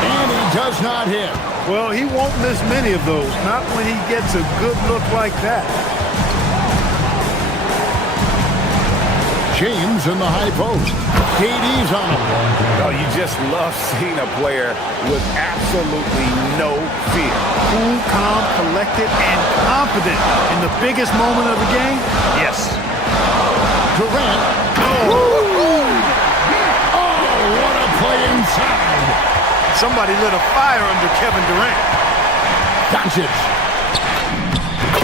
And he does not hit. Well, he won't miss many of those. Not when he gets a good look like that. James in the high post. KD's on him. Oh, you just love seeing a player with absolutely no fear. Cool, calm, collected, and confident in the biggest moment of the game? Yes. Durant. Oh, what a play inside. Somebody lit a fire under Kevin Durant. Doncic.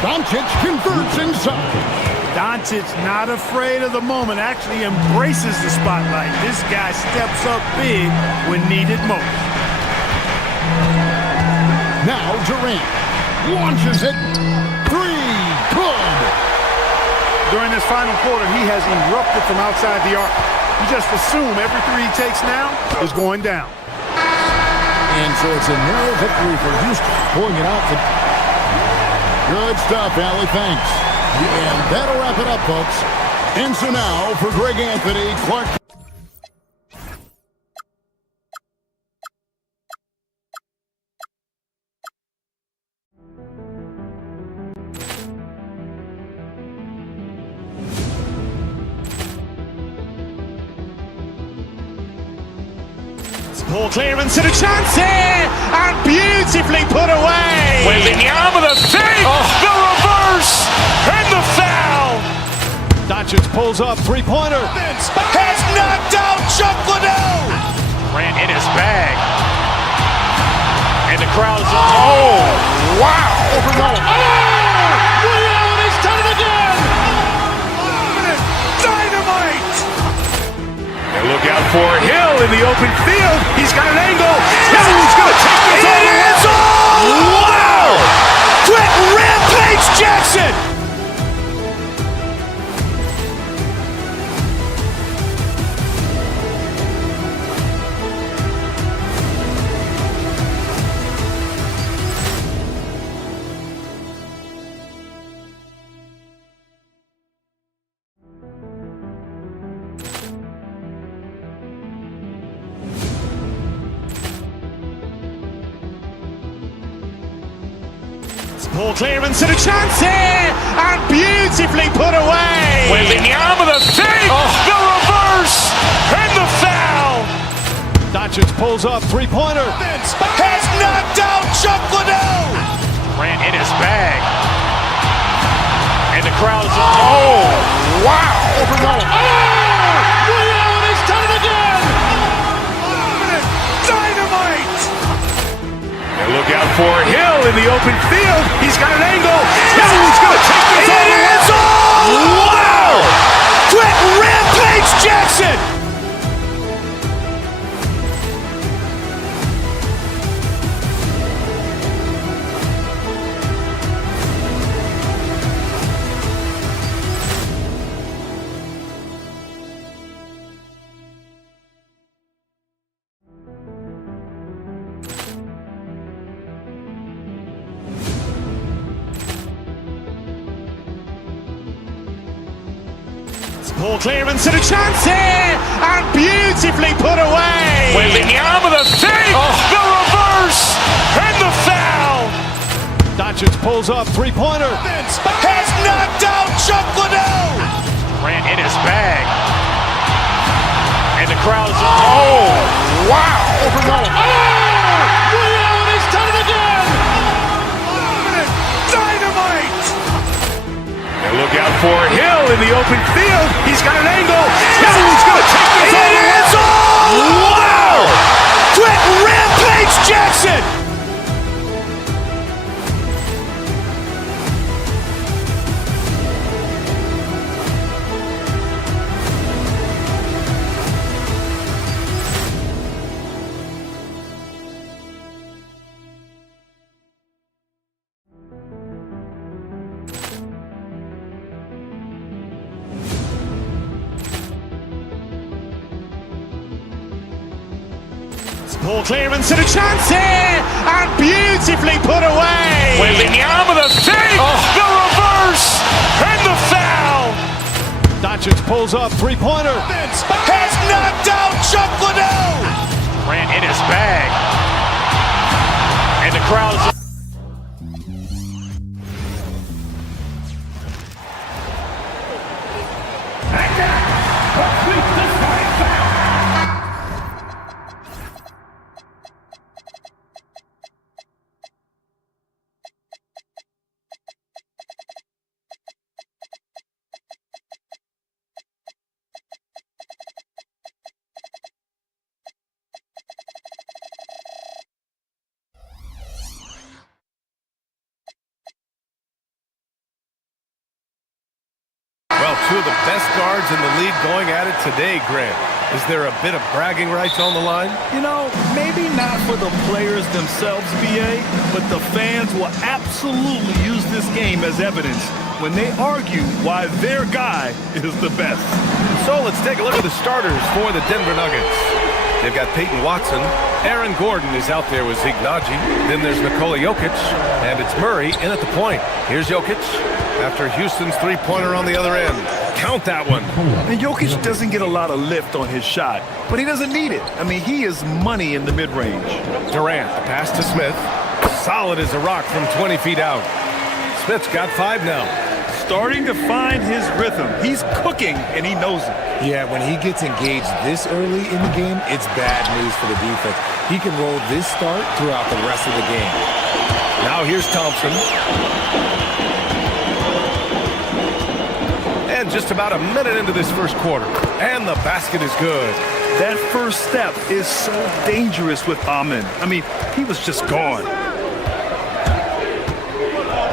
Doncic converts inside. Doncic not afraid of the moment, actually embraces the spotlight. This guy steps up big when needed most. Now Durant launches it. 3. Good. During this final quarter, he has erupted from outside the arc. You just assume every 3 he takes now is going down. And so it's a narrow victory for Houston, pulling it out. Good stuff, Allie. Thanks. And that'll wrap it up, folks. And so now, for Greg Anthony, Clark. Ball clearance and a chance here, and beautifully put away. Wembanyama the fake, the reverse, and the foul. Doncic pulls up, 3-pointer. Has knocked out Chuck Liddell. Ran in his bag, and the crowd is. Oh, wow! He's done it again. Dynamite! And look out for Hill in the open field. He's got an angle. Hill's going to take this all the way. Wow! Quick Rampage Jackson! Ball clearance and a chance here, and beautifully put away. Wembanyama the fake, the reverse, and the foul. Doncic pulls up, three-pointer. Has knocked out Chuck Liddell. Grant in his bag. And the crowd is, oh, wow. Lee Allen has done it again. Dynamite. And look out for Hill in the open field. He's got an angle. He's going to take this all the way. Wow. Quit Rampage Jackson. Ball clearance and a chance here, and beautifully put away. Wembanyama the fake, the reverse, and the foul. Doncic pulls up, three-pointer. Has knocked out Chuck Liddell. Grant in his bag. And the crowd is, oh, wow. Lee Allen has done it again. Dynamite. And look out for Hill in the open field. He's got an angle. He's going to take this all the way. Wow. Quit Rampage Jackson. Ball clearance and a chance here, and beautifully put away. Wembanyama the fake, the reverse, and the foul. Doncic pulls up, three-pointer. Has knocked out Chuck Liddell. Grant in his bag. And the crowd is, Well, two of the best guards in the league going at it today, Grant. Is there a bit of bragging rights on the line? You know, maybe not for the players themselves, BA, but the fans will absolutely use this game as evidence when they argue why their guy is the best. So let's take a look at the starters for the Denver Nuggets. They've got Peyton Watson. Aaron Gordon is out there with Zeke Naji. Then there's Nikola Jokic, and it's Murray in at the point. Here's Jokic after Houston's three-pointer on the other end. Count that one. And Jokic doesn't get a lot of lift on his shot, but he doesn't need it. I mean, he is money in the mid-range. Durant, the pass to Smith. Solid as a rock from 20 feet out. Smith's got 5 now. Starting to find his rhythm. He's cooking, and he knows it. Yeah, when he gets engaged this early in the game, it's bad news for the defense. He can roll this start throughout the rest of the game. Now here's Thompson. And just about a minute into this first quarter. And the basket is good. That first step is so dangerous with Amin. I mean, he was just gone.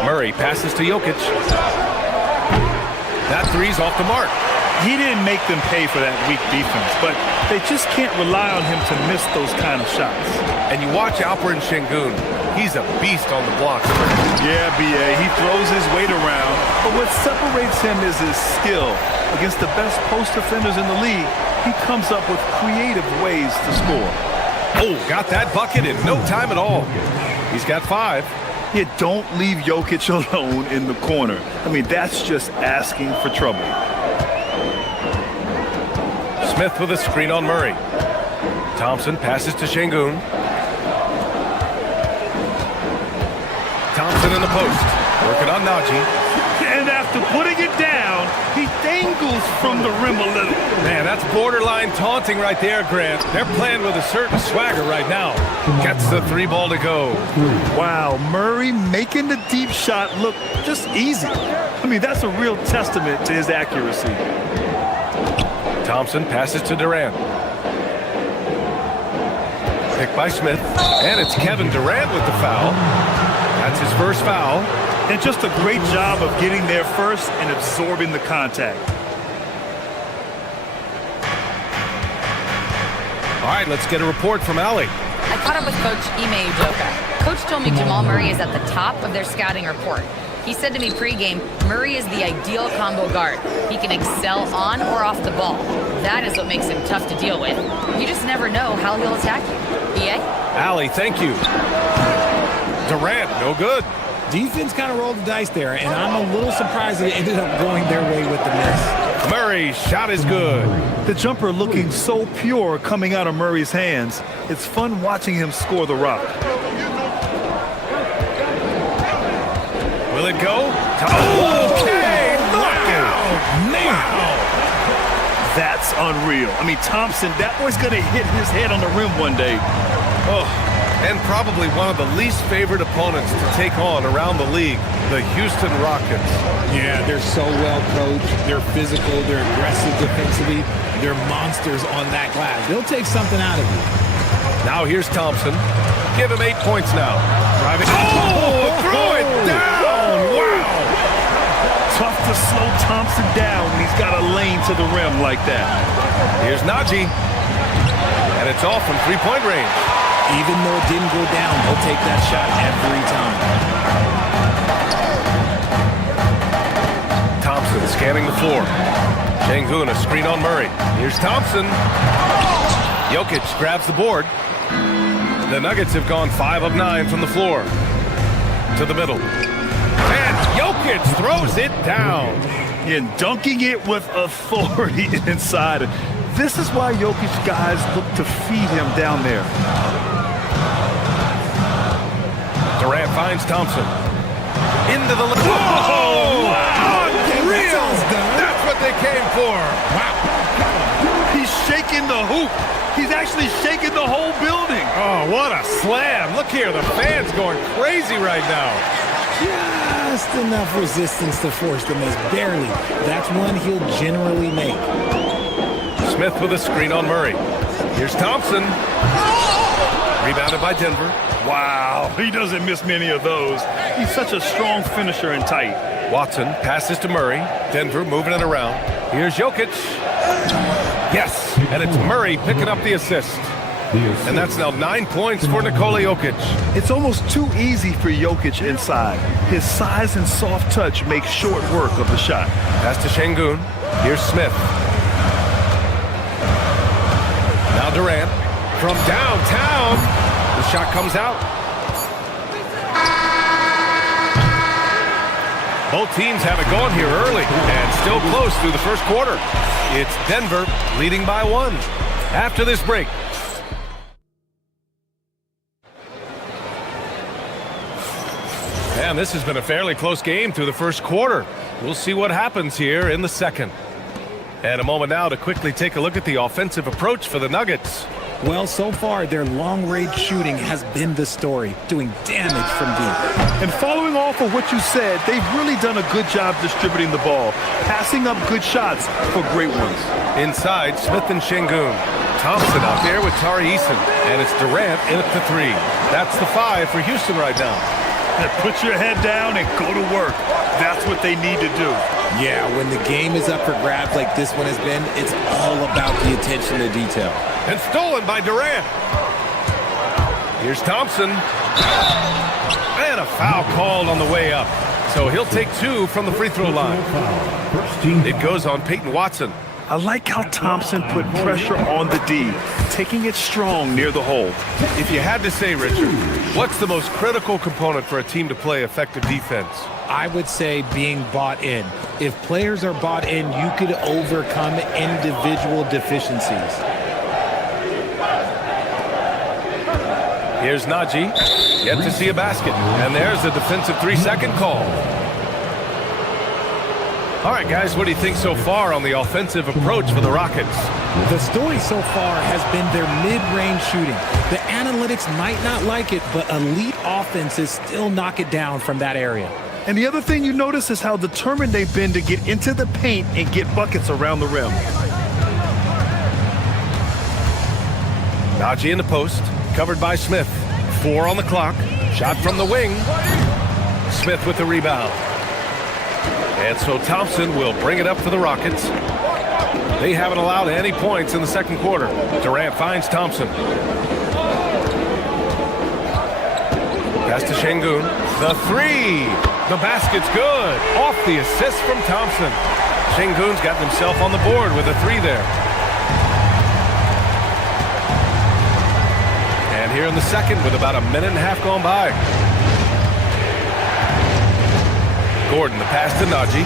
Murray passes to Jokic. That three's off the mark. He didn't make them pay for that weak defense, but they just can't rely on him to miss those kind of shots. And you watch Alperen Şengün. He's a beast on the blocks. Yeah, BA, he throws his weight around, but what separates him is his skill. Against the best post defenders in the league, he comes up with creative ways to score. Oh, got that bucket in no time at all. He's got 5. Yeah, don't leave Jokic alone in the corner. I mean, that's just asking for trouble. Smith with a screen on Murray. Thompson passes to Şengün. Thompson in the post. Working on Najee. And after putting it down, he dangles from the rim a little. Man, that's borderline taunting right there, Grant. They're playing with a certain swagger right now. Gets the 3 ball to go. Wow, Murray making the deep shot look just easy. I mean, that's a real testament to his accuracy. Thompson passes to Durant. Picked by Smith. And it's Kevin Durant with the foul. That's his first foul. And just a great job of getting there first and absorbing the contact. All right, let's get a report from Allie. I caught up with Coach Ime Udoka. Coach told me Jamal Murray is at the top of their scouting report. He said to me pregame, Murray is the ideal combo guard. He can excel on or off the ball. That is what makes him tough to deal with. You just never know how he'll attack you. EA? Allie, thank you. Durant, no good. Defense kind of rolled the dice there, and I'm a little surprised that it ended up going their way with the miss. Murray's shot is good. The jumper looking so pure coming out of Murray's hands. It's fun watching him score the rock. Will it go? Okay, knockout! Wow. That's unreal. I mean, Thompson, that boy's going to hit his head on the rim one day. Oh, and probably one of the least favorite opponents to take on around the league, the Houston Rockets. Yeah, they're so well coached. They're physical. They're aggressive defensively. They're monsters on that glass. They'll take something out of you. Now here's Thompson. Give him 8 points now. Driving. Oh, throw it down! Wow! Tough to slow Thompson down when he's got a lane to the rim like that. Here's Najee. And it's off from three-point range. Even though it didn't go down, they'll take that shot every time. Thompson scanning the floor. Şengün, a screen on Murray. Here's Thompson. Jokic grabs the board. The Nuggets have gone 5 of 9 from the floor. To the middle. And Jokic throws it down. And dunking it with authority inside. This is why Jokic guys look to feed him down there. Durant finds Thompson. Into the... Whoa! Wow. Unreal! That's what they came for. Wow. He's shaking the hoop. He's actually shaking the whole building. Oh, what a slam. Look here, the fans going crazy right now. Just enough resistance to force the miss. Barely. That's one he'll generally make. Smith with a screen on Murray. Here's Thompson. Rebounded by Denver. Wow, he doesn't miss many of those. He's such a strong finisher and tight. Watson passes to Murray. Denver moving it around. Here's Jokic. Yes, and it's Murray picking up the assist. And that's now 9 points for Nikola Jokic. It's almost too easy for Jokic inside. His size and soft touch make short work of the shot. Pass to Şengün. Here's Smith. Now Durant from downtown. The shot comes out. Both teams have it going here early and still close through the first quarter. It's Denver leading by 1. After this break. And this has been a fairly close game through the first quarter. We'll see what happens here in the second. And a moment now to quickly take a look at the offensive approach for the Nuggets. Well, so far, their long-range shooting has been the story, doing damage from deep. And following off of what you said, they've really done a good job distributing the ball, passing up good shots for great ones. Inside, Smith and Şengün. Thompson out there with Tari Eason. And it's Durant in at the 3. That's the 5 for Houston right now. Put your head down and go to work. That's what they need to do. Yeah, when the game is up for grabs like this one has been, it's all about the attention to detail. And stolen by Durant. Here's Thompson. And a foul called on the way up. So he'll take 2 from the free throw line. It goes on Peyton Watson. I like how Thompson put pressure on the D, taking it strong near the hole. If you had to say, Richard, what's the most critical component for a team to play effective defense? I would say being bought in. If players are bought in, you could overcome individual deficiencies. Here's Najee, yet to see a basket. And there's a defensive 3-second call. All right, guys, what do you think so far on the offensive approach for the Rockets? The story so far has been their mid-range shooting. The analytics might not like it, but elite offenses still knock it down from that area. And the other thing you notice is how determined they've been to get into the paint and get buckets around the rim. Najee in the post, covered by Smith. 4 on the clock. Shot from the wing. Smith with the rebound. And so Thompson will bring it up for the Rockets. They haven't allowed any points in the second quarter. Durant finds Thompson. Pass to Şengün. The 3. The basket's good. Off the assist from Thompson. Şengün's got himself on the board with a 3 there. And here in the second with about a minute and a half gone by. Gordon, the pass to Najee.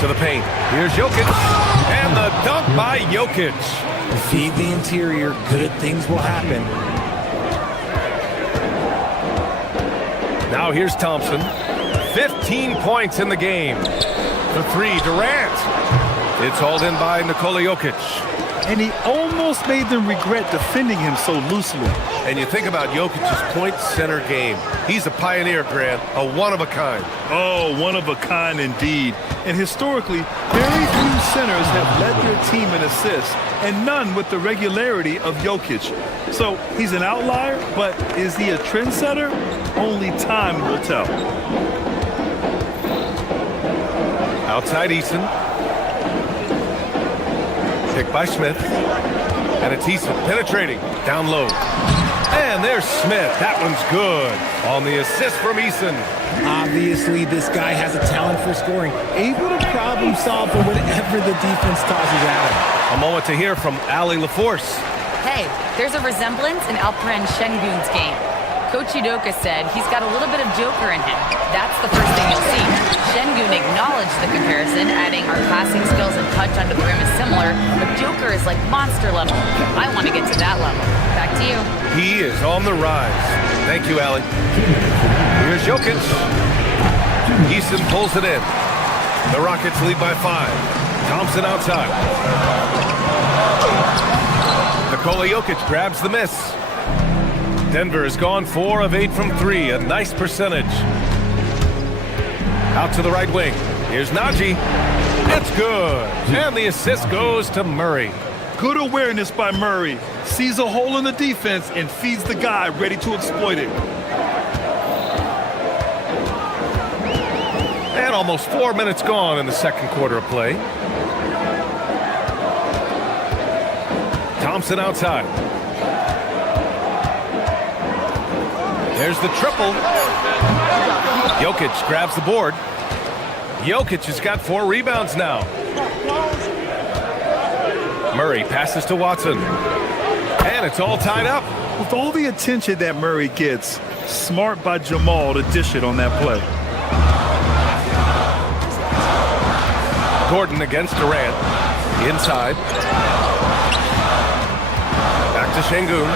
To the paint. Here's Jokic. And the dunk by Jokic. Feed the interior. Good things will happen. Now here's Thompson. 15 points in the game. The 3, Durant. It's hauled in by Nikola Jokic. And he almost made them regret defending him so loosely. And you think about Jokic's point center game. He's a pioneer, Grant, a one-of-a-kind. Oh, one-of-a-kind indeed. And historically, very few centers have led their team in assists, and none with the regularity of Jokic. So he's an outlier, but is he a trendsetter? Only time will tell. Outside Eason. Picked by Smith. And it's Eason penetrating down low. And there's Smith. That one's good. On the assist from Eason. Obviously, this guy has a talent for scoring. Able to problem solve for whatever the defense tosses at him. A moment to hear from Allie LaForce. Hey, there's a resemblance in Alperen Şengün's game. Coach Udoka said he's got a little bit of Joker in him. That's the first thing you'll see. Şengün acknowledged the comparison, adding our passing skills and touch under the rim is similar, but Joker is like monster level. I want to get to that level. Back to you. He is on the rise. Thank you, Allie. Here's Jokic. Eason pulls it in. The Rockets lead by 5. Thompson outside. Nikola Jokic grabs the miss. Denver has gone 4 of 8 from 3. A nice percentage. Out to the right wing. Here's Najee. It's good. And the assist goes to Murray. Good awareness by Murray. Sees a hole in the defense and feeds the guy ready to exploit it. And almost 4 minutes gone in the second quarter of play. Thompson outside. There's the triple. Jokic grabs the board. Jokic has got 4 rebounds now. Murray passes to Watson. And it's all tied up. With all the attention that Murray gets, smart by Jamal to dish it on that play. Gordon against Durant. Inside. Back to Şengün.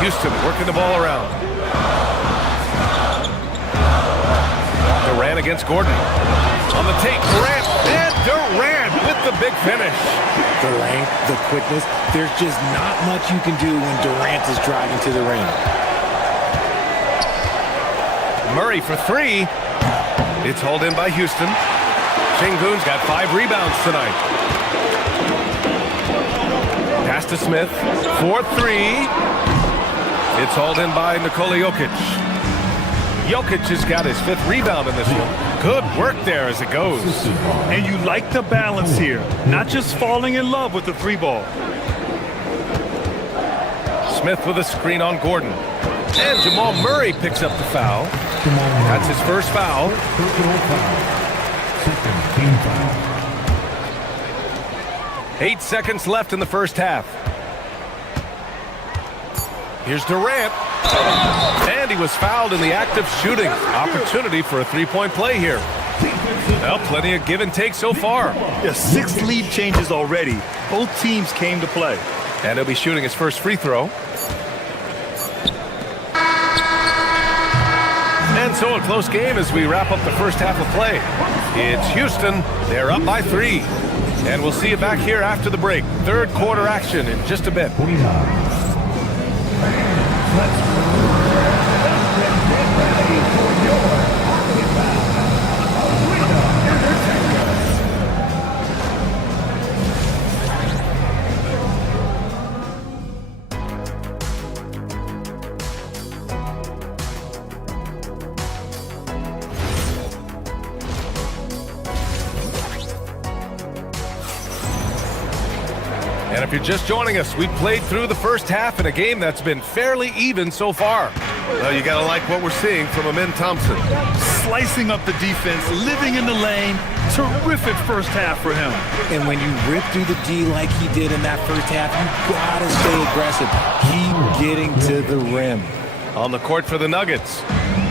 Houston working the ball around. Durant against Gordon. On the take, Durant. And Durant with the big finish. The length, the quickness, there's just not much you can do when Durant is driving to the ring. Murray for 3. It's hauled in by Houston. Şengün's got 5 rebounds tonight. Pass to Smith. 4-3. It's hauled in by Nikola Jokic. Jokic has got his 5th rebound in this one. Good work there as it goes. And you like the balance here. Not just falling in love with the 3 ball. Smith with a screen on Gordon. And Jamal Murray picks up the foul. That's his first foul. Second team foul. 8 seconds left in the first half. Here's Durant. And he was fouled in the act of shooting. Opportunity for a 3-point play here. Well, plenty of give and take so far. Yeah, 6 lead changes already. Both teams came to play. And he'll be shooting his first free throw. And so a close game as we wrap up the first half of play. It's Houston. They're up by 3. And we'll see you back here after the break. Third quarter action in just a bit. And if you're just joining us, we played through the first half in a game that's been fairly even so far. Well, you gotta like what we're seeing from Amin Thompson. Slicing up the defense, living in the lane. Terrific first half for him. And when you rip through the D like he did in that first half, you gotta stay aggressive. Keep getting to the rim. On the court for the Nuggets,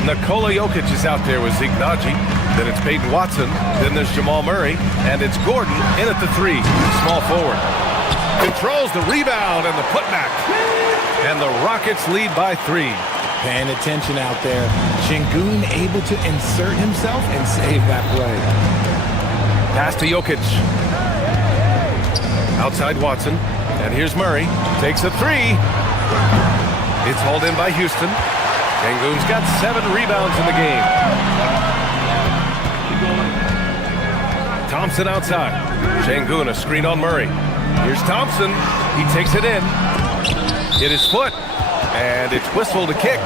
Nikola Jokic is out there with Zeke Naji. Then it's Peyton Watson. Then there's Jamal Murray. And it's Gordon in at the 3, small forward. Controls the rebound and the putback. And the Rockets lead by 3. Paying attention out there. Şengün able to insert himself and save that play. Pass to Jokic. Outside Watson. And here's Murray. Takes a 3. It's hauled in by Houston. Şengün's got 7 rebounds in the game. Thompson outside. Şengün a screen on Murray. Here's Thompson. He takes it in. Hit his foot. And it's whistled a kick.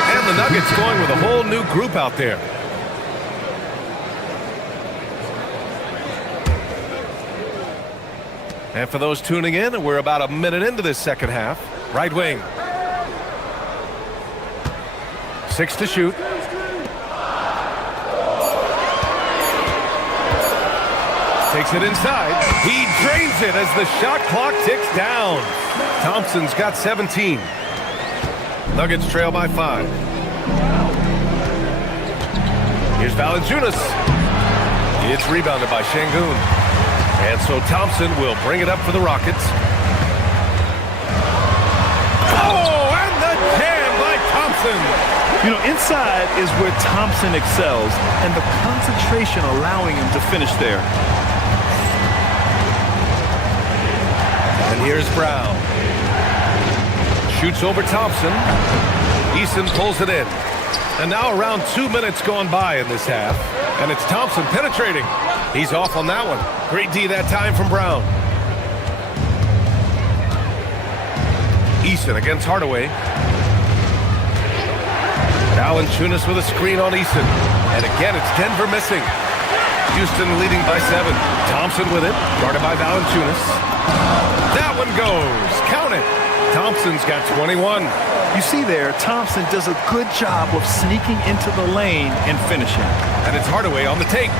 And the Nuggets going with a whole new group out there. And for those tuning in, we're about a minute into this second half. Right wing. 6 to shoot. Takes it inside. He drains it as the shot clock ticks down. Thompson's got 17. Nuggets trail by 5. Here's Valanciunas. It's rebounded by Şengün. And so Thompson will bring it up for the Rockets. Oh, and the jam by Thompson. You know, inside is where Thompson excels, and the concentration allowing him to finish there. And here's Brown. Shoots over Thompson. Eason pulls it in. And now around 2 minutes gone by in this half. And it's Thompson penetrating. He's off on that one. Great D that time from Brown. Eason against Hardaway. Valanciunas with a screen on Eason. And again, it's Denver missing. Houston leading by 7. Thompson with it. Guarded by Valanciunas. That one goes. Count it. Thompson's got 21. You see there, Thompson does a good job of sneaking into the lane and finishing. And it's Hardaway on the take.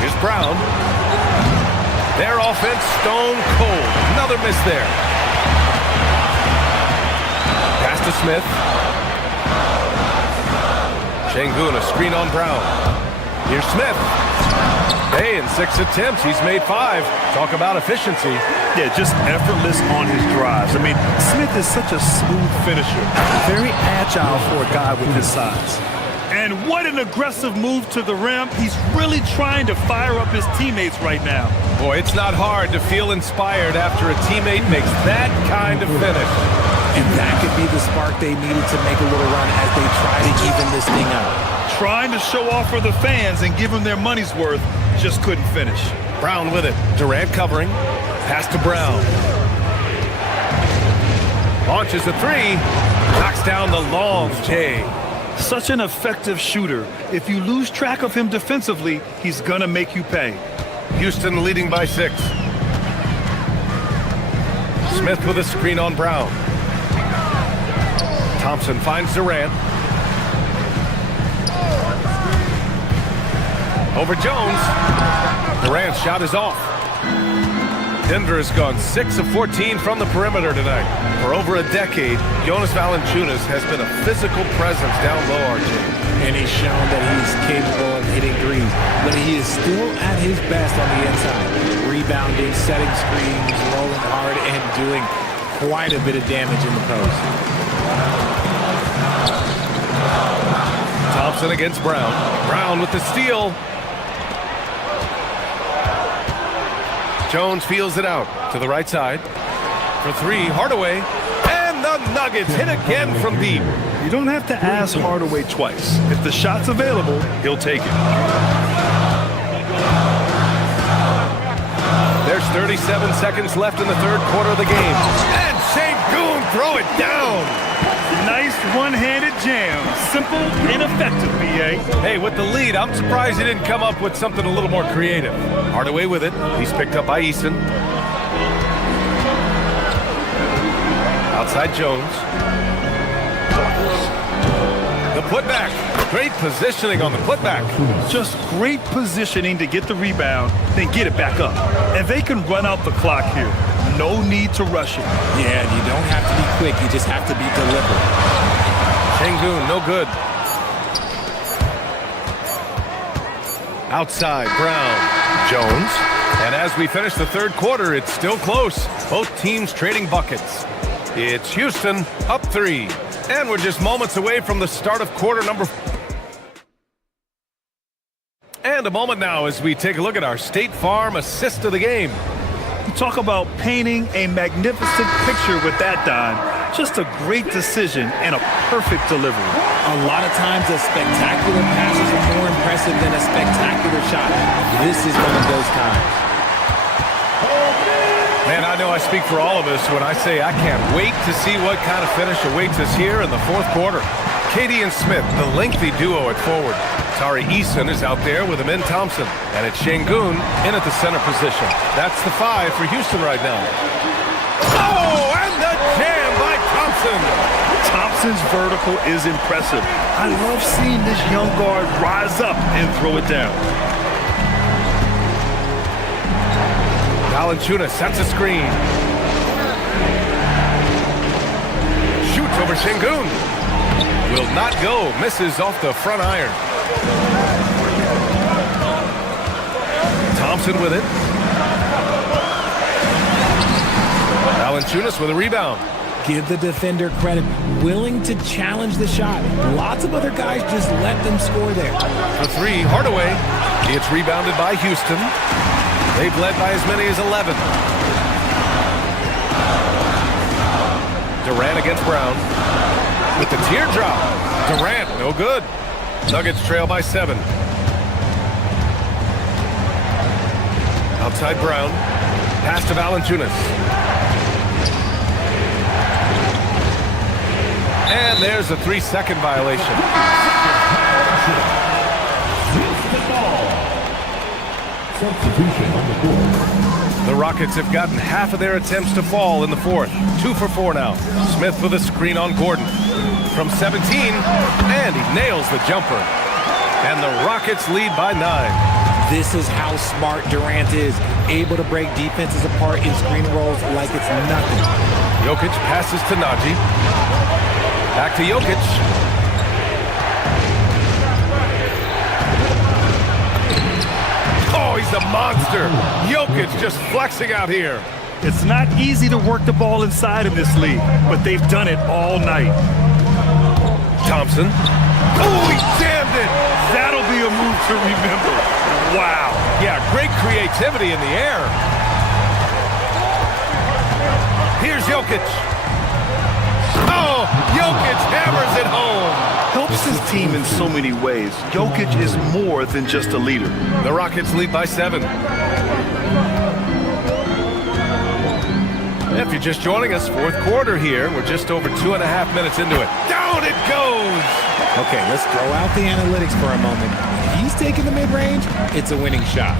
Here's Brown. Their offense stone cold. Another miss there. Pass to Smith. Şengün a screen on Brown. Here's Smith. Hey, in 6 attempts, he's made 5. Talk about efficiency. Yeah, just effortless on his drives. I mean, Smith is such a smooth finisher. Very agile for a guy with his size. And what an aggressive move to the rim. He's really trying to fire up his teammates right now. Boy, it's not hard to feel inspired after a teammate makes that kind of finish. And that could be the spark they needed to make a little run as they try to even this thing out. Trying to show off for the fans and give them their money's worth, just couldn't finish. Brown with it. Durant covering. Pass to Brown. Launches a 3. Knocks down the long J. Such an effective shooter. If you lose track of him defensively, he's gonna make you pay. Houston leading by 6. Smith with a screen on Brown. Thompson finds Durant. Over Jones. Durant's shot is off. Denver has gone 6 of 14 from the perimeter tonight. For over a decade, Jonas Valanciunas has been a physical presence down low, RJ. And he's shown that he's capable of hitting threes. But he is still at his best on the inside. Rebounding, setting screens, rolling hard, and doing quite a bit of damage in the post. Thompson against Brown. Brown with the steal. Jones feels it out to the right side. For three, Hardaway. And the Nuggets hit again from deep. You don't have to ask Hardaway twice. If the shot's available, he'll take it. There's 37 seconds left in the third quarter of the game. And Şengün throw it down. Nice one-handed jam. Simple and effective, BA. Hey, with the lead, I'm surprised he didn't come up with something a little more creative. Hardaway with it. He's picked up by Eason. Outside Jones. The putback. Great positioning on the putback. Just great positioning to get the rebound, then get it back up. And they can run out the clock here. No need to rush it. Yeah, you don't have to be quick. You just have to be deliberate. Şengün, no good. Outside, Brown. Jones. And as we finish the third quarter, it's still close. Both teams trading buckets. It's Houston up 3. And we're just moments away from the start of quarter number 4. And a moment now as we take a look at our State Farm assist of the game. Talk about painting a magnificent picture with that, Don. Just a great decision and a perfect delivery. A lot of times a spectacular pass is more impressive than a spectacular shot. This is one of those times. Man, I know I speak for all of us when I say I can't wait to see what kind of finish awaits us here in the fourth quarter. Katie and Smith, the lengthy duo at forward. Tari Eason is out there with Amin Thompson. And it's Şengün in at the center position. That's the 5 for Houston right now. Oh, and the jam by Thompson. Thompson's vertical is impressive. I love seeing this young guard rise up and throw it down. Valanciunas sets a screen. Shoots over Şengün. Will not go. Misses off the front iron. Thompson with it. Valanciunas with a rebound. Give the defender credit. Willing to challenge the shot. Lots of other guys just let them score there. For 3, Hardaway. It's rebounded by Houston. They've led by as many as 11. Durant against Brown. With the teardrop. Durant, no good. Nuggets trail by 7. Outside Brown. Pass to Valanciunas. And there's a 3-second violation. Substitution on the board. The Rockets have gotten half of their attempts to fall in the fourth. 2 for 4 now. Smith with a screen on Gordon. From 17, and he nails the jumper. And the Rockets lead by 9. This is how smart Durant is. Able to break defenses apart in screen rolls like it's nothing. Jokic passes to Nagy. Back to Jokic. Oh, he's a monster. Jokic just flexing out here. It's not easy to work the ball inside in this league, but they've done it all night. Thompson. Oh, he jammed it. That'll be a move to remember. Wow. Yeah, great creativity in the air. Here's Jokic. Oh, Jokic hammers it home. Helps his team in so many ways. Jokic is more than just a leader. The Rockets lead by 7. If you're just joining us, fourth quarter here. We're just over 2.5 minutes into it. Down it goes! Okay, let's throw out the analytics for a moment. If he's taking the mid-range, it's a winning shot.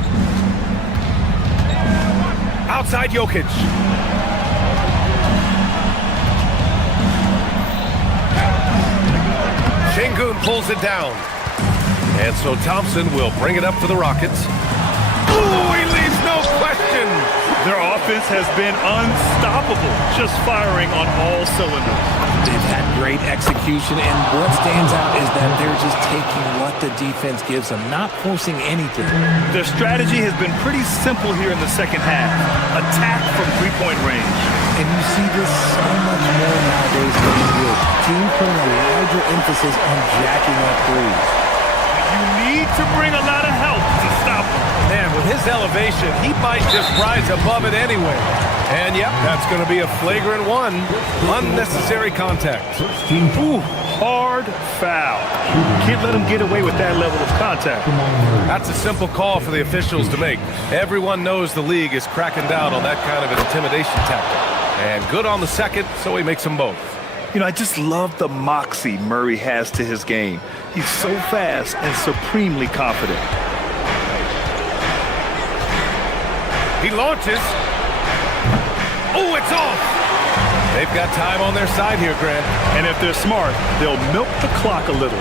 Outside Jokic. Şengün pulls it down. And so Thompson will bring it up for the Rockets. Ooh, he leaves no question. Their offense has been unstoppable, just firing on all cylinders. They've had great execution, and what stands out is that they're just taking what the defense gives them, not forcing anything. Their strategy has been pretty simple here in the second half. Attack from three-point range. And you see this so much more nowadays than you did. Team putting a larger emphasis on jacking up threes. You need to bring a lot of help to stop him. Man, with his elevation, he might just rise above it anyway. And yep, that's going to be a flagrant one. Unnecessary contact. Ooh, hard foul. Can't let him get away with that level of contact. That's a simple call for the officials to make. Everyone knows the league is cracking down on that kind of an intimidation tactic. And good on the second, so he makes them both. You know, I just love the moxie Murray has to his game. He's so fast and supremely confident. He launches. Oh, it's off! They've got time on their side here, Grant. And if they're smart, they'll milk the clock a little.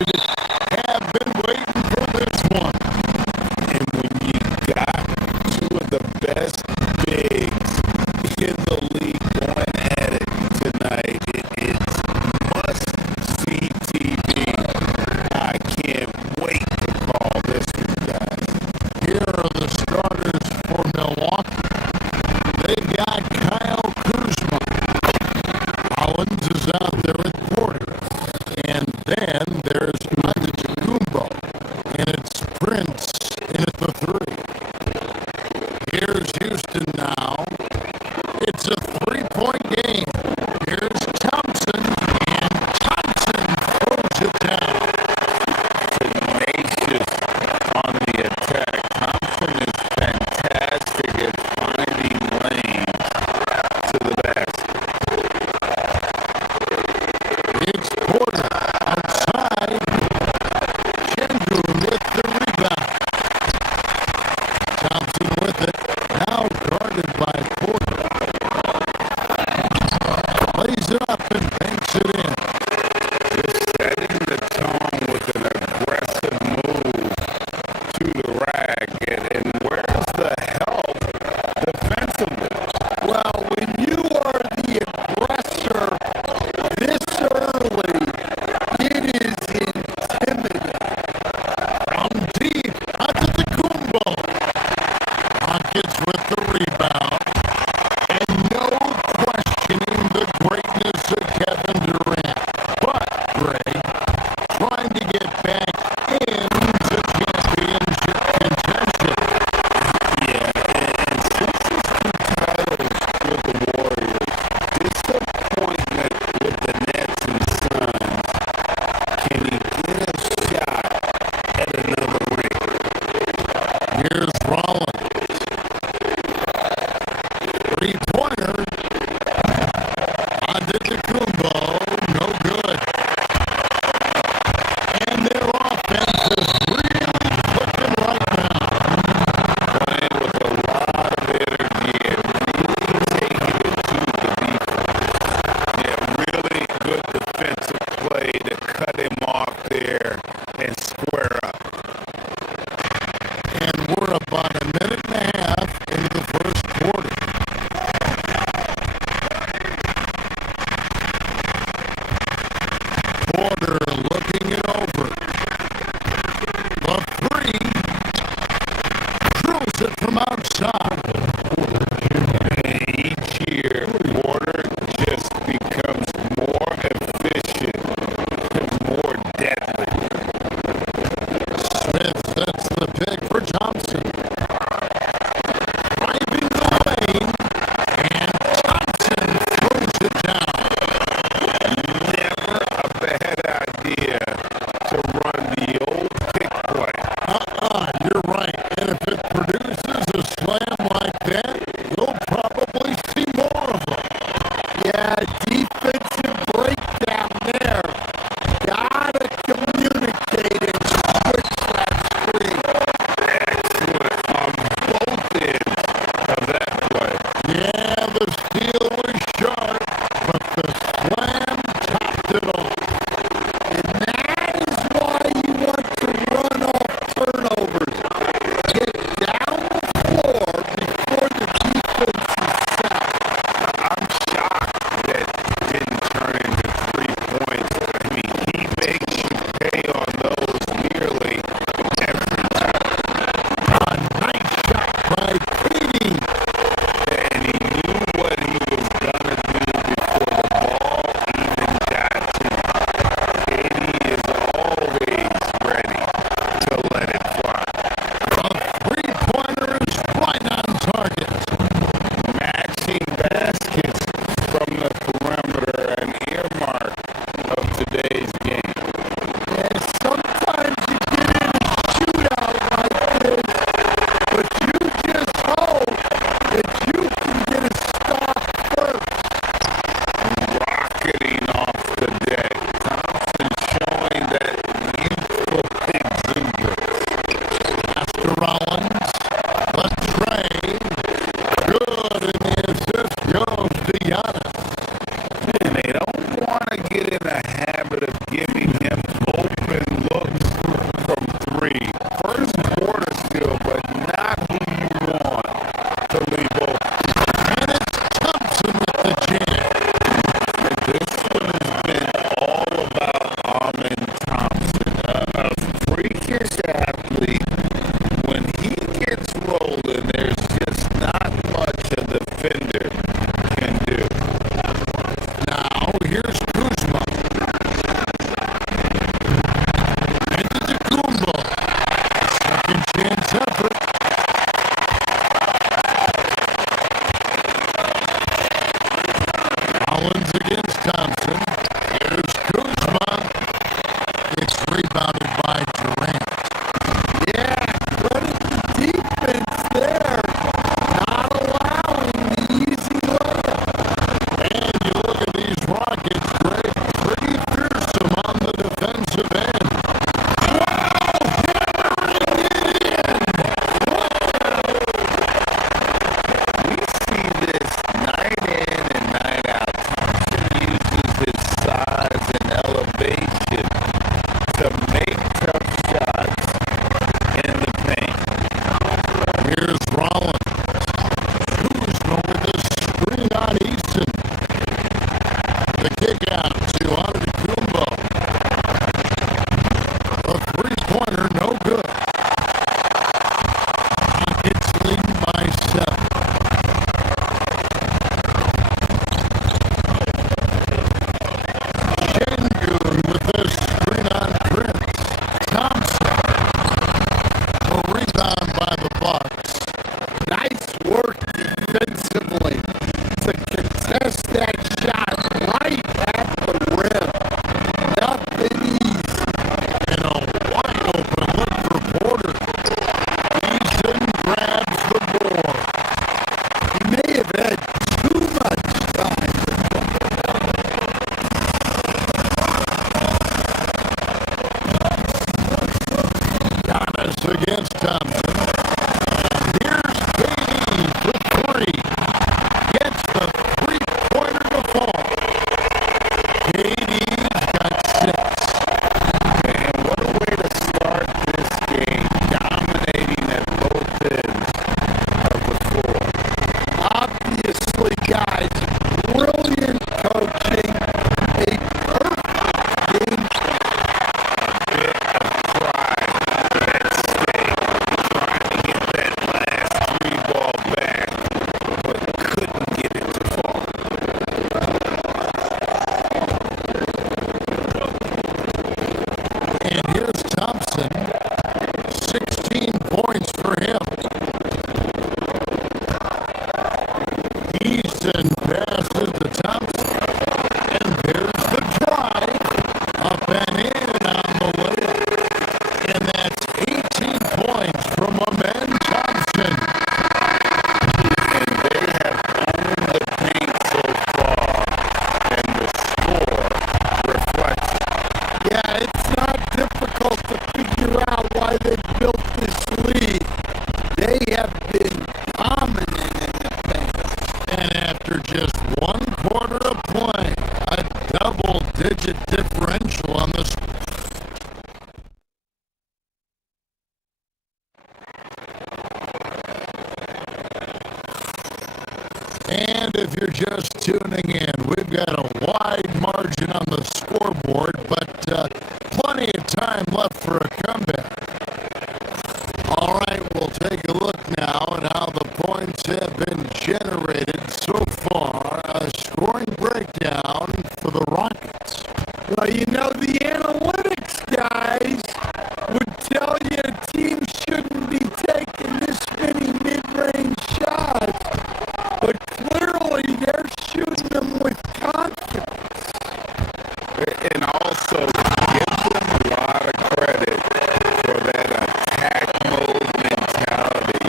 excited, have been waiting for this one. And when you got two of the best bigs in the league going at it tonight, it's must-see TV. I can't wait to call this one, guys. Here are the starters for Milwaukee. They've got Kyle Kuzma. Collins is out there at Porter. And then there's Antetokounmpo. And it's Prince in at the 3. Here's Houston now. It's a 3-point game. Here's Thompson. And Thompson throws it down. Tenacious on the attack. Thompson is fantastic at finding lanes to the basket. It's Porter outside. Şengün with the rebound. Thompson with it. Now guarded by Porter. Lays it up and banks it in. Just setting the tone with an aggressive move to the rack. And where's the help defensively? Well, when you are the aggressor this early, it is intimidating. From deep, Antetokounmpo. Rockets with the rebound. And no questioning the greatness of Kevin Durant. But, Greg, trying to get back into championship contention. Yeah, and since his two titles with the Warriors, disappointment with the Nets and Suns. Can he get a shot at another ring? Here's Rollins. Three-pointer. Antetokounmpo, no good. And their offense is really clicking right now. Playing with a lot of energy and really taking it to the defense. Yeah, really good defensive play to cut him off there and square up. And we're about a minute and a half into the first quarter. Porter looking it over. The 3. Throws it from outside. Each year, Porter just becomes more efficient and more deadly. Smith sets the pick for Thompson. Driving the lane. And Thompson throws it down. Never a bad idea to run the old pick play. You're right. And if it produces a slam like that, you'll probably see more of them. Yeah, defensive breakdown there. Gotta communicate and switch that screen. Excellent on both ends of that play. Yeah, the steal was sharp, but the slam topped it off. And that is why you want to run off turnovers. Get down the floor before the defense is set. I'm shocked that Rollins against Thompson. Here's Kuzma. It's rebounded by Durant. Yeah, credit the defense there. Not allowing the easy layup. And you look at these Rockets, Greg, pretty fearsome on the defensive end. We see this night in and night out. Thompson uses his size and elevation to make tough shots in the paint. Here's Rollins. Kuzma with the screen on Easton. The kick out to Antetokounmpo. A three-pointer, no good. Rockets lead by 7. Şengün with the screen on Prince. Thompson. A rebound by the Bucks. Nice work defensively to contest that shot right at the rim. Nothing easy. And a wide open look for Porter. Easton grabs the board. He may have had too much time. Giannis against Thompson. Here's KD for 3. Gets the three-pointer to fall. KD's got 6. And what a way to start this game, dominating at both ends of the floor. Obviously, guys, brilliant coaching, a perfect game plan. A bit of pride at stake, trying to get that last three ball back, but couldn't get it to fall. And here's Thompson. 16 points for him. Easton passes to Thompson. And there's the drive. Up and in on the layup. And that's 18 points from Amen Thompson. And they have owned the paint so far, and the score reflects it. Yeah, it's not difficult to figure out why they built this lead. They have been dominant in the paint. And after just one quarter of play, a double-digit differential on the score. And if you're just tuning in, we've got a wide margin on the scoreboard, but plenty of time left for a comeback. All right, we'll take a look now at how the points have been generated so far. A scoring breakdown for the Rockets. Well, you know, the analytics guys would tell you a team shouldn't be taking this many mid-range shots, but clearly they're shooting them with confidence. And also, give them a lot of credit for that attack mode mentality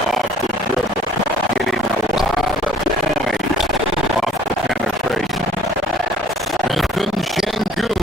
off the dribble, getting a lot of points off the penetration. Stephen Şengün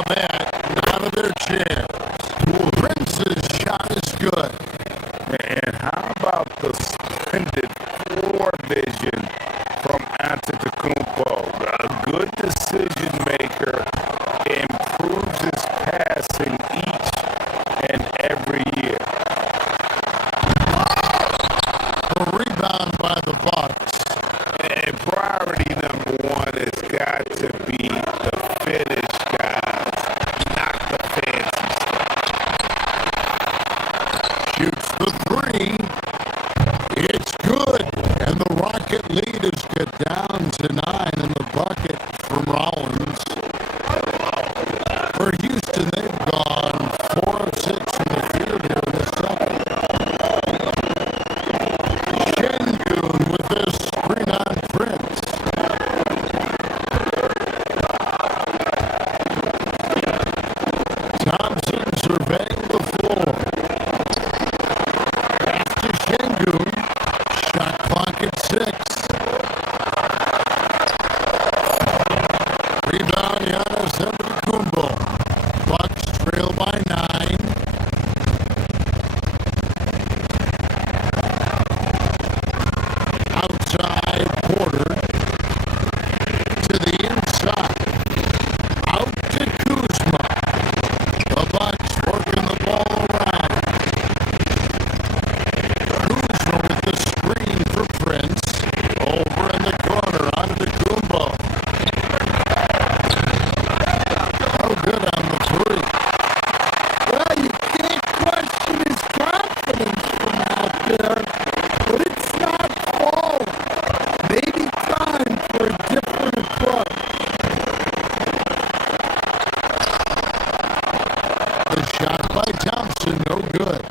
saw that out of their chairs. Prince's shot is good. And how about the splendid floor vision from Antetokounmpo? A good decision maker, improves his passing each and every year. A rebound by the Bucks. And priority number one has got to be the finish, guys, not the fancy stuff. Shoots the three. It's good. And the Rocket lead is cut down to 9 in the bucket from Rollins. For Houston, they've gone 4 of 6 from the field here in the second. Şengün with this screen on Prince. Thompson surveying the floor. Pass to Şengün. Shot clock at 6. Rebound, Giannis Antetokounmpo. Bucks trail by 9. Outside, Porter. To the inside. Out to Kuzma. The Bucks working the ball around. Kuzma with the screen for Prince. Over in the corner, onto the Kumbo. Oh, good on the three. Well, you can't question his confidence from out there, but it's not falling. Maybe time for a different approach. The shot by Thompson, no good.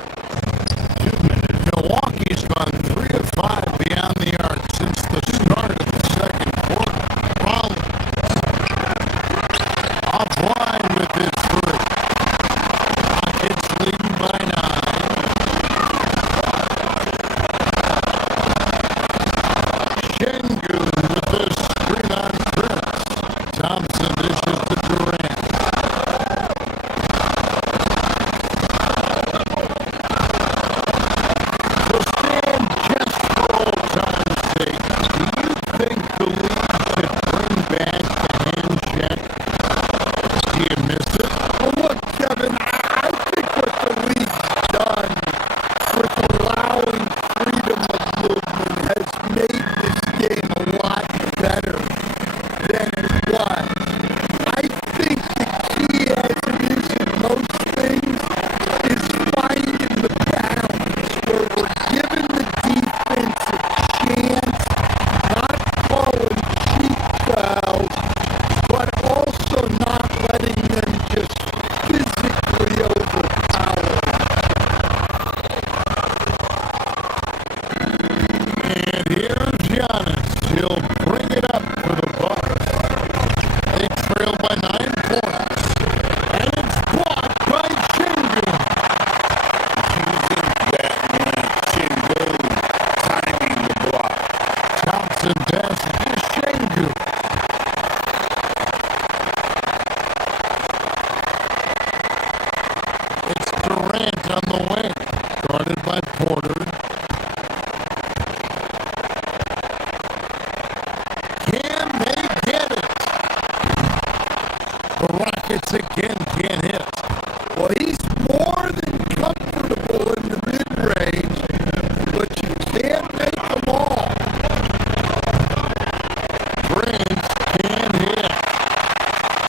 2 minutes. Milwaukee's gone 3 of 5 beyond the arc since the start of the second quarter. Rollins offline with his three. Rockets leading by 9. Şengün with this screen on Prince. Thompson dishes to Durant. So Stan, just for old time's sake, do you think the league should bring back the hand check? Do you miss it? Well, look, Kevin, I think what the league's done with allowing freedom of movement has made this game a lot better than it was. I think the key, as it is in most things, is finding the balance where we're giving the defense a chance, not calling cheap fouls, but also not letting them just physically overpower. And here's Giannis. He'll bring it up for the Bucks. They trail by 9 points. And it's blocked by Şengün. Şengün timing the block. Thompson passes to Şengün. It's Durant on the wing. Guarded by Porter. Can they get it? The Rockets again can't hit. Well, he's more than comfortable in the mid-range, but you can't make them all. Prince can hit.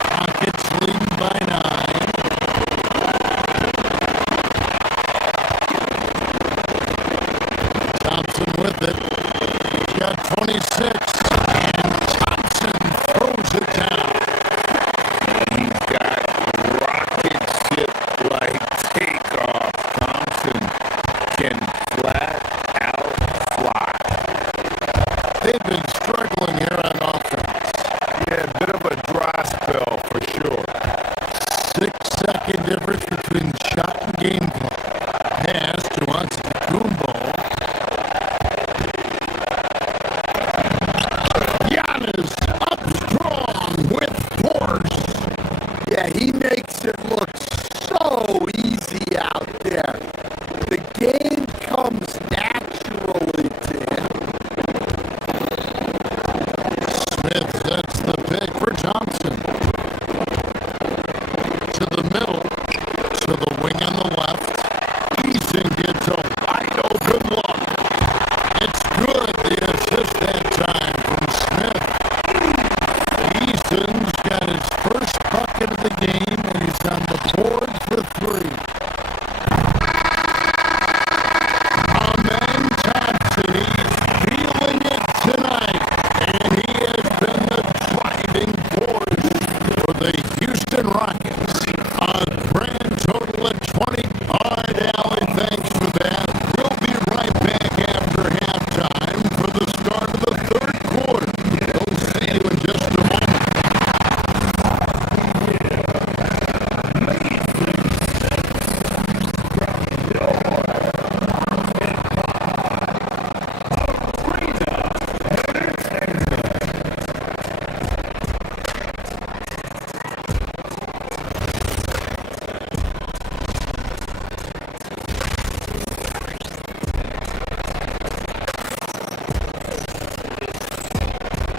Rockets leading by 9. Thompson with it. He's got 26. And Thompson throws it down. He's got rocket ship like takeoff. Thompson can flat out fly. They've been struggling here on offense. Yeah, a bit of a dry spell for sure. 6-second difference between shot and gameplay. Pass to Antetokounmpo. Giannis up strong with force. Yeah, he makes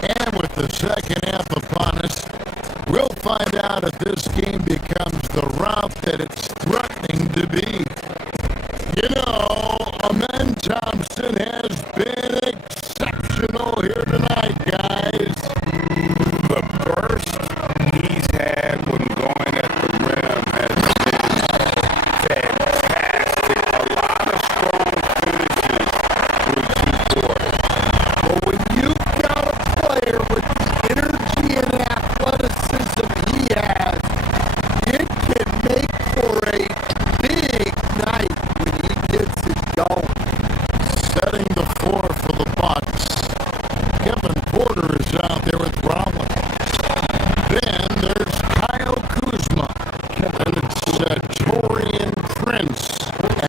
And with the second half upon us, we'll find out if this game becomes the rout that it's threatening to be. You know, Amen Thompson has been exceptional here tonight, guys. The burst he's had when going at the rim has been fantastic. A lot of strong finishes through 2 quarters. But when you've got a player with the energy and athleticism he has, it can make for a big night when he gets it going. Setting the floor for the Bucks. Kevin Porter is out there with Rollins. Then there's Kyle Kuzma. And it's Torian Prince.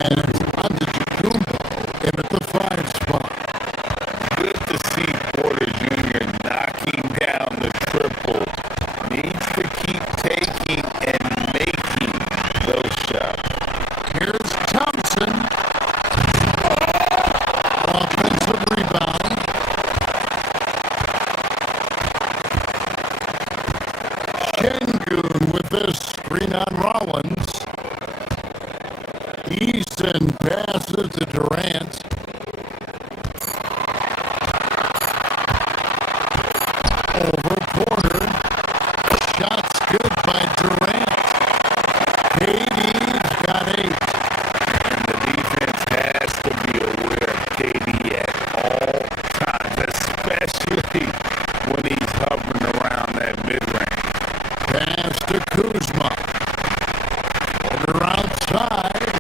And it's Antetokounmpo in at the 5 spot. Good to see Porter Jr. knocking down the triple. Needs to keep taking and making those shots. Here's Thompson. Offensive rebound. Şengün with this screen on Rollins. Easton passes to Durant. Over Porter. Shots good by Durant. KD's got 8. And the defense has to be aware of KD at all times, especially when he's hovering around that mid-range. Pass to Kuzma. Porter outside.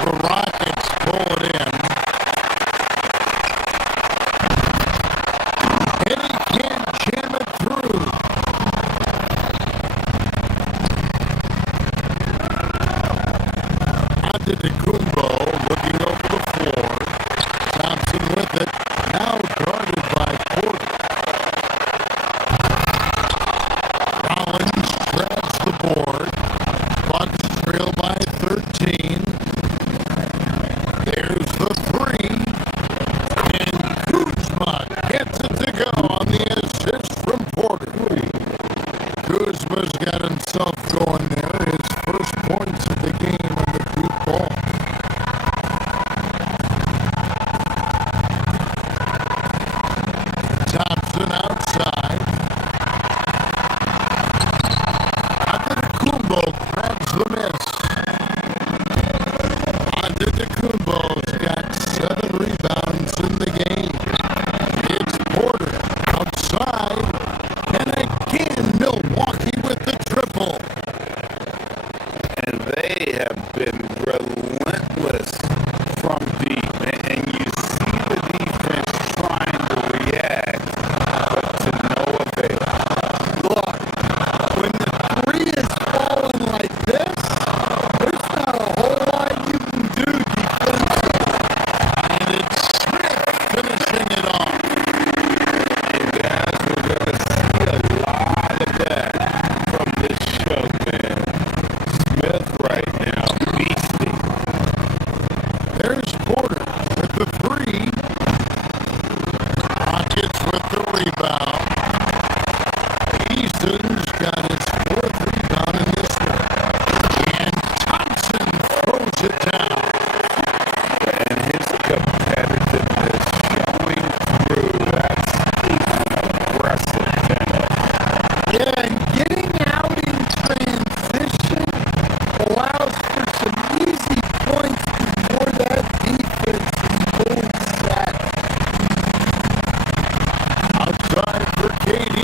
The Rockets pull it in. And he can't jam it through. Antetokounmpo looking over the floor. Thompson with it. Now guarded by Porter. Rollins grabs the board. Bucks trail by 13. There's the 3. And Kuzma gets it to go on the assist from Porter. Kuzma's got himself going there. His first points of the game on the deep ball. Thompson outside. Antetokounmpo grabs the miss. Antetokounmpo's got 7 rebounds in the game. It's Porter outside. And again, Milwaukee with the triple. And they have been relentless from deep. And you see the defense trying to react, but to no avail. Look, when the 3 is falling like this, there's not a whole lot you can do defensively. And it's Smith finishing it off. And guys, we're going to see a lot of that from this show, man. Smith right now, beasting. There's Porter with the 3. Rockets with the rebound. Easton's got his 4th rebound in this one. And Thompson throws it down. And his competitiveness showing through. That's aggressive tennis. Yeah, and getting out in transition allows for some easy points before that defense is fully set. Outside for KD.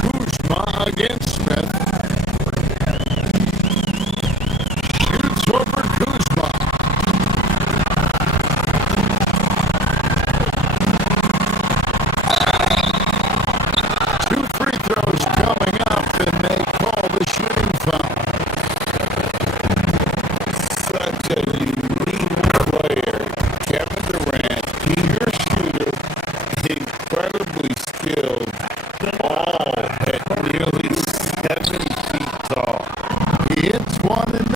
Kuzma against Smith. Shoots over Kuzma. 2 free throws coming up, and they call the shooting foul. Such a unique player. Kevin Durant, pure shooter, incredibly skilled, all at nearly 7 feet tall. He hits one and